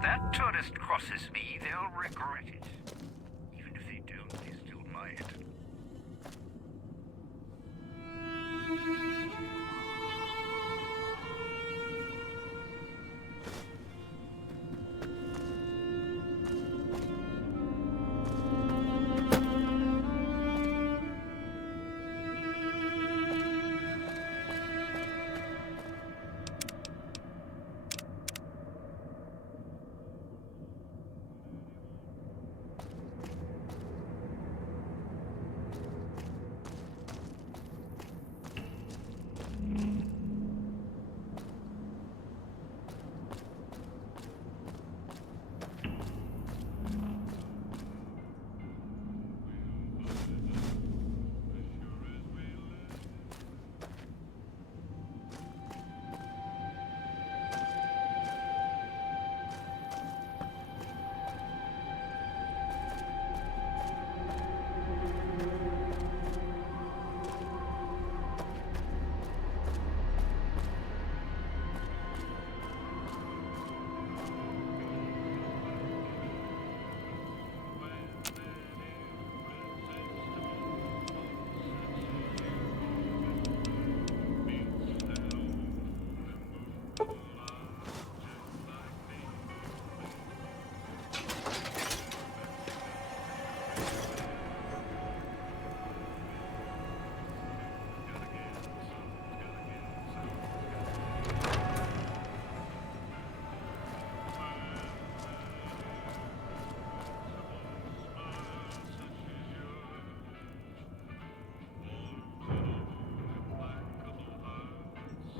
That tourist crosses me, they'll regret it. Even if they don't, they still might.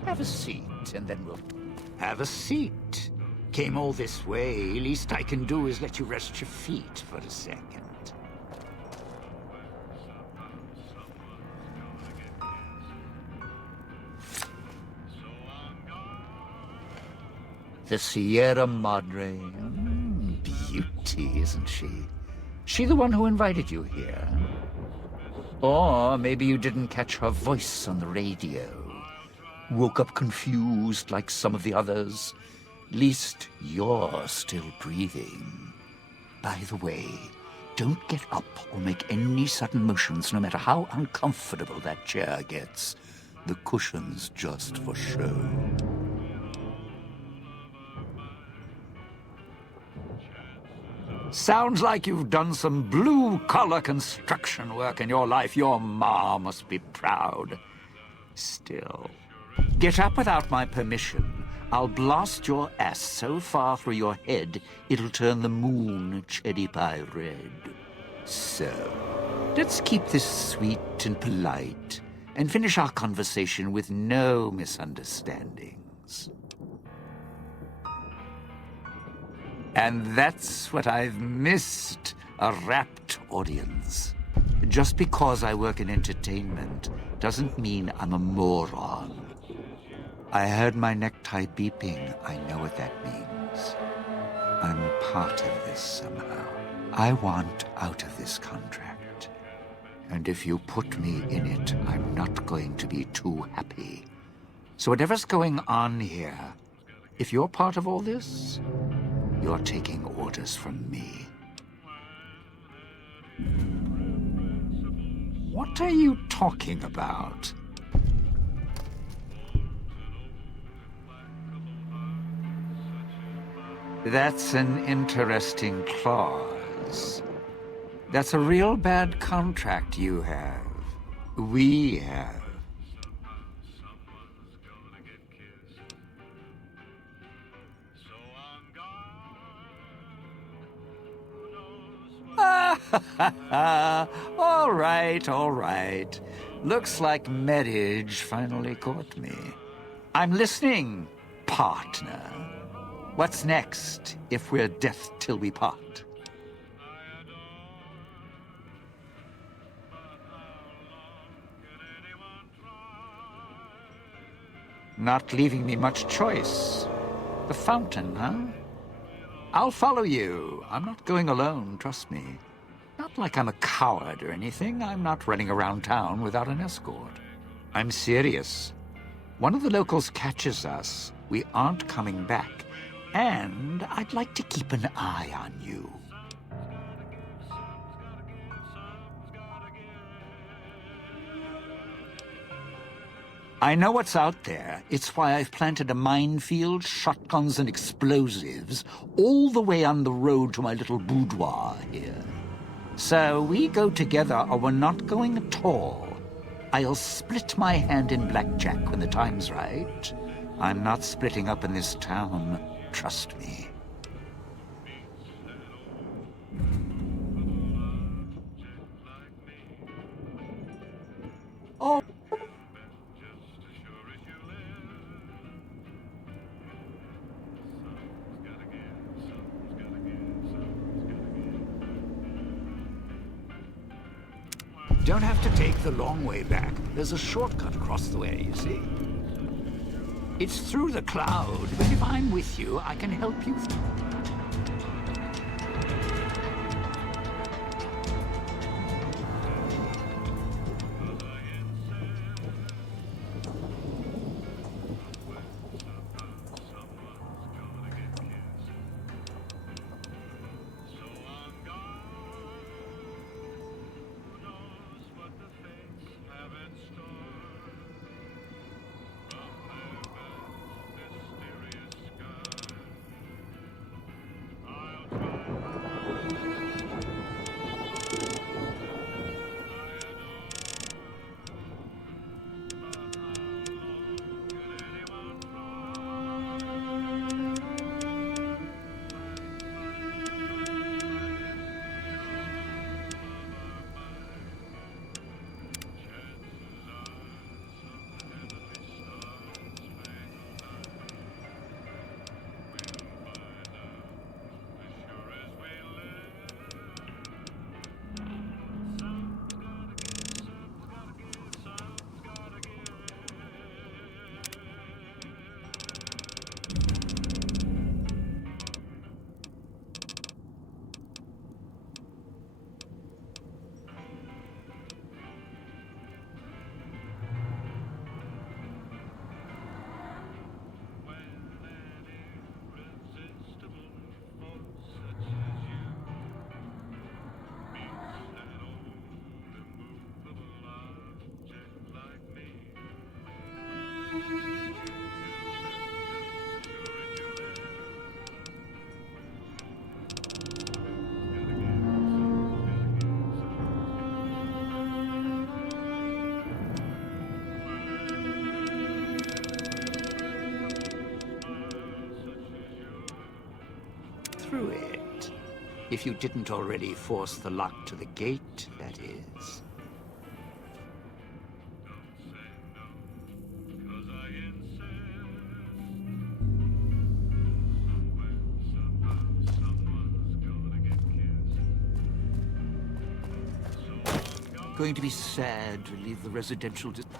Have a seat, and then we'll... Have a seat. Came all this way. Least I can do is let you rest your feet for a second. The Sierra Madre. Beauty, isn't she? She the one who invited you here? Or maybe you didn't catch her voice on the radio. Woke up confused like some of the others. Least you're still breathing. By the way, don't get up or make any sudden motions, no matter how uncomfortable that chair gets. The cushion's just for show. Sounds like you've done some blue-collar construction work in your life. Your ma must be proud. Still, get up without my permission. I'll blast your ass so far through your head, it'll turn the moon cherry pie red. So, Let's keep this sweet and polite and finish our conversation with no misunderstandings. And that's what I've missed, a rapt audience. Just because I work in entertainment doesn't mean I'm a moron. I heard my necktie beeping. I know what that means. I'm part of this somehow. I want out of this contract. And if you put me in it, I'm not going to be too happy. So whatever's going on here, if you're part of all this, you're taking orders from me. What are you talking about? That's an interesting clause. That's a real bad contract you have. We have. All right, all right. Looks like marriage finally caught me. I'm listening, partner. What's next, if we're death till we part? Not leaving me much choice. The fountain, huh? I'll follow you. I'm not going alone, trust me. Not like I'm a coward or anything. I'm not running around town without an escort. I'm serious. One of the locals catches us, we aren't coming back. And I'd like to keep an eye on you. I know what's out there. It's why I've planted a minefield, shotguns and explosives all the way on the road to my little boudoir here. So we go together or we're not going at all. I'll split my hand in blackjack when the time's right. I'm not splitting up in this town, trust me. Oh. Don't have to take the long way back. There's a shortcut across the way, you see. It's through the cloud, but if I'm with you, I can help you through. If you didn't already force the lock to the gate, that is. Going to be sad to leave the residential district.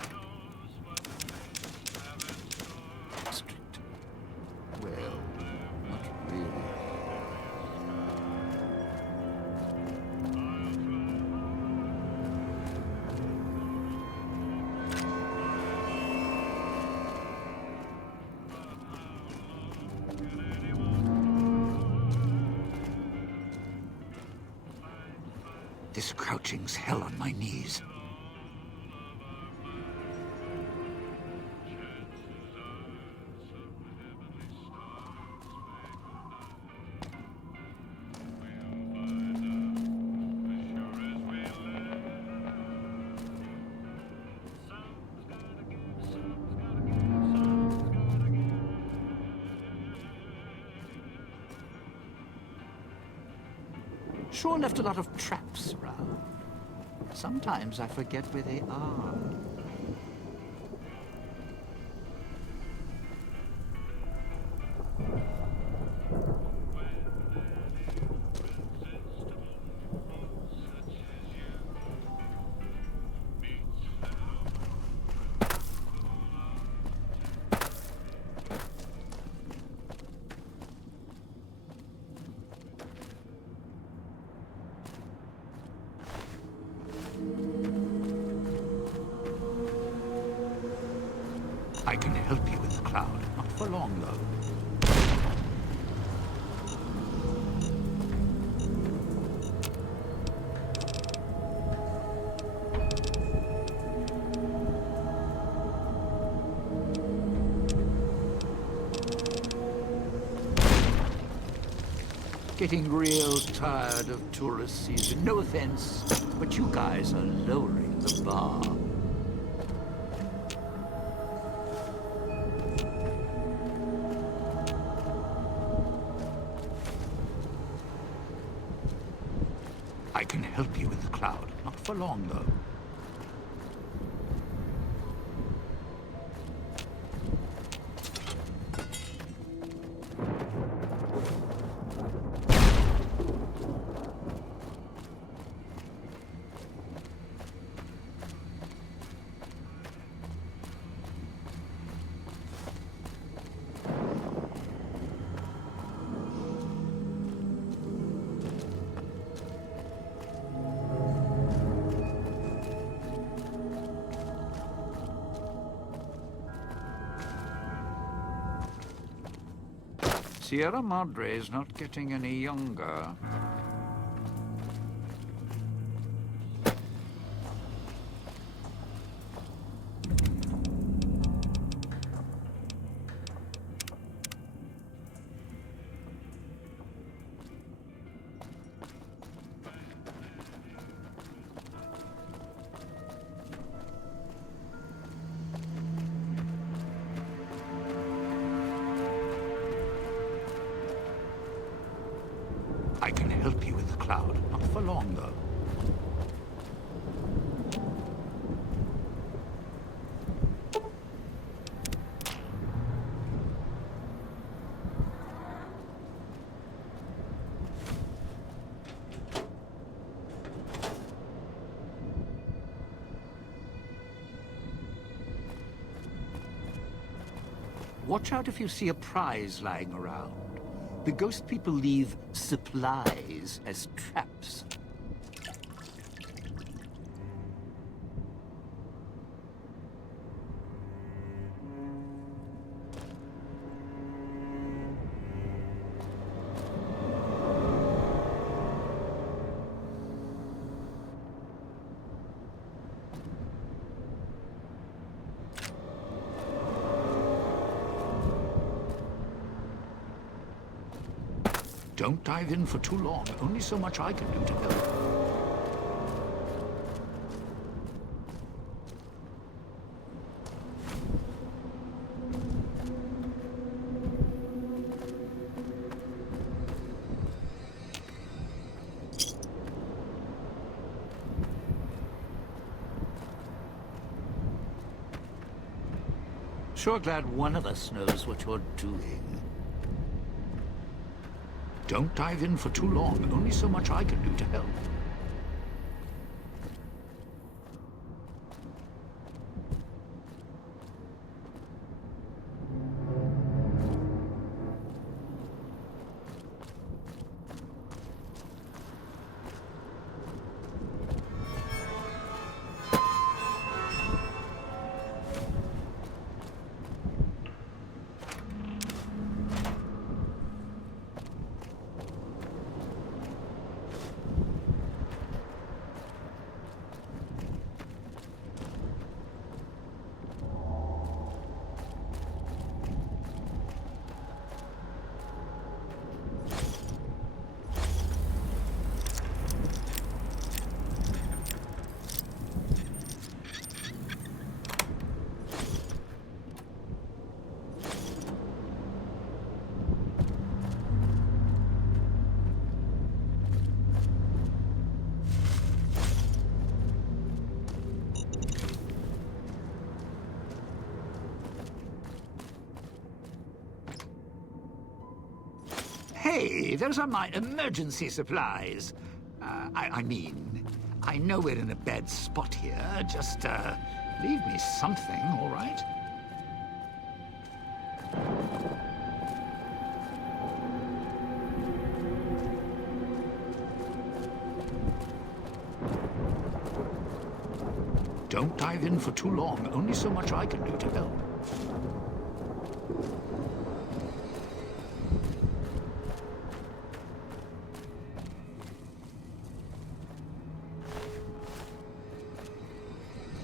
Well, not really. This crouching's hell on my knees. Sure left a lot of traps around. Sometimes I forget where they are. I can help you in the cloud. Not for long, though. Getting real tired of tourist season. No offense, but you guys are lowering the bar. I can help you in the cloud. Not for long, though. Sierra Madre is not getting any younger. I can help you in the cloud. Not for long, though. Watch out if you see a prize lying around. The ghost people leave supplies as traps. Don't dive in for too long. Only so much I can do to help. Sure glad one of us knows what you're doing. Don't dive in for too long. Only so much I can do to help. Hey, those are my emergency supplies. I mean, I know we're in a bad spot here. Just, leave me something, all right? Don't dive in for too long. Only so much I can do to help.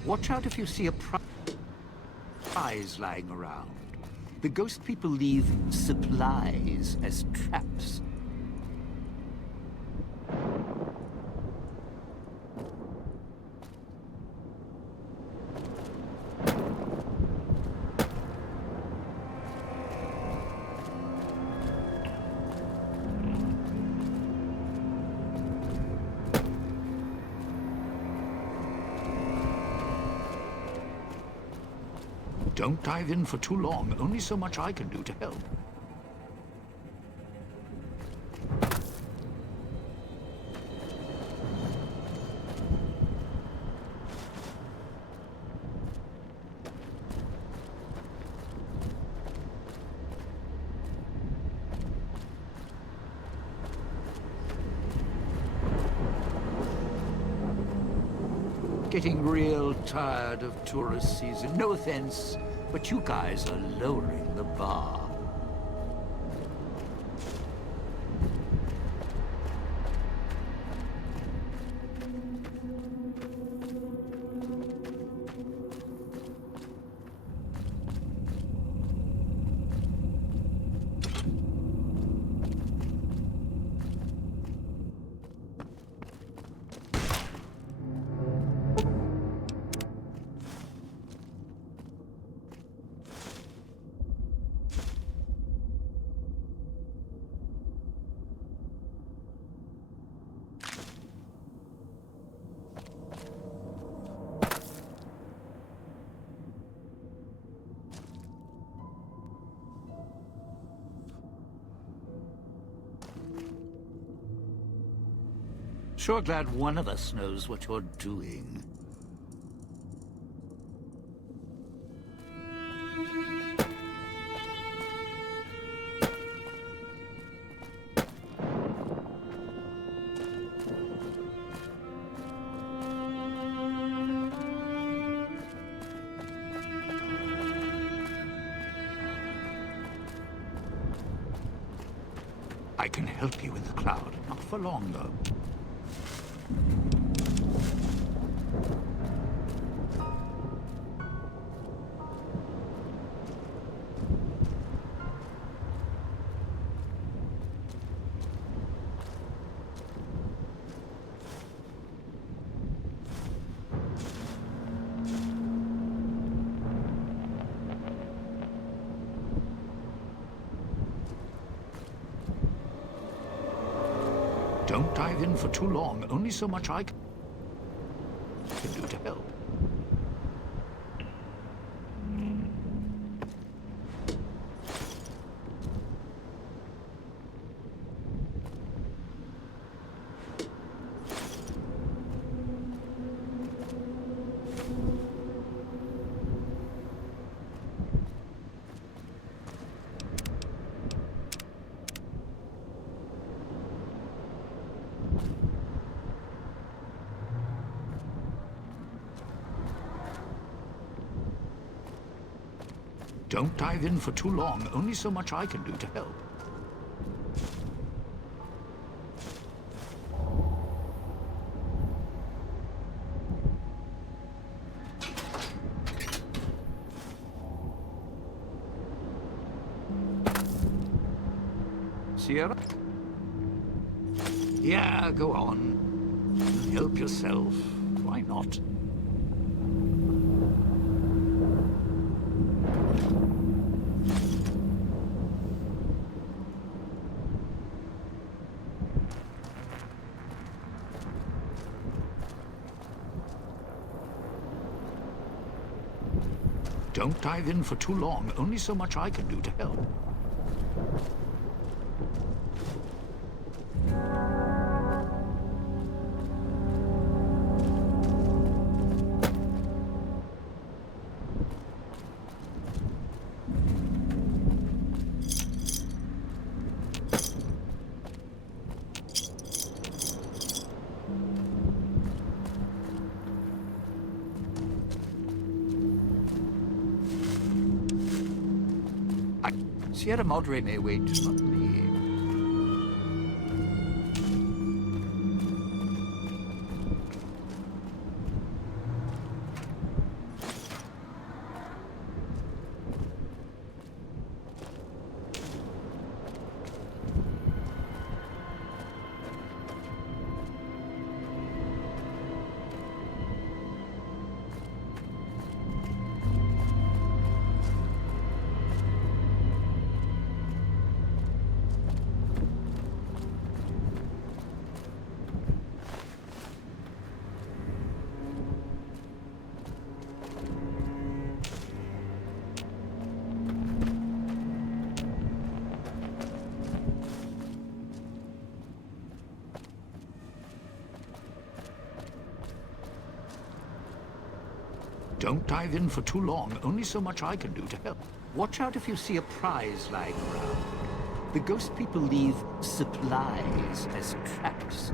Watch out if you see a prize lying around. The ghost people leave supplies as traps. Don't dive in for too long. Only so much I can do to help. Getting real tired of tourist season. No offense, but you guys are lowering the bar. Sure glad one of us knows what you're doing. I can help you in the cloud. Not for long, though. Don't dive in for too long. Only so much I can do to help. Don't dive in for too long. Only so much I can do to help. Sierra? Yeah, go on. Help yourself. Why not? Don't dive in for too long. Only so much I can do to help. Sierra Madre may wait, not me. Don't dive in for too long. Only so much I can do to help. Watch out if you see a prize lying around. The ghost people leave supplies as traps.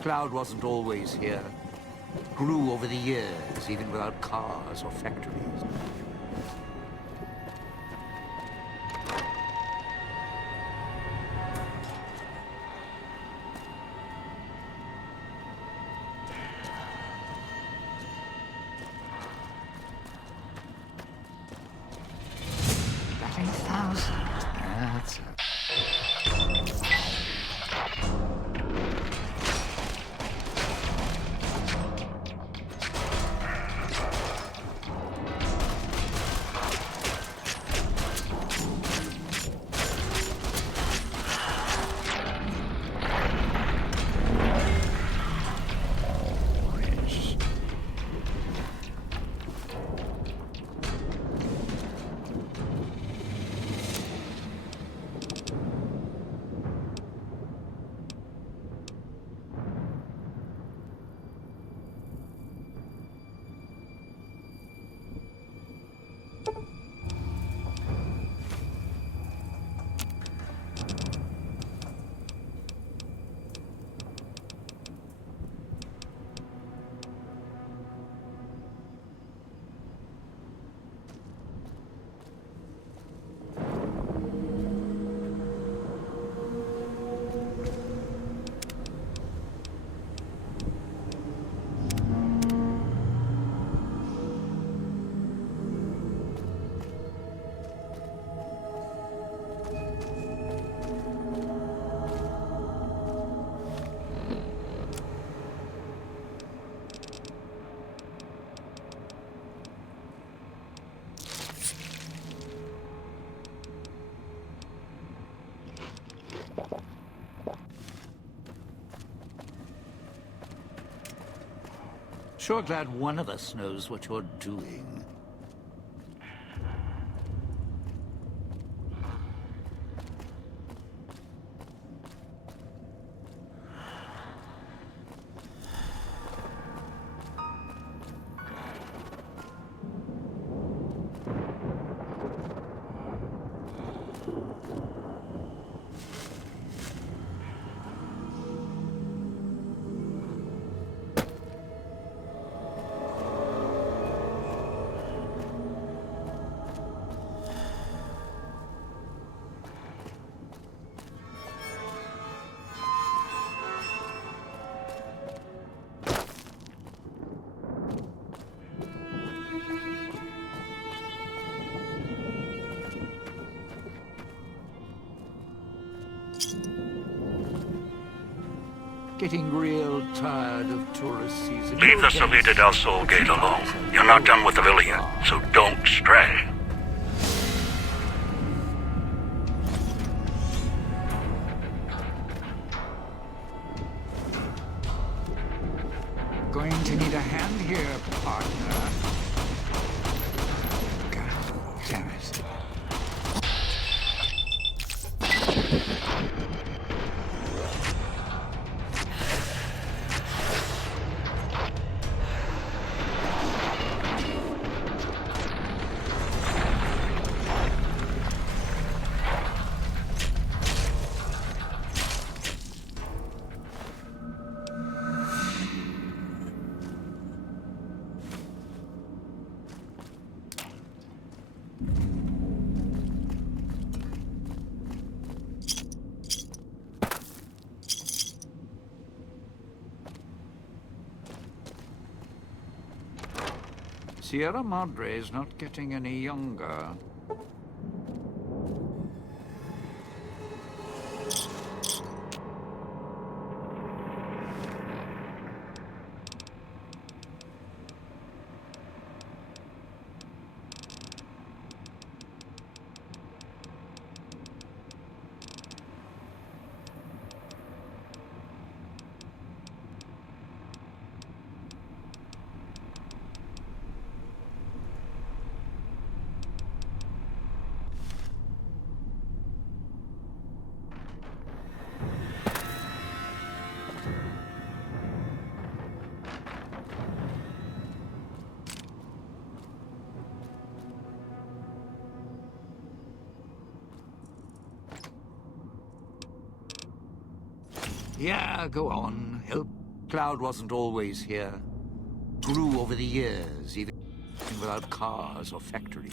Cloud wasn't always here. It grew over the years, even without cars or factories. Batting 1,000. That's it. Sure glad one of us knows what you're doing. Getting real tired of tourist season. Leave the Salida del Sol gate alone. You're not done with the villa yet, so don't stray. Going to need a hand here, partner. God damn it. Sierra Madre is not getting any younger. Yeah, go on. Help Cloud wasn't always here. Grew over the years, even without cars or factories.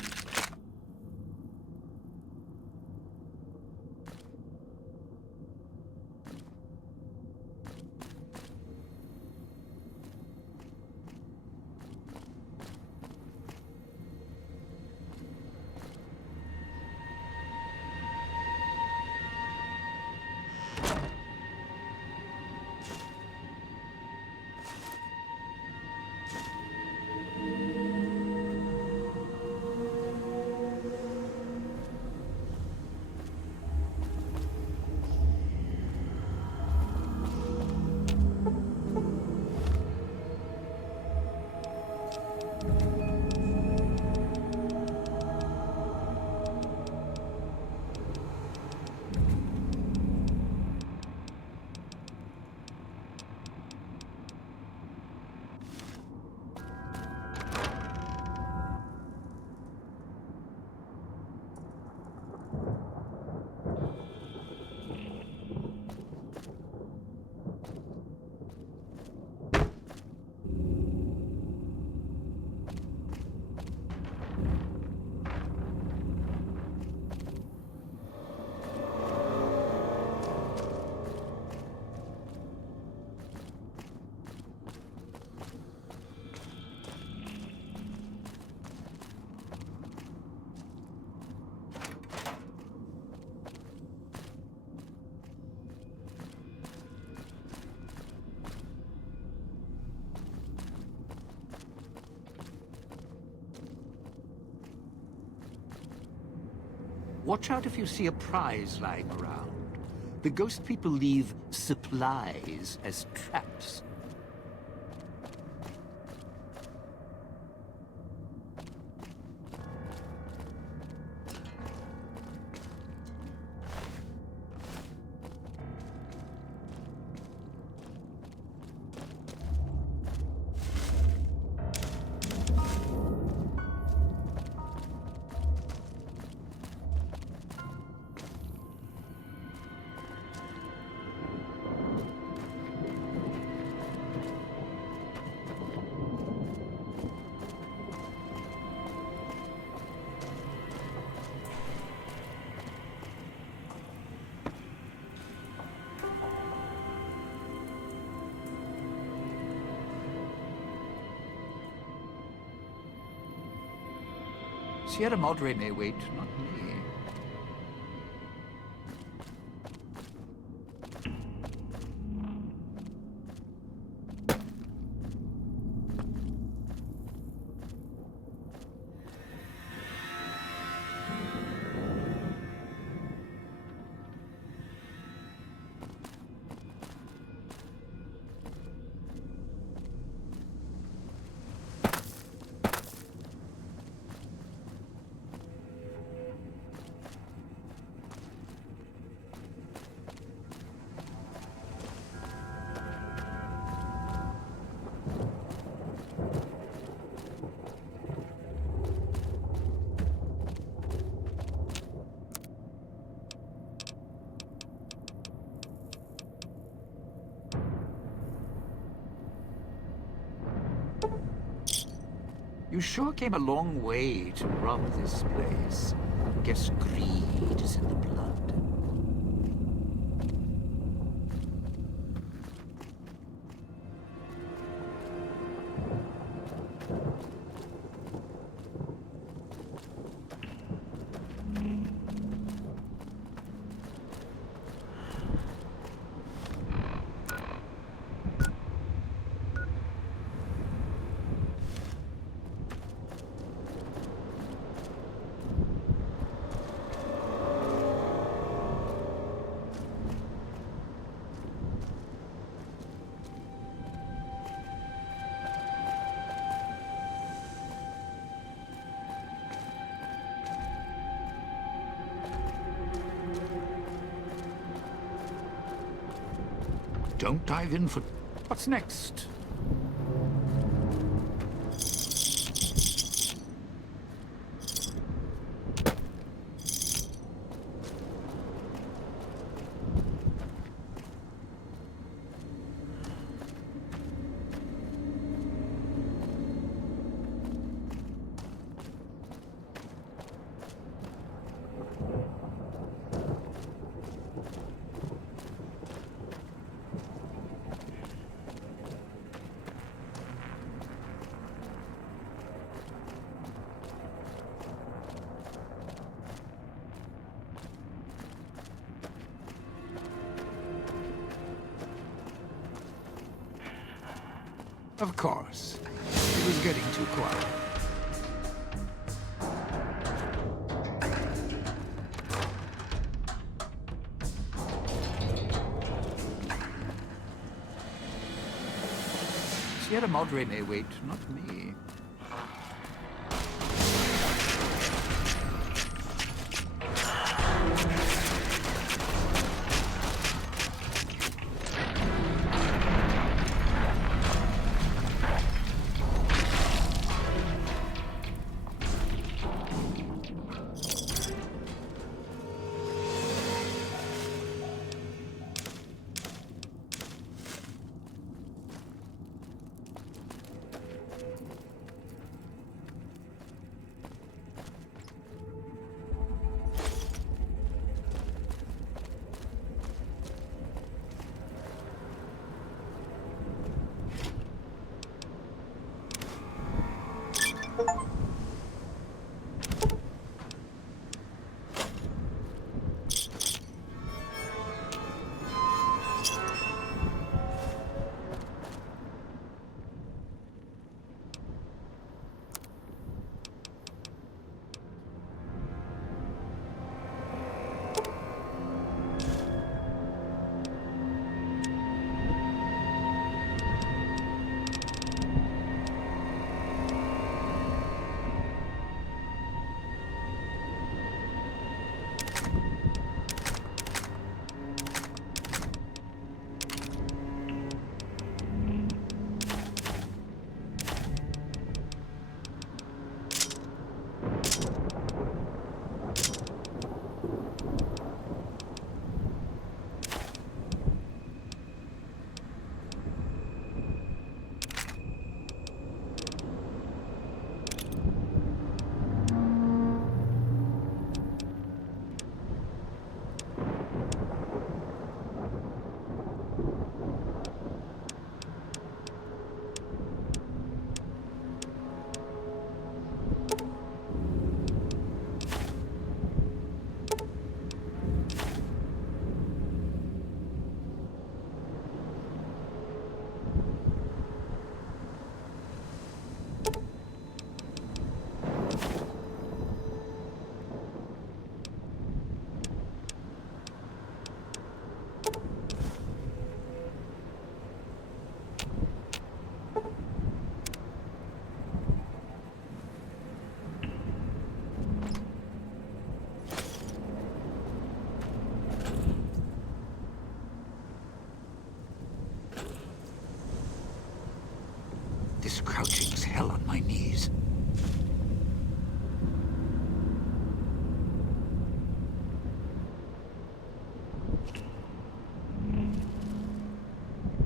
Watch out if you see a prize lying around. The ghost people leave supplies as traps. Sierra Madre may wait, not me. You sure came a long way to rob this place. Guess greed is in the blood. Don't dive in for... What's next? Of course. It was getting too quiet. Sierra Madre may wait, not me. please.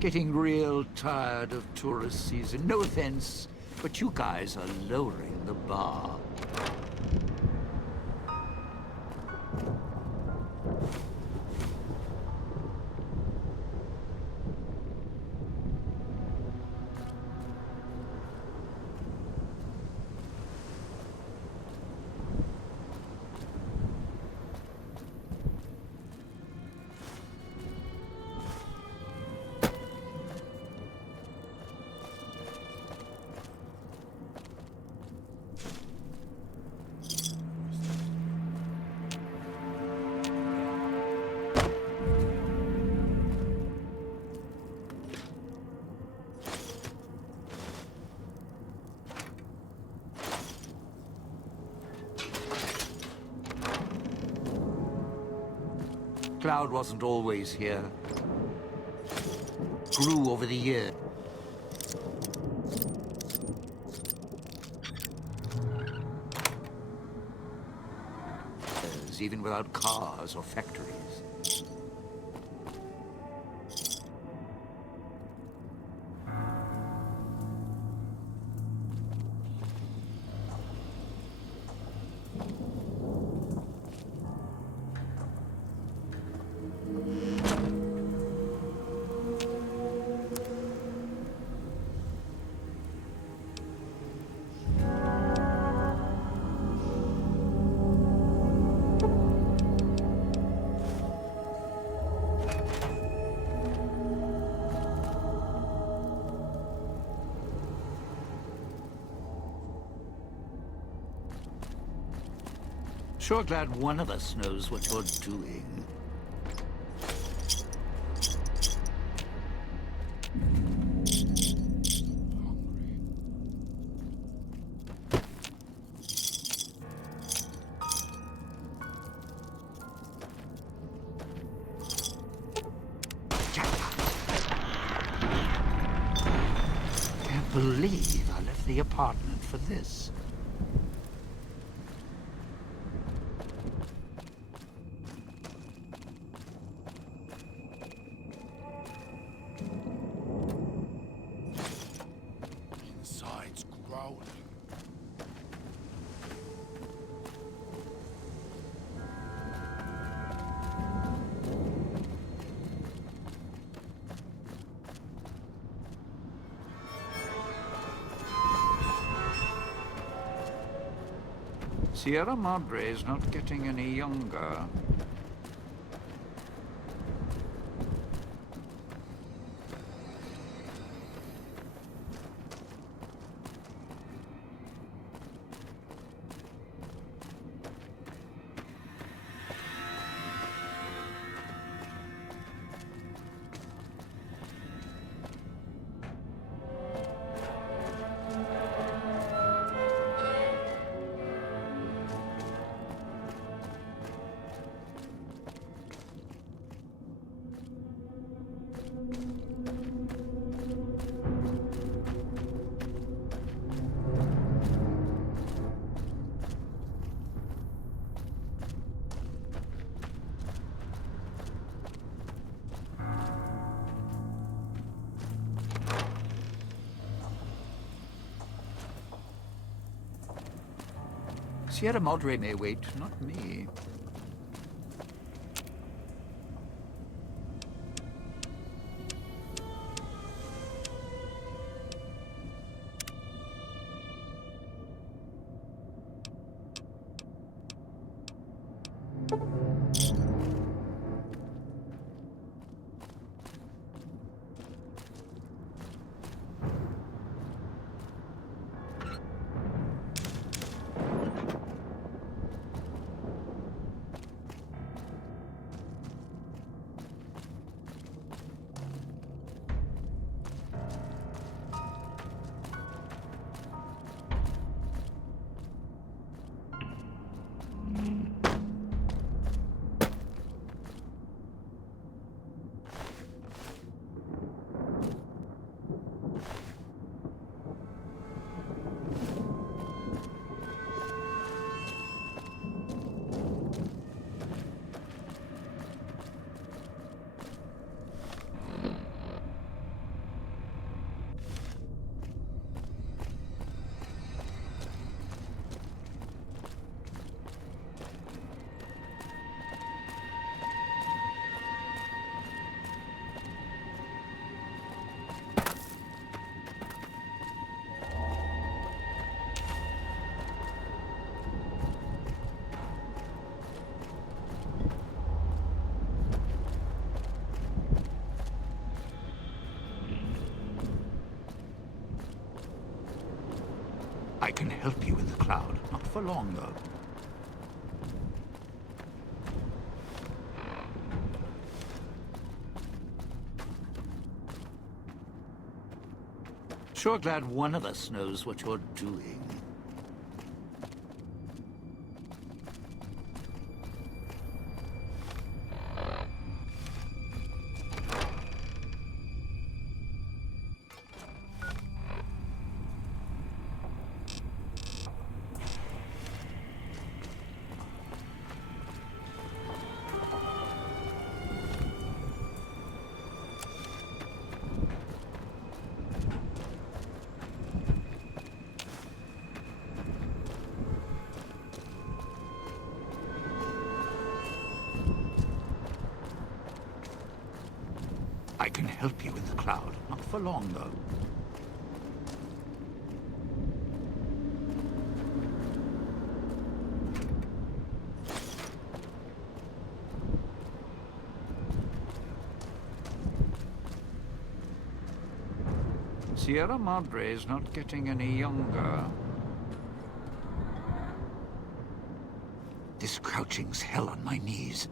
Getting real tired of tourist season. No offense, but you guys are lowering the bar. Cloud wasn't always here. Grew over the years. Even without cars or factories. Sure glad one of us knows what you're doing. Can't believe I left the apartment for this. Sierra Madre is not getting any younger. Sierra Madre may wait, not me. for long, though. Sure glad one of us knows what you're doing. I can help you in the cloud. Not for long, though. Sierra Madre is not getting any younger. This crouching's hell on my knees.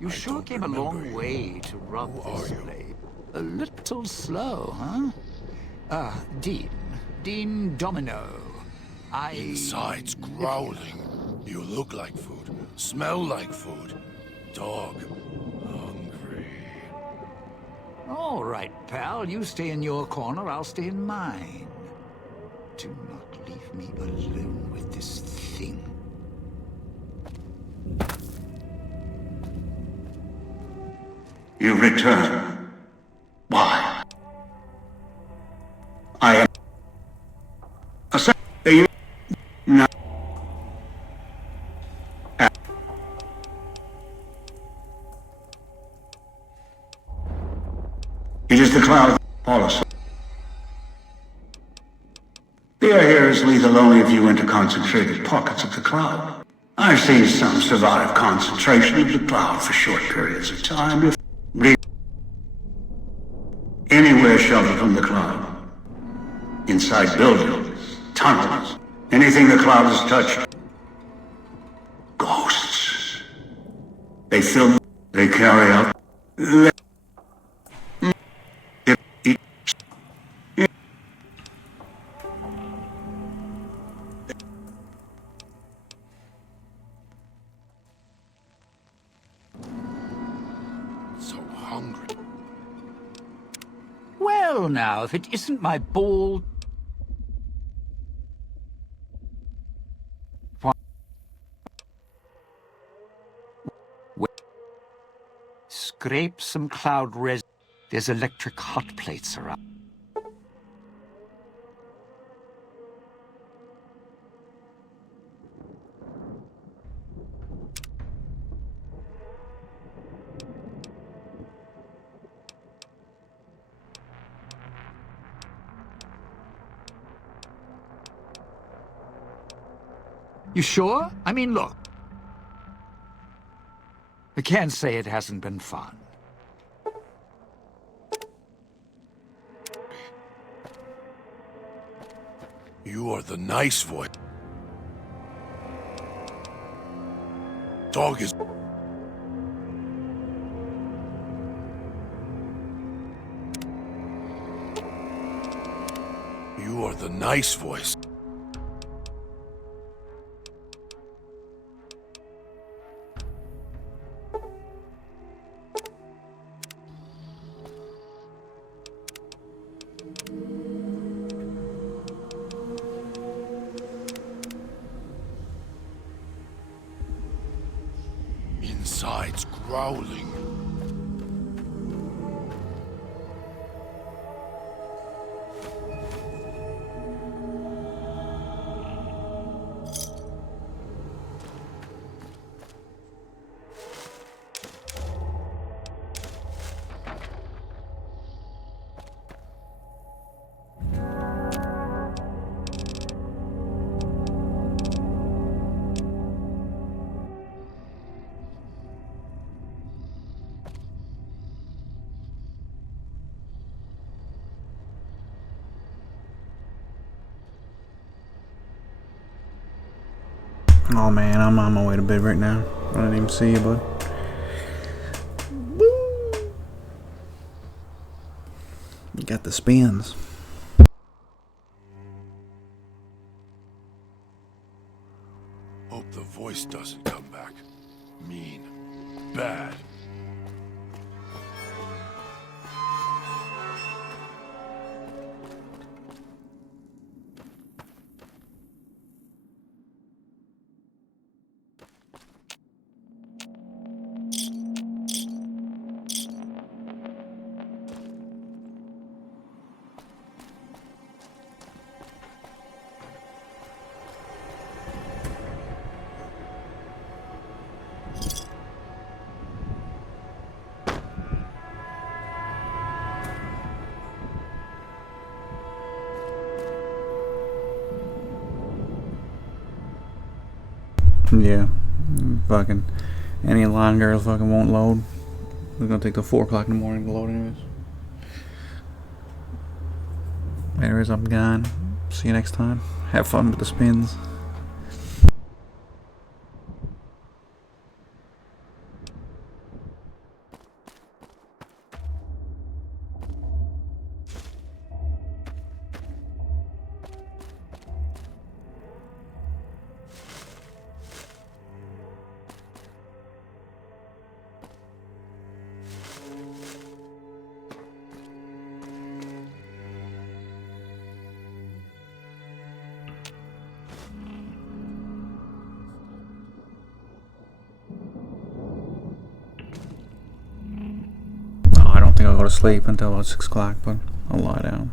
You sure came a long way to rob this place. A little slow, huh? Dean. Dean Domino. Inside's growling. You look like food. Smell like food. Dog. Hungry. All right, pal. You stay in your corner, I'll stay in mine. Do not leave me alone with this thing. You return. Why? I am... No. It is the cloud policy. The air here is lethal only if you enter concentrated pockets of the cloud. I've seen some survive concentration of the cloud for short periods of time. If anywhere sheltered from the cloud. Inside buildings, tunnels, anything the cloud has touched. Ghosts. They fill, they carry out. So hungry. Well, now, if it isn't my bald... Scrape some cloud res... There's electric hot plates around. You sure? I mean, look. I can't say it hasn't been fun. You are the nice voice. Dog is... You are the nice voice. Inside's growling. Oh man, I'm on my way to bed right now. I didn't even see you, bud. Woo! You got the spins. Hope the voice doesn't come back. Mean. Bad. Yeah, fucking any line girls fucking won't load. It's gonna take till 4 o'clock in the morning to load anyways, I'm gone. See you next time. Have fun with the spins. I don't think I'll go to sleep until about 6 o'clock, but I'll lie down.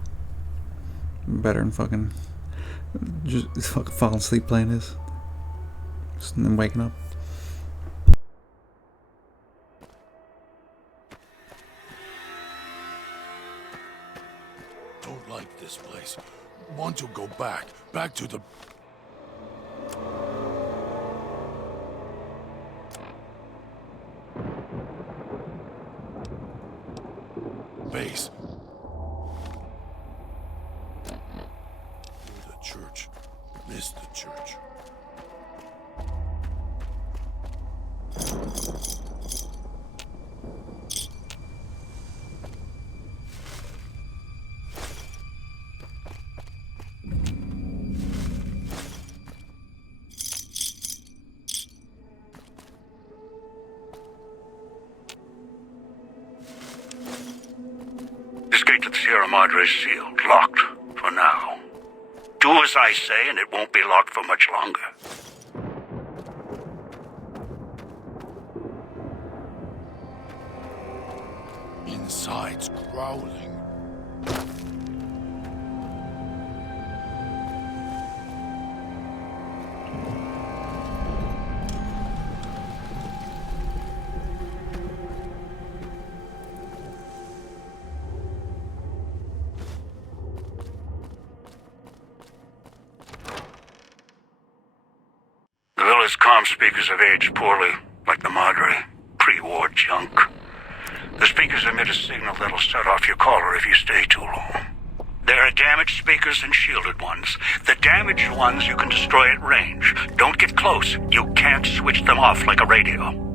Better than fucking just fucking falling asleep playing this. And then waking up. Don't like this place. Want to go back. Back to the... base. Near the church. Miss the church. This gate to the Sierra Madre is sealed, locked, for now. Do as I say, and it won't be locked for much longer. Inside's growling. The villa's comm speakers have aged poorly, like the Madre. Pre-war junk. The speakers emit a signal that'll set off your caller if you stay too long. There are damaged speakers and shielded ones. The damaged ones you can destroy at range. Don't get close. You can't switch them off like a radio.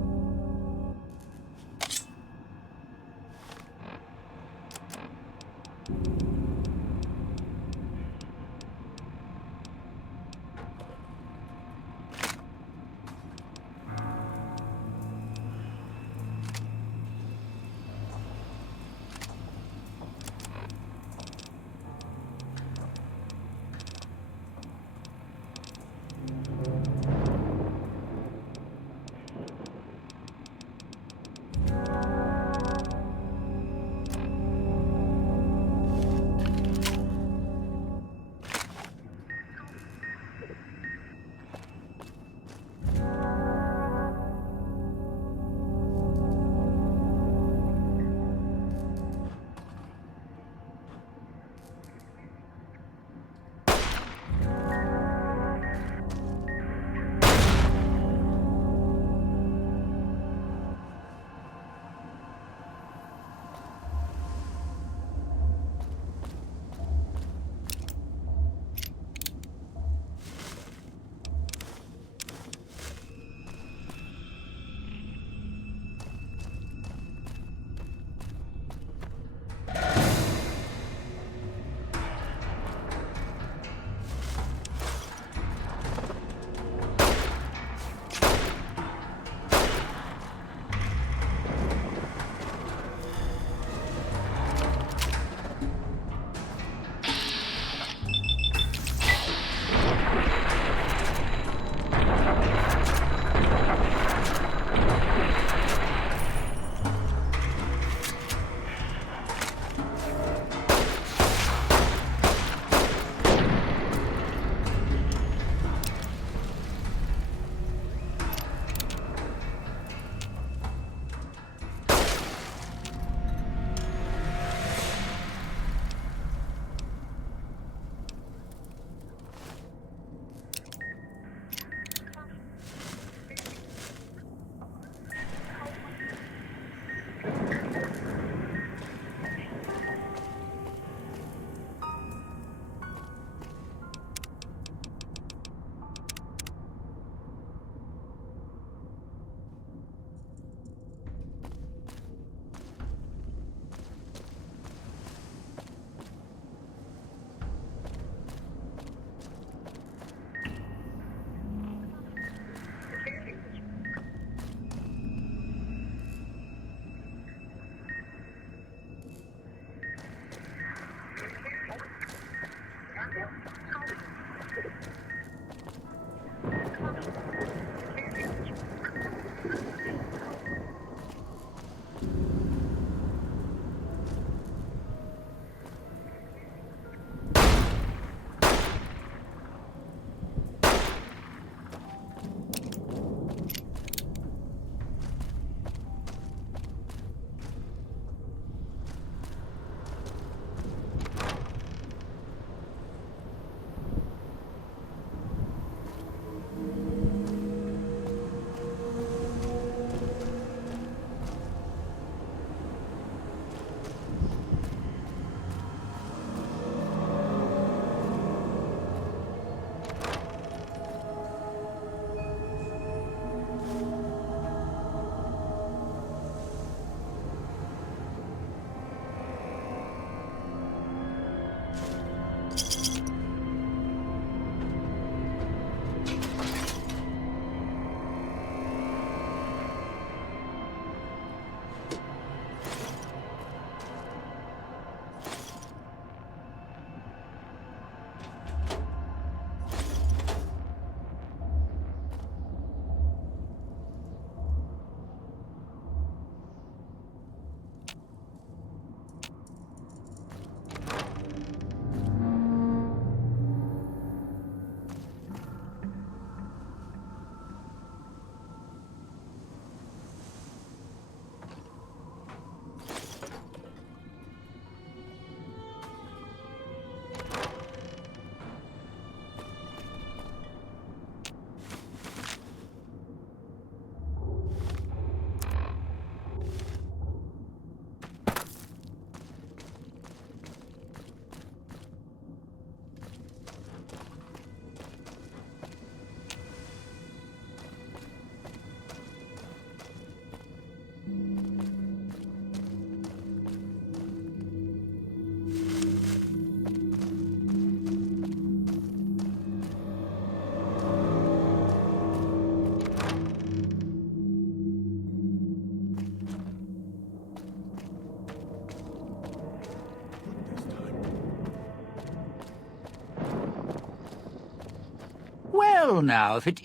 Well, now, if it...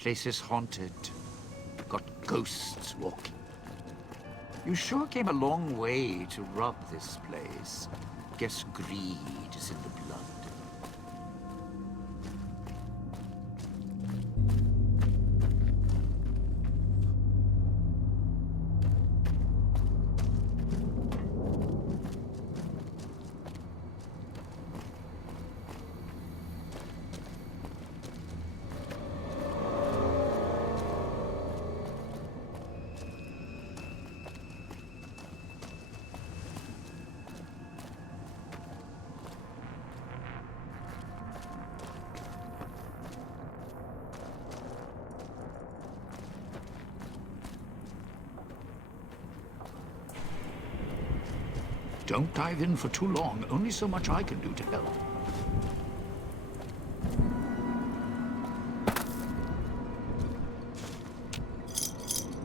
Place is haunted. Got ghosts walking. You sure came a long way to rob this place. Guess greed is in the blood. Don't dive in for too long. Only so much I can do to help.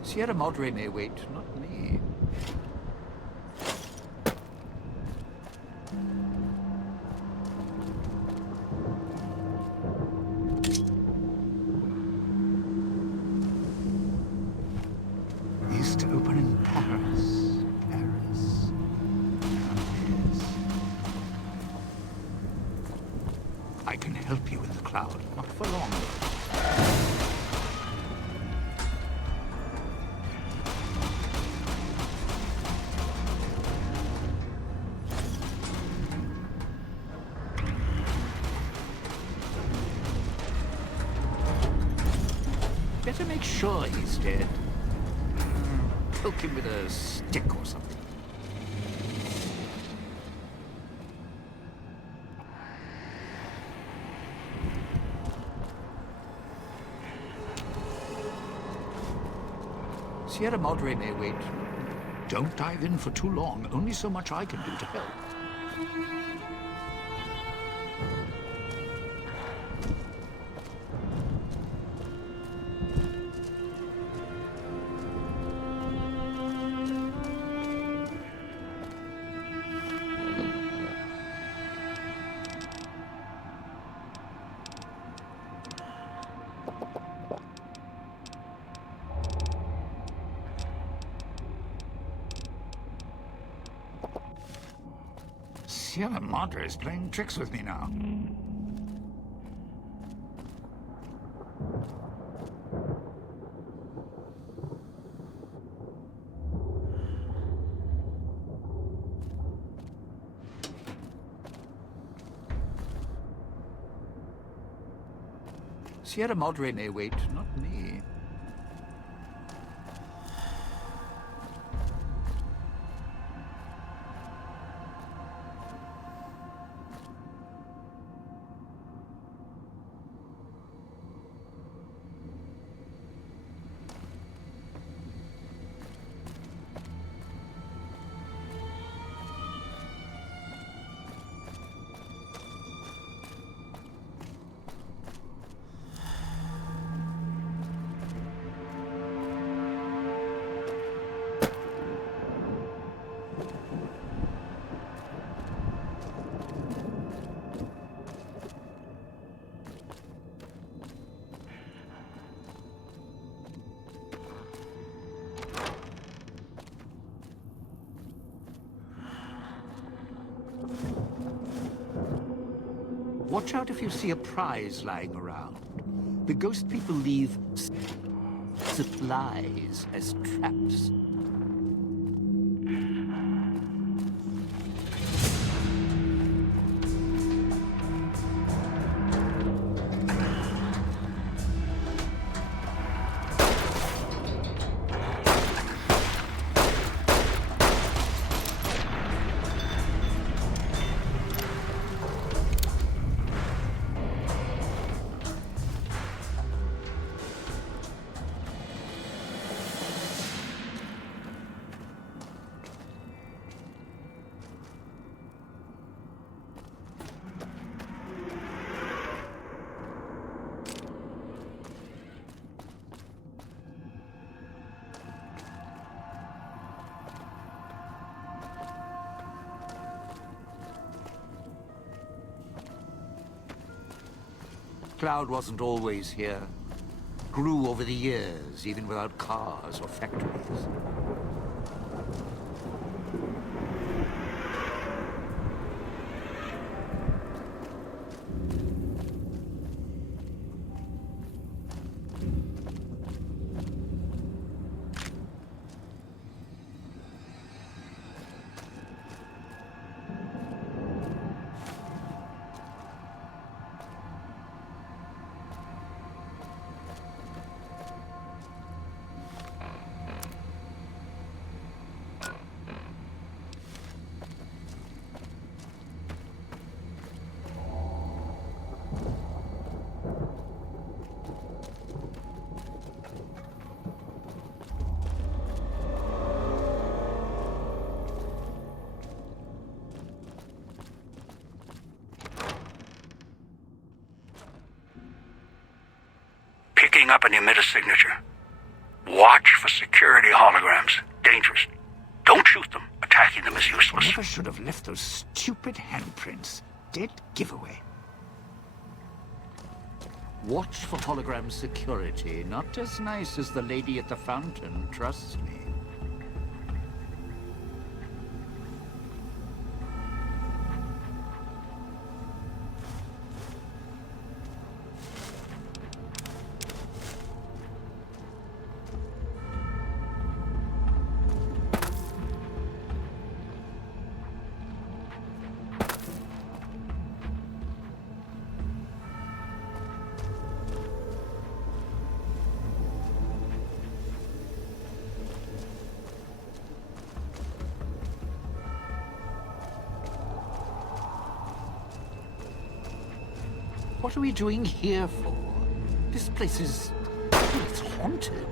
Sierra Madre may wait, not me. East to open in Paris. I can help you in the cloud, not for long. Better make sure he's dead. Poke him with a stick or something. Sierra Madre may wait. Don't dive in for too long. Only so much I can do to help. Sierra Madre is playing tricks with me now. Sierra Madre may wait, not me. Watch out if you see a prize lying around. The ghost people leave supplies as traps. Cloud wasn't always here. Grew over the years, even without cars or factories. Picking up an emitter signature. Watch for security holograms. Dangerous. Don't shoot them. Attacking them is useless. Never should have left those stupid handprints. Dead giveaway. Watch for hologram security. Not as nice as the lady at the fountain, trust me. What are we doing here for? This place is... it's haunted.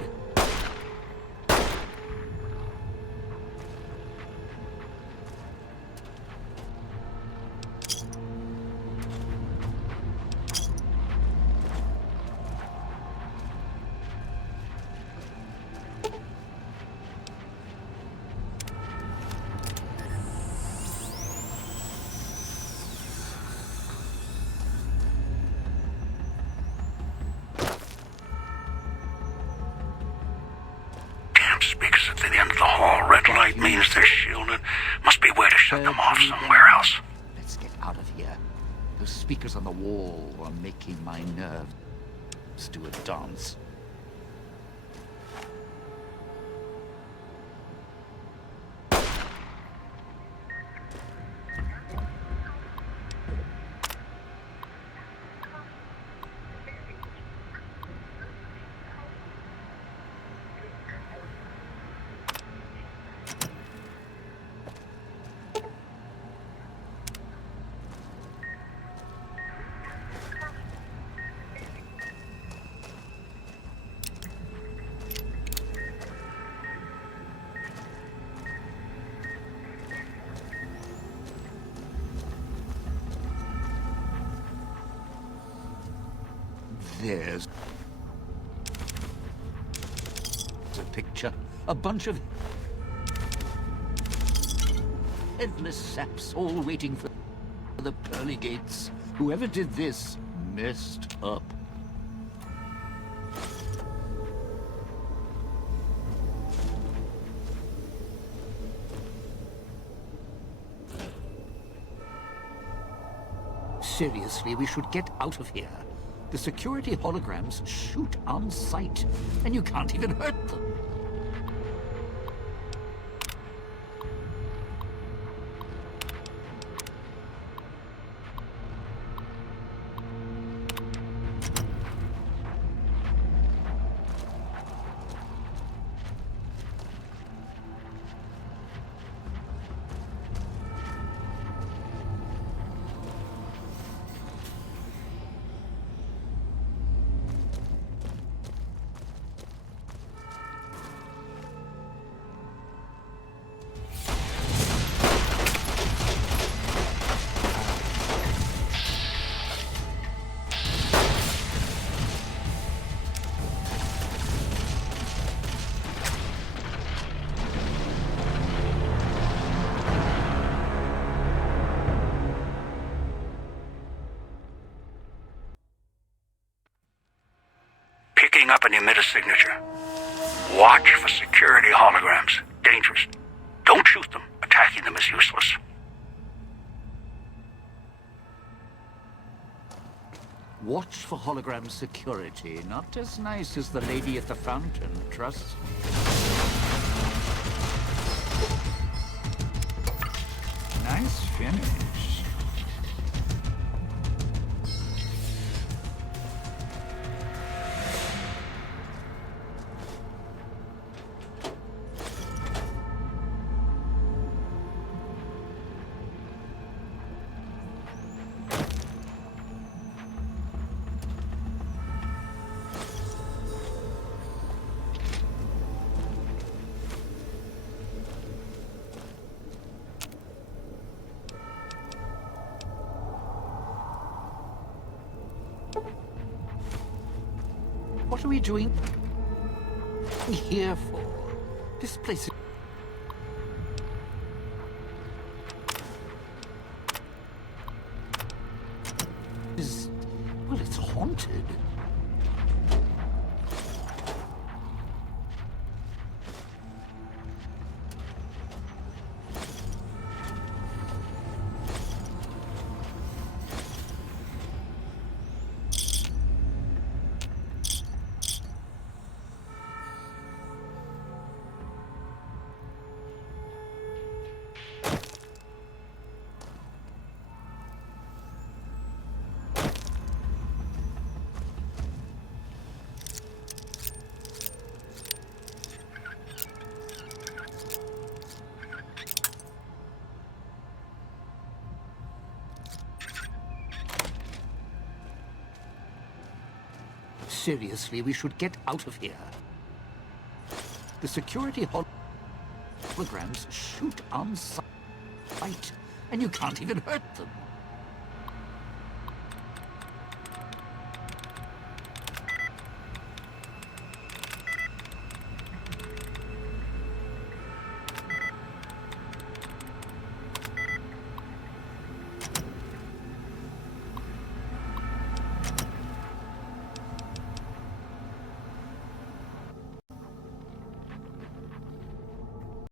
Speakers at the end of the hall. Red light means they're shielded. Must be a way to shut them off somewhere else. Let's get out of here. Those speakers on the wall are making my nerves do a dance. There's a picture. A bunch of headless saps all waiting for the pearly gates. Whoever did this messed up. Seriously, we should get out of here. The security holograms shoot on sight, and you can't even hurt them. keying up an emitter signature. Watch for security holograms. Dangerous. Don't shoot them. Attacking them is useless. Watch for hologram security. Not as nice as the lady at the fountain, trust me. Nice finish. What are we doing here for? This place is... well, it's haunted. Seriously, we should get out of here. The security holograms shoot on sight, and you can't even hurt them.